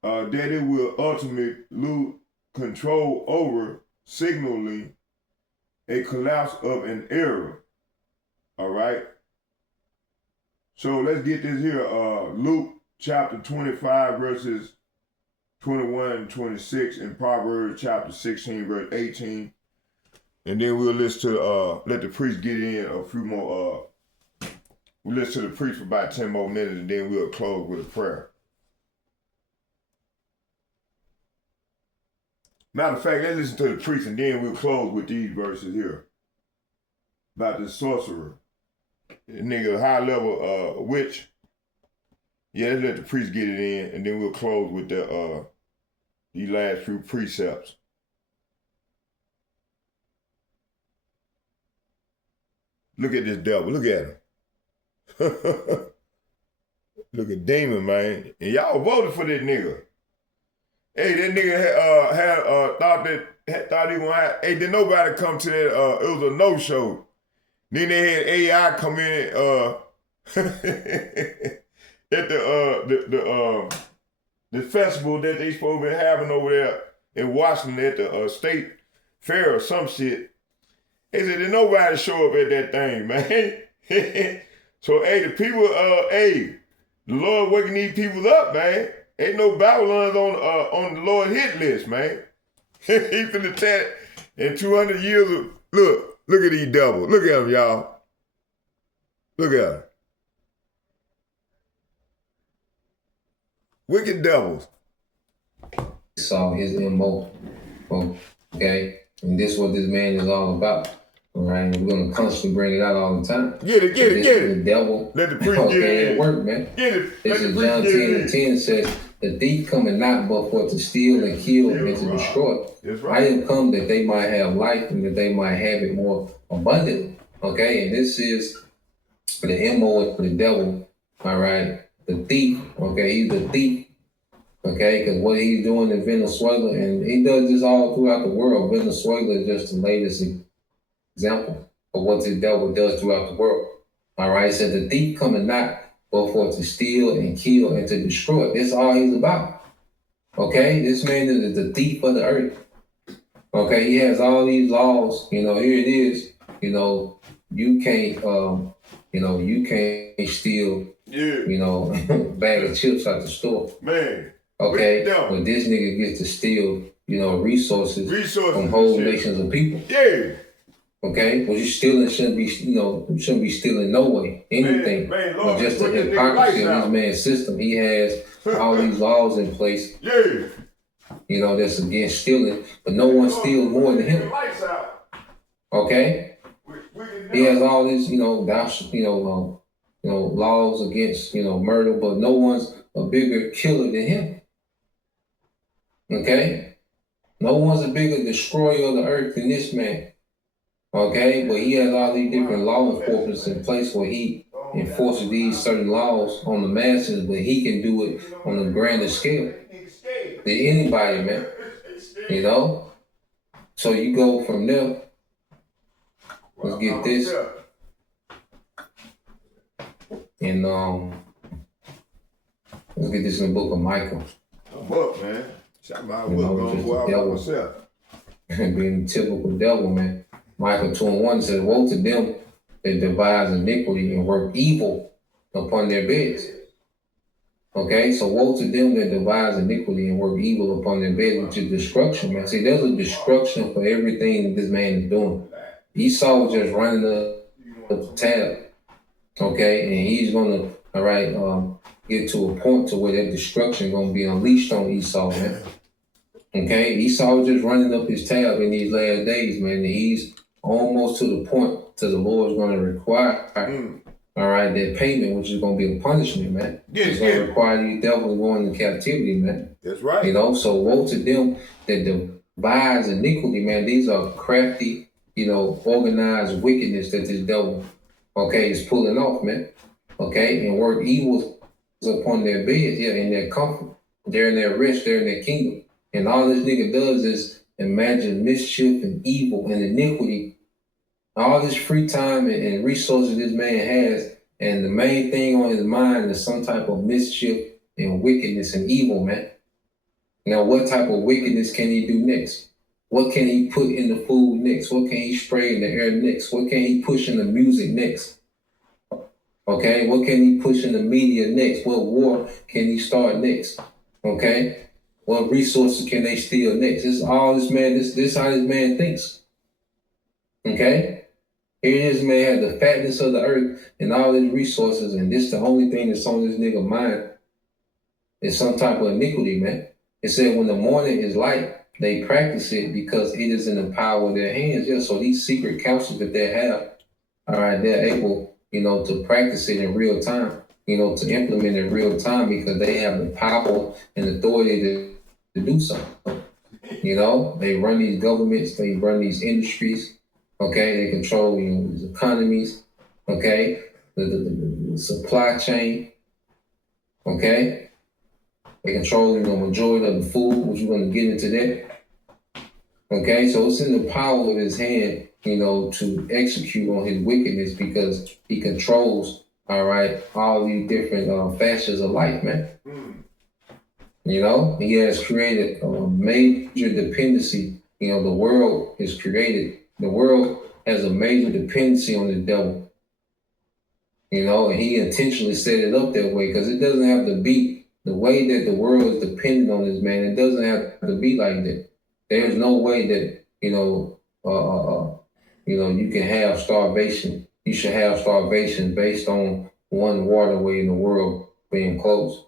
that it will ultimately lose control over, signaling a collapse of an era. All right. So let's get this here. Luke chapter 25 verses 21 and 26, and Proverbs chapter 16 verse 18. And then we'll listen to let the priest get in a few more. We'll listen to the priest for about 10 more minutes, and then we'll close with a prayer. Matter of fact, let's listen to the priest, and then we'll close with these verses here about the sorcerer. Nigga, high level witch. Yeah, let's let the priest get it in, and then we'll close with the these last few precepts. Look at this devil. Look at him. Look at Demon, man. And y'all voted for that nigga. Hey, that nigga thought he gonna have. Hey, did nobody come to that? It was a no-show. Then they had AI come in at the festival that they supposed to be having over there in Washington at the state fair or some shit. They said, did nobody show up at that thing, man? So, hey, the people, the Lord waking these people up, man. Ain't no Babylons on the Lord hit list, man. He finna tell in 200 years of, look at these devils. Look at them, y'all. Look at them. Wicked devils. Saw his MO, okay? And this is what this man is all about, all right? And we're gonna constantly bring it out all the time. Get it. The devil. Let the priest get it. It work, man. Get it. This is John 10:10 says, the thief cometh not but for to steal and kill and to destroy. That's right. I am come that they might have life and that they might have it more abundantly, okay? And this is the MO for the devil, all right? The thief, okay? He's the thief. Okay, because what he's doing in Venezuela, and he does this all throughout the world. Venezuela is just the latest example of what the devil does throughout the world. All right, it said the thief coming not but for to steal and kill and to destroy. That's all he's about. Okay, this man is the thief of the earth. Okay, he has all these laws. You know, here it is. You know, you can't steal you know, bag of chips out the store. Man. Okay, Yeah. but this nigga gets to steal, you know, resources from and whole shit. nations of people. Yeah. Okay, what you stealing shouldn't be, you know, shouldn't be stealing no way, anything. Man, But Lord, just the put that nigga hypocrisy of lights this out. man's system. He has all these laws in place, Yeah. you know, that's against stealing, but no one steals more than him. Lights out. Okay, he has all these, you know, laws against, you know, murder, but no one's a bigger killer than him. Okay, no one's a bigger destroyer of the earth than this man. Okay, but he has all these different law enforcement in place where he enforces these certain laws on the masses, but he can do it on a grander scale than anybody, man. You know? So you go from there. Let's get this. And let's get this in the book of Micah. I'm up, man. Shot my You know, going to go out by myself. Being the typical devil, man. Micah 2:1 says, "Woe to them that devise iniquity and work evil upon their beds." Okay, so woe to them that devise iniquity and work evil upon their beds, which is destruction, man. See, there's a destruction for everything that this man is doing. Esau was just running up the tab, okay, and he's gonna, all right, get to a point to where that destruction gonna be unleashed on Esau, man. Okay, Esau was just running up his tab in these last days, man, and he's almost to the point to the Lord's gonna require, all right, that payment, which is gonna be a punishment, man. It's gonna require these devils going into captivity, man. That's right. You know, so woe to them that devise iniquity, man. These are crafty, you know, organized wickedness that this devil, okay, is pulling off, man. Okay, and work evil upon their beds, yeah, in their comfort. They're in their rest, they're in their kingdom. And all this nigga does is imagine mischief and evil and iniquity. All this free time and resources this man has, and the main thing on his mind is some type of mischief and wickedness and evil, man. Now, what type of wickedness can he do next? What can he put in the food next? What can he spray in the air next? What can he push in the music next? Okay, what can he push in the media next? What war can he start next? Okay, what resources can they steal next? This is all this man, this how this man thinks. Okay? Here this man has the fatness of the earth and all his resources, and this the only thing that's on this nigga mind is some type of iniquity, man. It said when the morning is light, they practice it because it is in the power of their hands. Yeah, so these secret counsels that they have, all right, they're able, you know, to practice it in real time, you know, to implement it in real time because they have the power and authority to do so. You know, they run these governments, they run these industries, okay, they control, you know, these economies, okay, the supply chain, okay, they control, you know, majority of the food, which we're going to get into that, okay, so it's in the power of his hand, you know, to execute on his wickedness because he controls, all right, all these different facets of life, man. You know, he has created a major dependency. You know, the world is created. The world has a major dependency on the devil. You know, and he intentionally set it up that way because it doesn't have to be the way that the world is dependent on this man. It doesn't have to be like that. There's no way that, you know, you can have starvation. You should have starvation based on one waterway in the world being closed.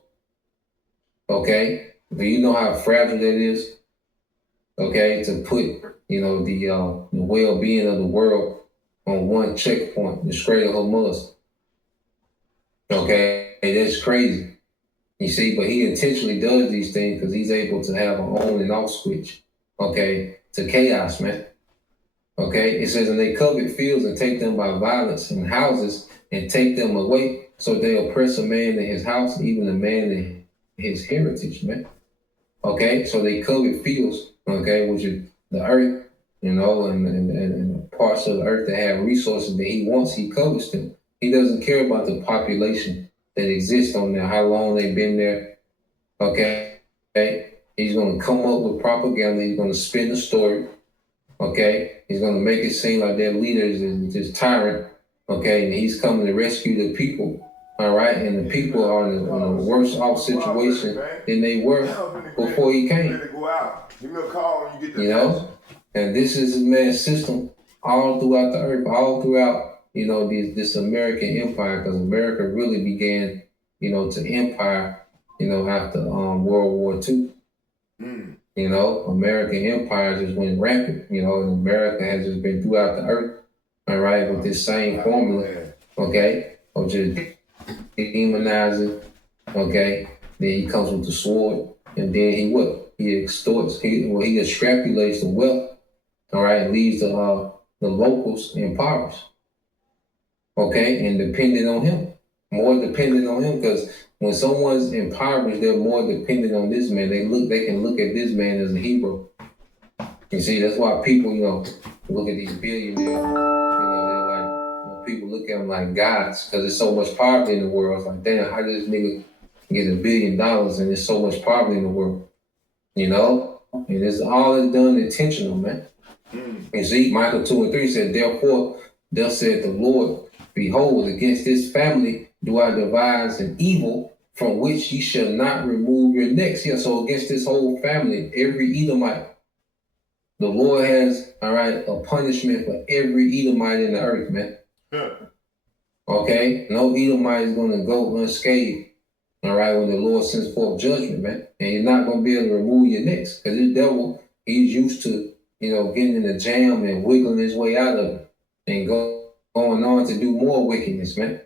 Okay? Do you know how fragile that is? Okay, to put, you know, the well-being of the world on one checkpoint, the Strait of Hormuz. Okay, that's crazy. You see, but he intentionally does these things because he's able to have an on and off switch. Okay, to chaos, man. Okay, it says, and they covet fields and take them by violence and houses and take them away. So they oppress a man in his house, even a man in his heritage, man. Okay, so they covet fields, okay, which is the earth, you know, and parts of the earth that have resources that he wants, he covets them. He doesn't care about the population that exists on there, how long they've been there, okay? He's going to come up with propaganda, he's going to spin the story, okay? He's going to make it seem like their leader is this tyrant, okay? And he's coming to rescue the people, all right, and the people are in a worse off situation than they were before he came. You know, and this is a man's system all throughout the earth, all throughout, you know, this American empire, because America really began, you know, to empire, you know, after World War II. You know, American empire just went rampant, you know, and America has just been throughout the earth, all right, with this same formula, okay, of just demonizing, okay, then he comes with the sword, and then he what? He extorts, he extrapolates the wealth, all right, and leaves the locals impoverished, okay, and dependent on him, more dependent on him, because when someone's impoverished, they're more dependent on this man. They can look at this man as a hero. You see, that's why people, you know, look at these billionaires, you know, they're like, you know, people look at them like gods, because there's so much poverty in the world. It's like, damn, how did this nigga get $1 billion and there's so much poverty in the world? You know? And it's all is done intentional, man. You see, Michael 2:3 said, therefore, thus said the Lord, behold, against this family do I devise an evil from which ye shall not remove your necks. Yeah, so against this whole family, every Edomite, the Lord has, all right, a punishment for every Edomite in the earth, man. Okay? No Edomite is going to go unscathed, all right, when the Lord sends forth judgment, man. And you're not going to be able to remove your necks, because this devil, he's used to, you know, getting in a jam and wiggling his way out of it and going on to do more wickedness, man.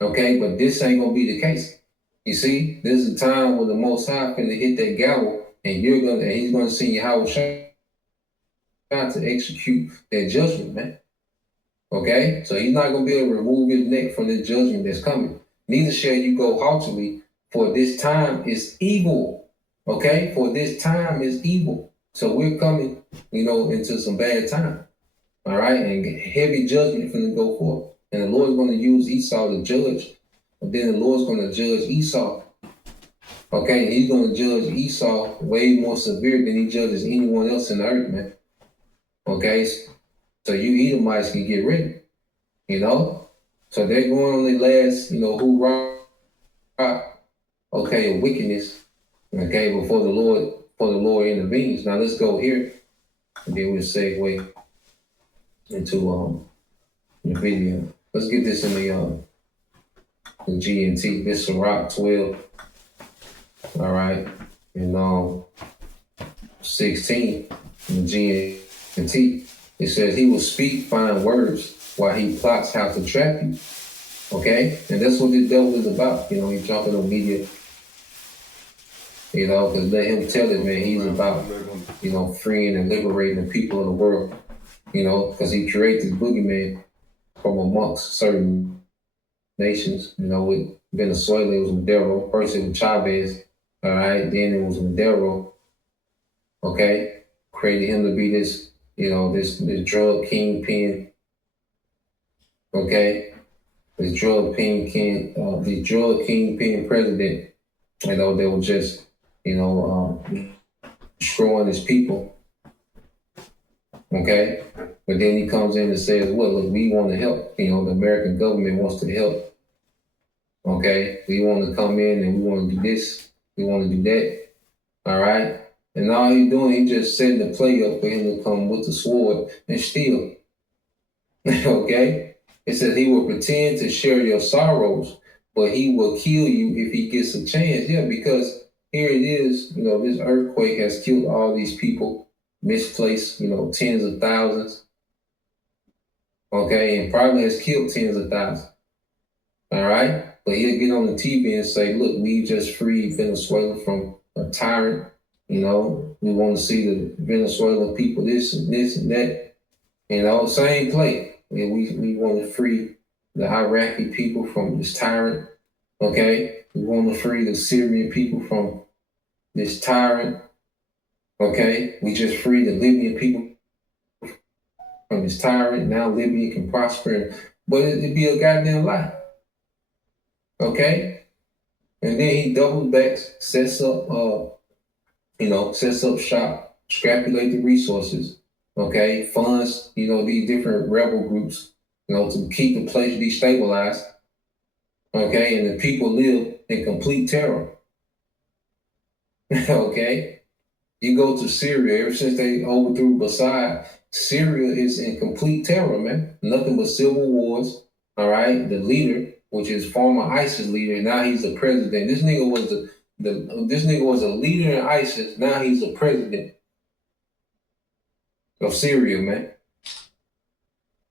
Okay? But this ain't going to be the case. You see, this is a time where the Most High finna hit that gavel, and he's going to send Yahweh to execute that judgment, man. Okay? So he's not going to be able to remove his neck from this judgment that's coming. Neither shall you go haughtily, for this time is evil. Okay? For this time is evil. So we're coming, you know, into some bad time. All right? And heavy judgment finna go forth. And the Lord's going to use Esau to judge. But then the Lord's going to judge Esau. Okay? And he's going to judge Esau way more severe than he judges anyone else in the earth, man. Okay? So you Edomites can get ready. You know? So they're going on their last, you know, hoorah, okay, of wickedness, okay, before the Lord intervenes. Now let's go here, and then we'll segue into the video. Let's get this in the GNT. This Sirach 12, all right, and 16 in the GNT. It says he will speak fine words while he plots how to trap you. Okay? And that's what the devil is about. You know, he's jumping on media. You know, because let him tell it, man. He's about, you know, freeing and liberating the people of the world. You know, because he created this boogeyman from amongst certain nations. You know, with Venezuela, it was Maduro. First it was Chavez. All right? Then it was Maduro. Okay? Created him to be this, you know, this drug kingpin. Okay? The drug kingpin president, you know, they were just, you know, destroying his people. Okay? But then he comes in and says, well, look, we want to help. You know, the American government wants to help. Okay? We want to come in and we want to do this. We want to do that. All right? And all he's doing, he's just setting the play up for him to come with the sword and steal. Okay? It says he will pretend to share your sorrows, but he will kill you if he gets a chance. Yeah, because here it is, you know, this earthquake has killed all these people, misplaced, you know, tens of thousands. Okay, and probably has killed tens of thousands. All right? But he'll get on the TV and say, look, we just freed Venezuela from a tyrant. You know, we want to see the Venezuelan people this and this and that. You know, same play. Yeah, we want to free the Iraqi people from this tyrant, okay? We want to free the Syrian people from this tyrant, okay? We just freed the Libyan people from this tyrant. Now Libya can prosper, but it'd be a goddamn lie, okay? And then he doubles back, sets up shop, extrapolate the resources, okay, funds, you know, these different rebel groups, you know, to keep the place destabilized, Okay, and the people live in complete terror. Okay, you go to Syria. Ever since they overthrew Bashar, Syria is in complete terror, man. Nothing but civil wars. All right, the leader, which is former ISIS leader, now he's the president. This nigga was this nigga was a leader in ISIS. Now he's the president of Syria, man.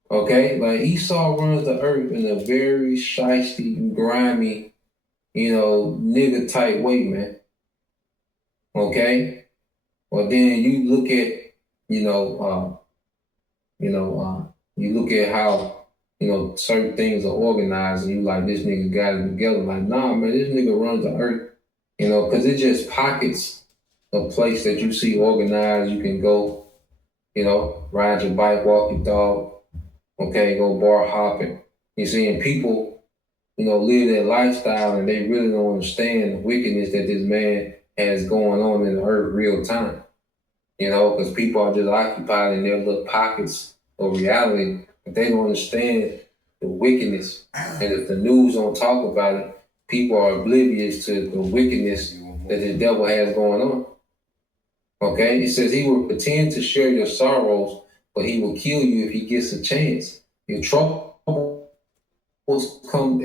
Okay, like Esau runs the earth in a very shiesty, grimy, nigga type way, man. Okay, well then you look at, you look at how certain things are organized, and you like, this nigga got it together. Like, nah, man, this nigga runs the earth, because it's just pockets of place that you see organized. You can go, ride your bike, walk your dog. Okay, go bar hopping. You see, and people, live their lifestyle, and they really don't understand the wickedness that this man has going on in the earth real time. Because people are just occupied in their little pockets of reality, but they don't understand the wickedness. And if the news don't talk about it, people are oblivious to the wickedness that the devil has going on. Okay, it says he will pretend to share your sorrows, but he will kill you if he gets a chance. If troubles come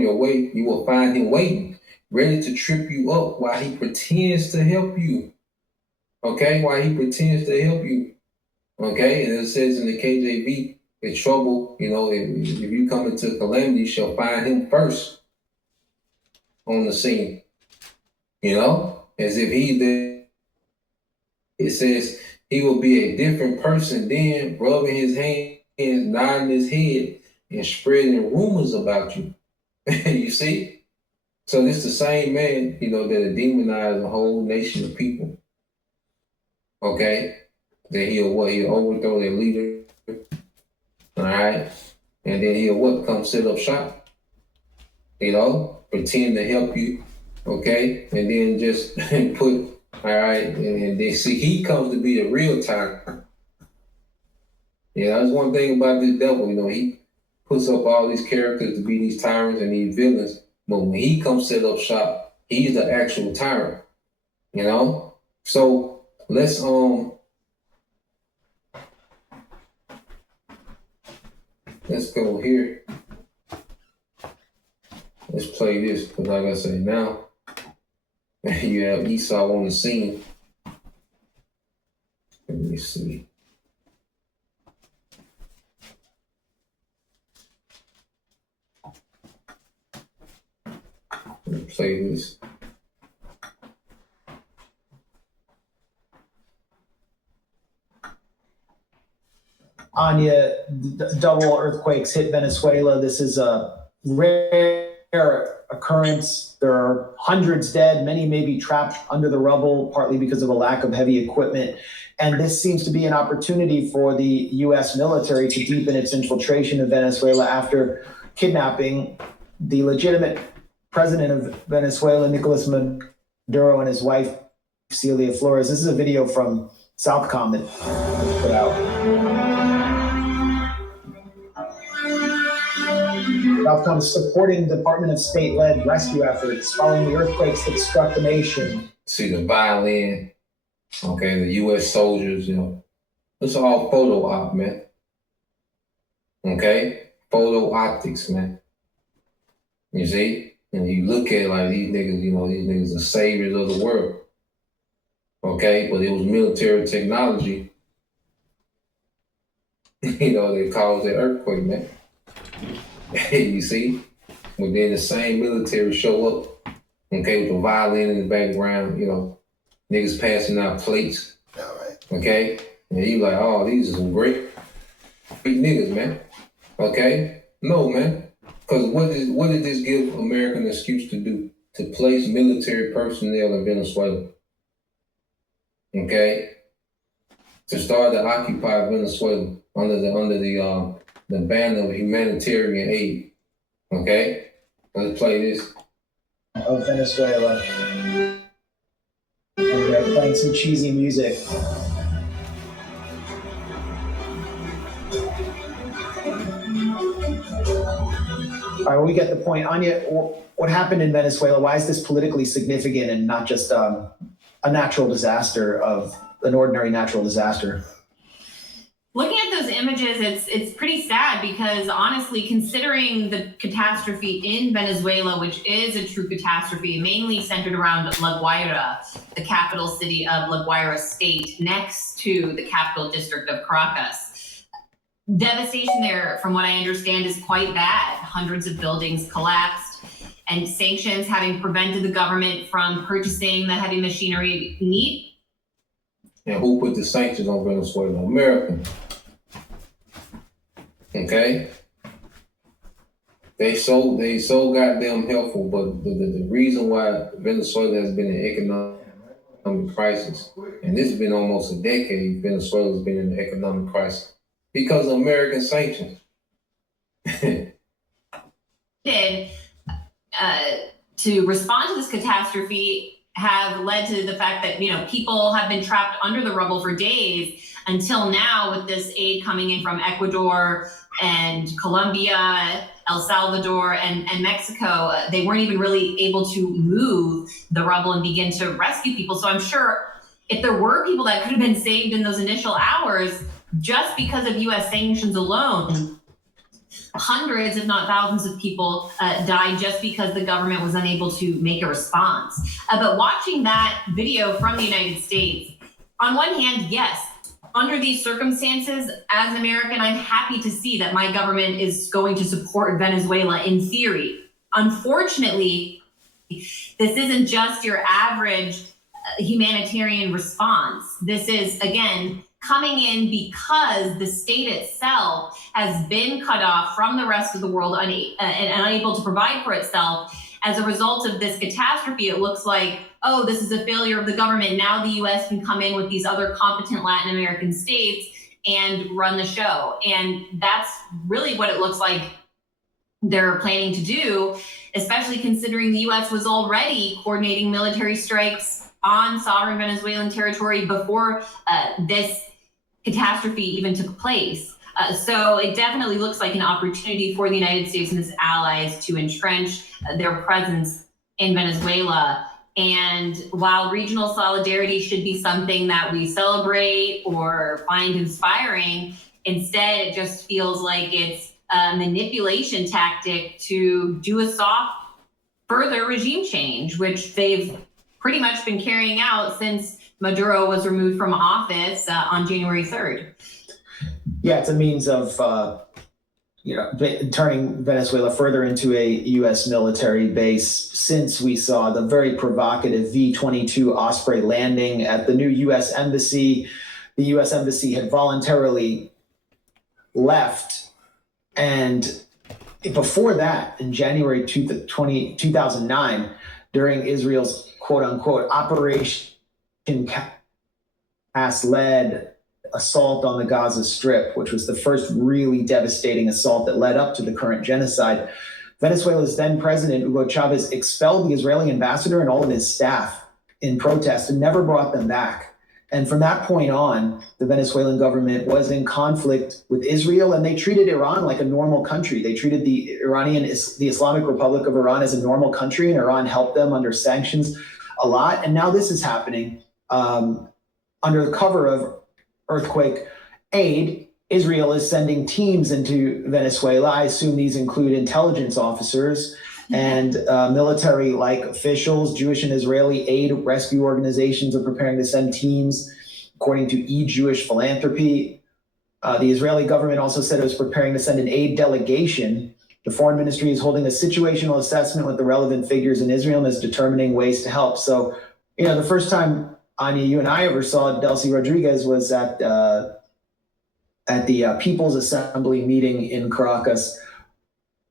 your way, you will find him waiting, ready to trip you up while he pretends to help you. Okay, while he pretends to help you. Okay, and it says in the KJV, if trouble, if you come into calamity, you shall find him first on the scene. As if he's there. It says he will be a different person then, rubbing his hands, nodding his head, and spreading rumors about you. You see? So this the same man, that demonized a whole nation of people. Okay? Then he'll overthrow their leader. All right? And then he'll come set up shop. Pretend to help you. Okay? And then just put, all right, and then see, he comes to be a real tyrant. That's one thing about this devil, he puts up all these characters to be these tyrants and these villains, but when he comes set up shop, he's the actual tyrant. So let's go here. Let's play this, because like I say, now you have Esau on the scene. Let me see. Let me play this. Anya, double earthquakes hit Venezuela. This is a rare occurrence. There are hundreds dead. Many may be trapped under the rubble, partly because of a lack of heavy equipment. And this seems to be an opportunity for the U.S. military to deepen its infiltration of Venezuela after kidnapping the legitimate president of Venezuela, Nicolas Maduro, and his wife, Celia Flores. This is a video from Southcom that was put out. Southcom is supporting Department of State-led rescue efforts following the earthquakes that struck the nation. See the violin, okay, the U.S. soldiers, it's all photo op, man. Okay, photo optics, man. You see, and you look at like these niggas, these niggas are saviors of the world. Okay, but it was military technology, that caused the earthquake, man. You see? But then the same military show up, okay, with the violin in the background, niggas passing out plates. All right. Okay? And you like, oh, these are some great niggas, man. Okay? No, man. Because what did this give America an excuse to do? To place military personnel in Venezuela. Okay? To start to occupy Venezuela under the banner of humanitarian aid. Okay? Let's play this. Of Venezuela. And they're playing some cheesy music. All right, well, we get the point. Anya, what happened in Venezuela? Why is this politically significant and not just a natural disaster of an ordinary natural disaster? Looking at those images, it's pretty sad because honestly, considering the catastrophe in Venezuela, which is a true catastrophe, mainly centered around La Guaira, the capital city of La Guaira state, next to the capital district of Caracas. Devastation there, from what I understand, is quite bad. Hundreds of buildings collapsed, and sanctions having prevented the government from purchasing the heavy machinery it needs. And who put the sanctions on Venezuela? America. Okay? They so goddamn helpful, but the reason why Venezuela has been in economic crisis, and this has been almost a decade, Venezuela's been in an economic crisis, because of American sanctions. To respond to this catastrophe have led to the fact that, people have been trapped under the rubble for days until now, with this aid coming in from Ecuador and Colombia, El Salvador, and Mexico. They weren't even really able to move the rubble and begin to rescue people. So I'm sure if there were people that could have been saved in those initial hours, just because of US sanctions alone, hundreds, if not thousands of people died just because the government was unable to make a response. But watching that video from the United States, on one hand, yes, under these circumstances, as an American, I'm happy to see that my government is going to support Venezuela in theory. Unfortunately, this isn't just your average humanitarian response. This is, again, coming in because the state itself has been cut off from the rest of the world and unable to provide for itself. As a result of this catastrophe, it looks like, oh, this is a failure of the government. Now the US can come in with these other competent Latin American states and run the show. And that's really what it looks like they're planning to do, especially considering the US was already coordinating military strikes on sovereign Venezuelan territory before this catastrophe even took place. So it definitely looks like an opportunity for the United States and its allies to entrench their presence in Venezuela. And while regional solidarity should be something that we celebrate or find inspiring, instead it just feels like it's a manipulation tactic to do a soft further regime change, which they've pretty much been carrying out since Maduro was removed from office on January 3rd. Yeah, it's a means of turning Venezuela further into a U.S. military base, since we saw the very provocative V-22 Osprey landing at the new U.S. Embassy. The U.S. Embassy had voluntarily left. And before that, in January 2009, during Israel's quote-unquote Operation Cast-led assault on the Gaza Strip, which was the first really devastating assault that led up to the current genocide, Venezuela's then president, Hugo Chavez, expelled the Israeli ambassador and all of his staff in protest and never brought them back. And from that point on, the Venezuelan government was in conflict with Israel, and they treated Iran like a normal country. They treated the Islamic Republic of Iran as a normal country, and Iran helped them under sanctions a lot. And now this is happening under the cover of earthquake aid. Israel is sending teams into Venezuela. I assume these include intelligence officers and military-like officials. Jewish and Israeli aid rescue organizations are preparing to send teams, according to E-Jewish Philanthropy. The Israeli government also said it was preparing to send an aid delegation. The foreign ministry is holding a situational assessment with the relevant figures in Israel and is determining ways to help. So, the first time, Anya, you and I ever saw Delcy Rodriguez was at the People's Assembly meeting in Caracas,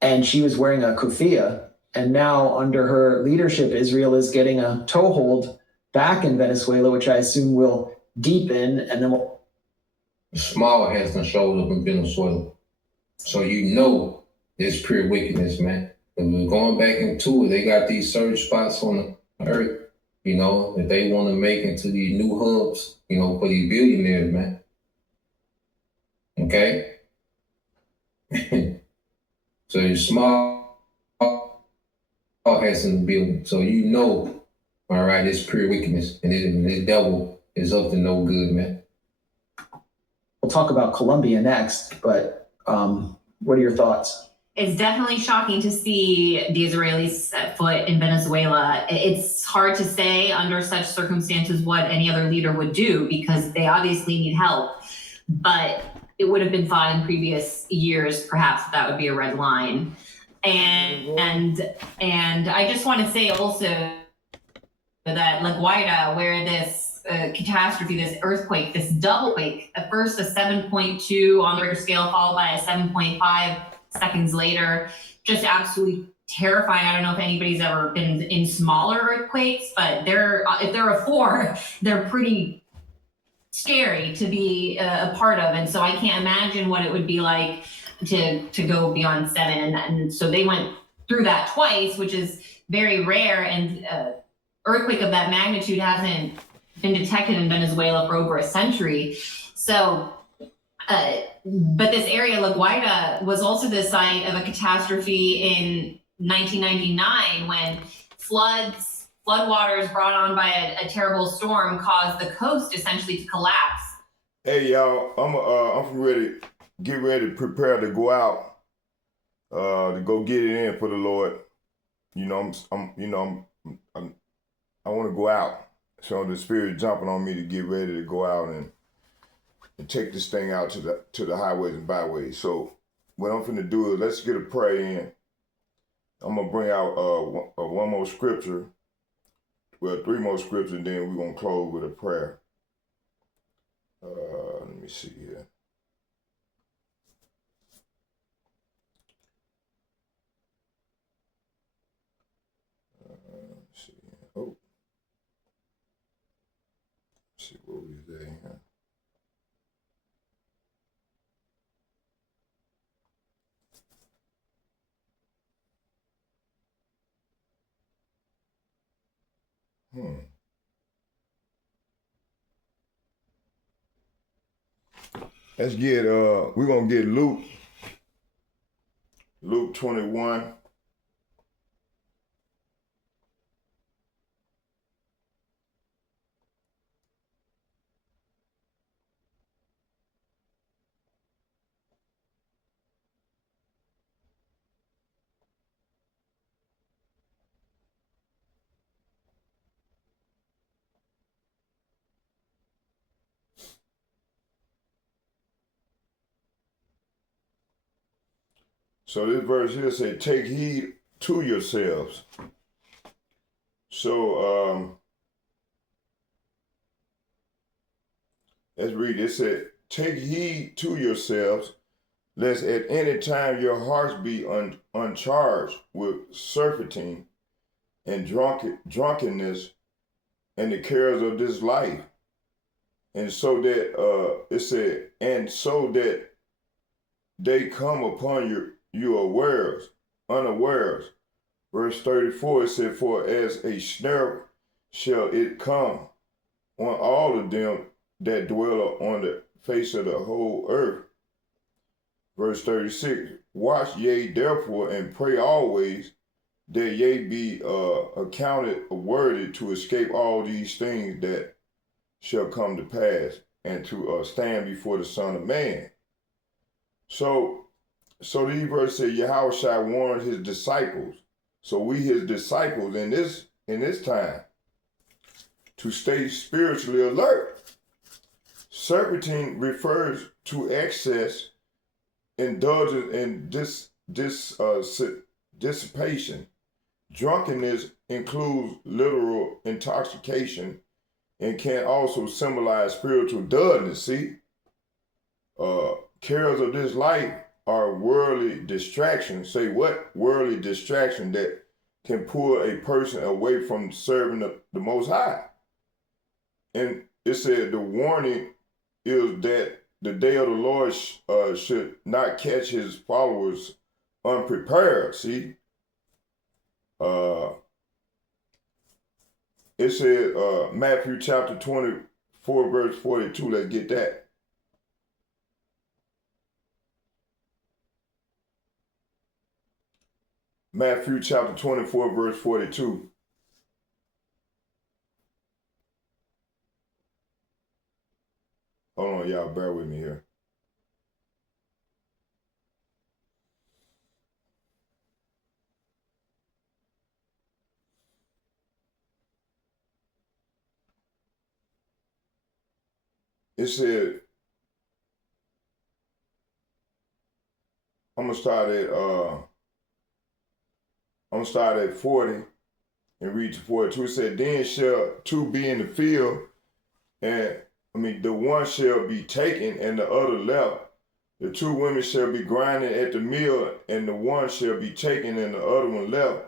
and she was wearing a kufiya. And now, under her leadership, Israel is getting a toehold back in Venezuela, which I assume will deepen, and then we'll... Small hasn't showed up in Venezuela. So there's pure wickedness, man. And we're going back into it. They got these surge spots on the earth, that they want to make into these new hubs, for these billionaires, man. Okay? So it's small all has in the building. So all right, it's pure wickedness, and this devil is up to no good, man. We'll talk about Colombia next, but what are your thoughts? It's definitely shocking to see the Israelis set foot in Venezuela. It's hard to say under such circumstances what any other leader would do because they obviously need help. But it would have been thought in previous years, perhaps that would be a red line. And I just want to say also that La Guaira, where this catastrophe, this earthquake, this double quake, at first a 7.2 on the Richter scale, followed by a 7.5 seconds later, just absolutely terrifying. I don't know if anybody's ever been in smaller earthquakes, but if they're a 4, they're pretty scary to be a part of. And so I can't imagine what it would be like to go beyond 7. And so they went through that twice, which is very rare. And earthquake of that magnitude hasn't been detected in Venezuela for over a century. So, but this area, La Guaira, was also the site of a catastrophe in 1999 when floodwaters brought on by a terrible storm caused the coast essentially to collapse. Hey y'all, I'm get ready, prepare to go out, to go get it in for the Lord. You know, I want to go out. So the Spirit jumping on me to get ready to go out and take this thing out to the highways and byways. So what I'm finna do is let's get a prayer in. I'm gonna bring out one more scripture, well 3 more scriptures, and then we're gonna close with a prayer. Let me see here. Let's see. Oh. Let's see what we there here. Let's get we're gonna get Luke 21. So this verse here says, take heed to yourselves. So let's read. It said, take heed to yourselves, lest at any time your hearts be uncharged with surfeiting and drunkenness and the cares of this life. And so that, it said, and so that they come upon you unawares. Verse 34, it said, for as a snare shall it come on all of them that dwell on the face of the whole earth. Verse 36, watch ye therefore and pray always that ye be accounted worthy to escape all these things that shall come to pass and to stand before the Son of Man. So these verses say Yahweh warned his disciples. So we his disciples in this time to stay spiritually alert. Serpentine refers to excess, indulgence, and dissipation. Drunkenness includes literal intoxication and can also symbolize spiritual dullness. See, cares of this life are worldly distractions. Say what? Worldly distraction that can pull a person away from serving the Most High. And it said the warning is that the day of the Lord should not catch his followers unprepared. See, it said Matthew chapter 24 verse 42. Let's get that. Matthew chapter 24, verse 42. Hold on, y'all, bear with me here. It said, I'm gonna start at 40 and read to 42. It said, then shall two be in the field, and the one shall be taken and the other left. The two women shall be grinding at the mill, and the one shall be taken and the other one left.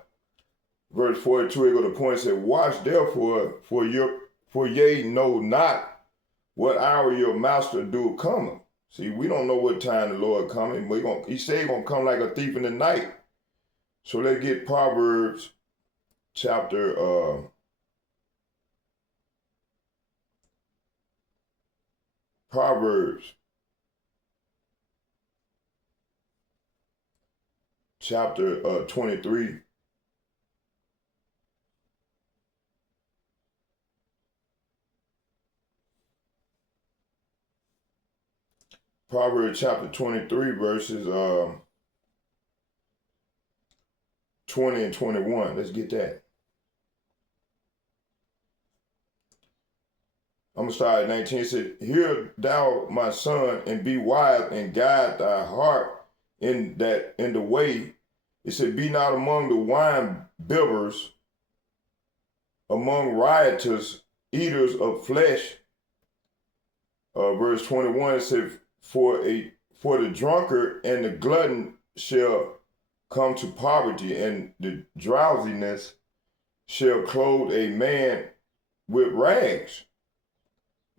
Verse 42, it go to the point, said, watch therefore, for ye know not what hour your master do coming. See, we don't know what time the Lord coming. He said he's gonna come like a thief in the night. So let's get Proverbs chapter chapter 23. Proverbs chapter 23, verses 20 and 21. Let's get that. I'm going to start at 19. It said, hear thou, my son, and be wise, and guide thy heart in the way. It said, be not among the wine bibbers, among rioters, eaters of flesh. Verse 21, it said, for the drunkard and the glutton shall come to poverty, and the drowsiness shall clothe a man with rags.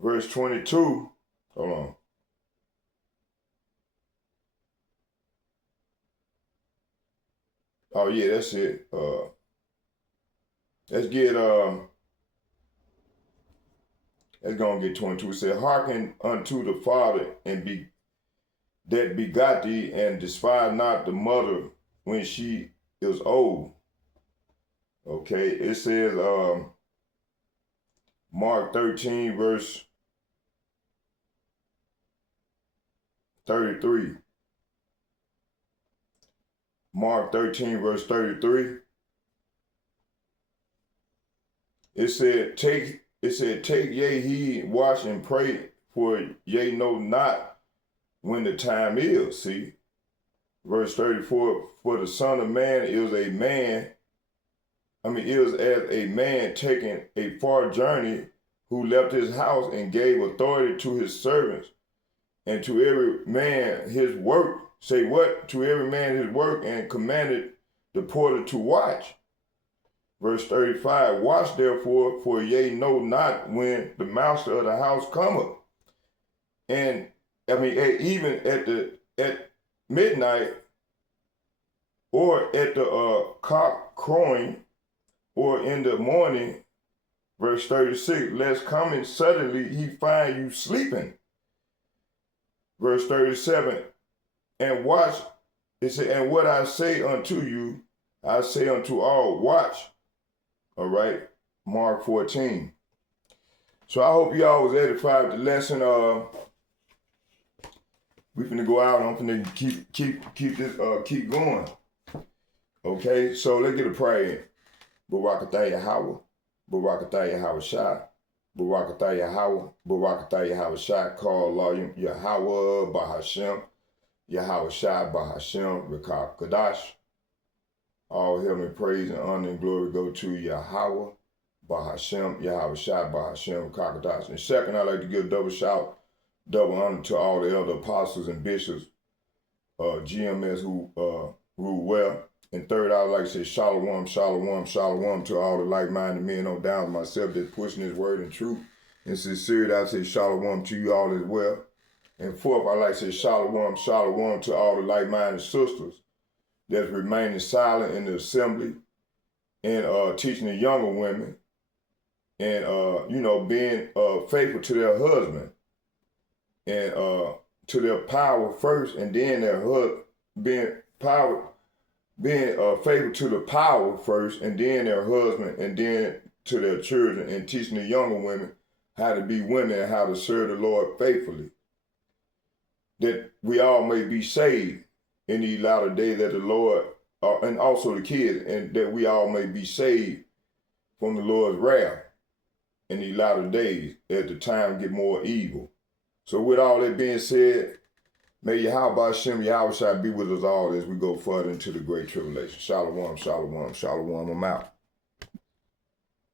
Verse 22, hold on. Oh yeah, that's it. Let's go and get 22. It said, hearken unto the father and that begot thee, and despise not the mother when she is old. Okay, it says Mark 13, verse 33. Mark 13, verse 33. It said, take ye heed, watch and pray, for ye know not when the time is. See, verse 34, for the Son of Man is as a man taking a far journey, who left his house and gave authority to his servants, and to every man his work. Say what? To every man his work, and commanded the porter to watch. Verse 35, watch therefore, for ye know not when the master of the house cometh. And even at midnight, or at the cock crowing, or in the morning. Verse 36, lest coming suddenly he find you sleeping. Verse 37, and watch, it said, and what I say unto you, I say unto all, watch. All right, Mark 14. So I hope y'all was edified with the lesson. We finna go out. I'm finna keep going. Okay, so let's get a prayer in. Barakatah Yahweh, Barakatah Yahweh Shai, Barakatah Yahweh, Barakatah Yahweh Shai, call Allah Yahweh Bahashem, Yahweh Shai Bahashem, Rekah Kadash. All heaven and praise and honor and glory go to Yahweh Bahashem, Yahweh Shai Bahashem, Rekah Kadash. And second, I'd like to give double shout, double honor to all the elder apostles and bishops, GMS who rule well. And third, I would like to say shalom, shalom, shalom to all the like-minded men on down to myself that's pushing his word in truth. And sincerely, I say shalom to you all as well. And fourth, I like to say shalom, shalom to all the like-minded sisters that's remaining silent in the assembly and teaching the younger women and, being faithful to their husband and to their power first, and then their husband being power. being faithful to the power first, and then their husband, and then to their children, and teaching the younger women how to be women and how to serve the Lord faithfully. That we all may be saved in these latter days, that the Lord, and also the kids, and that we all may be saved from the Lord's wrath in these latter days as the time get more evil. So with all that being said, may Yahweh Hashem, Yahweh shall be with us all as we go further into the great tribulation. Shalom, shalom, shalom, I'm out.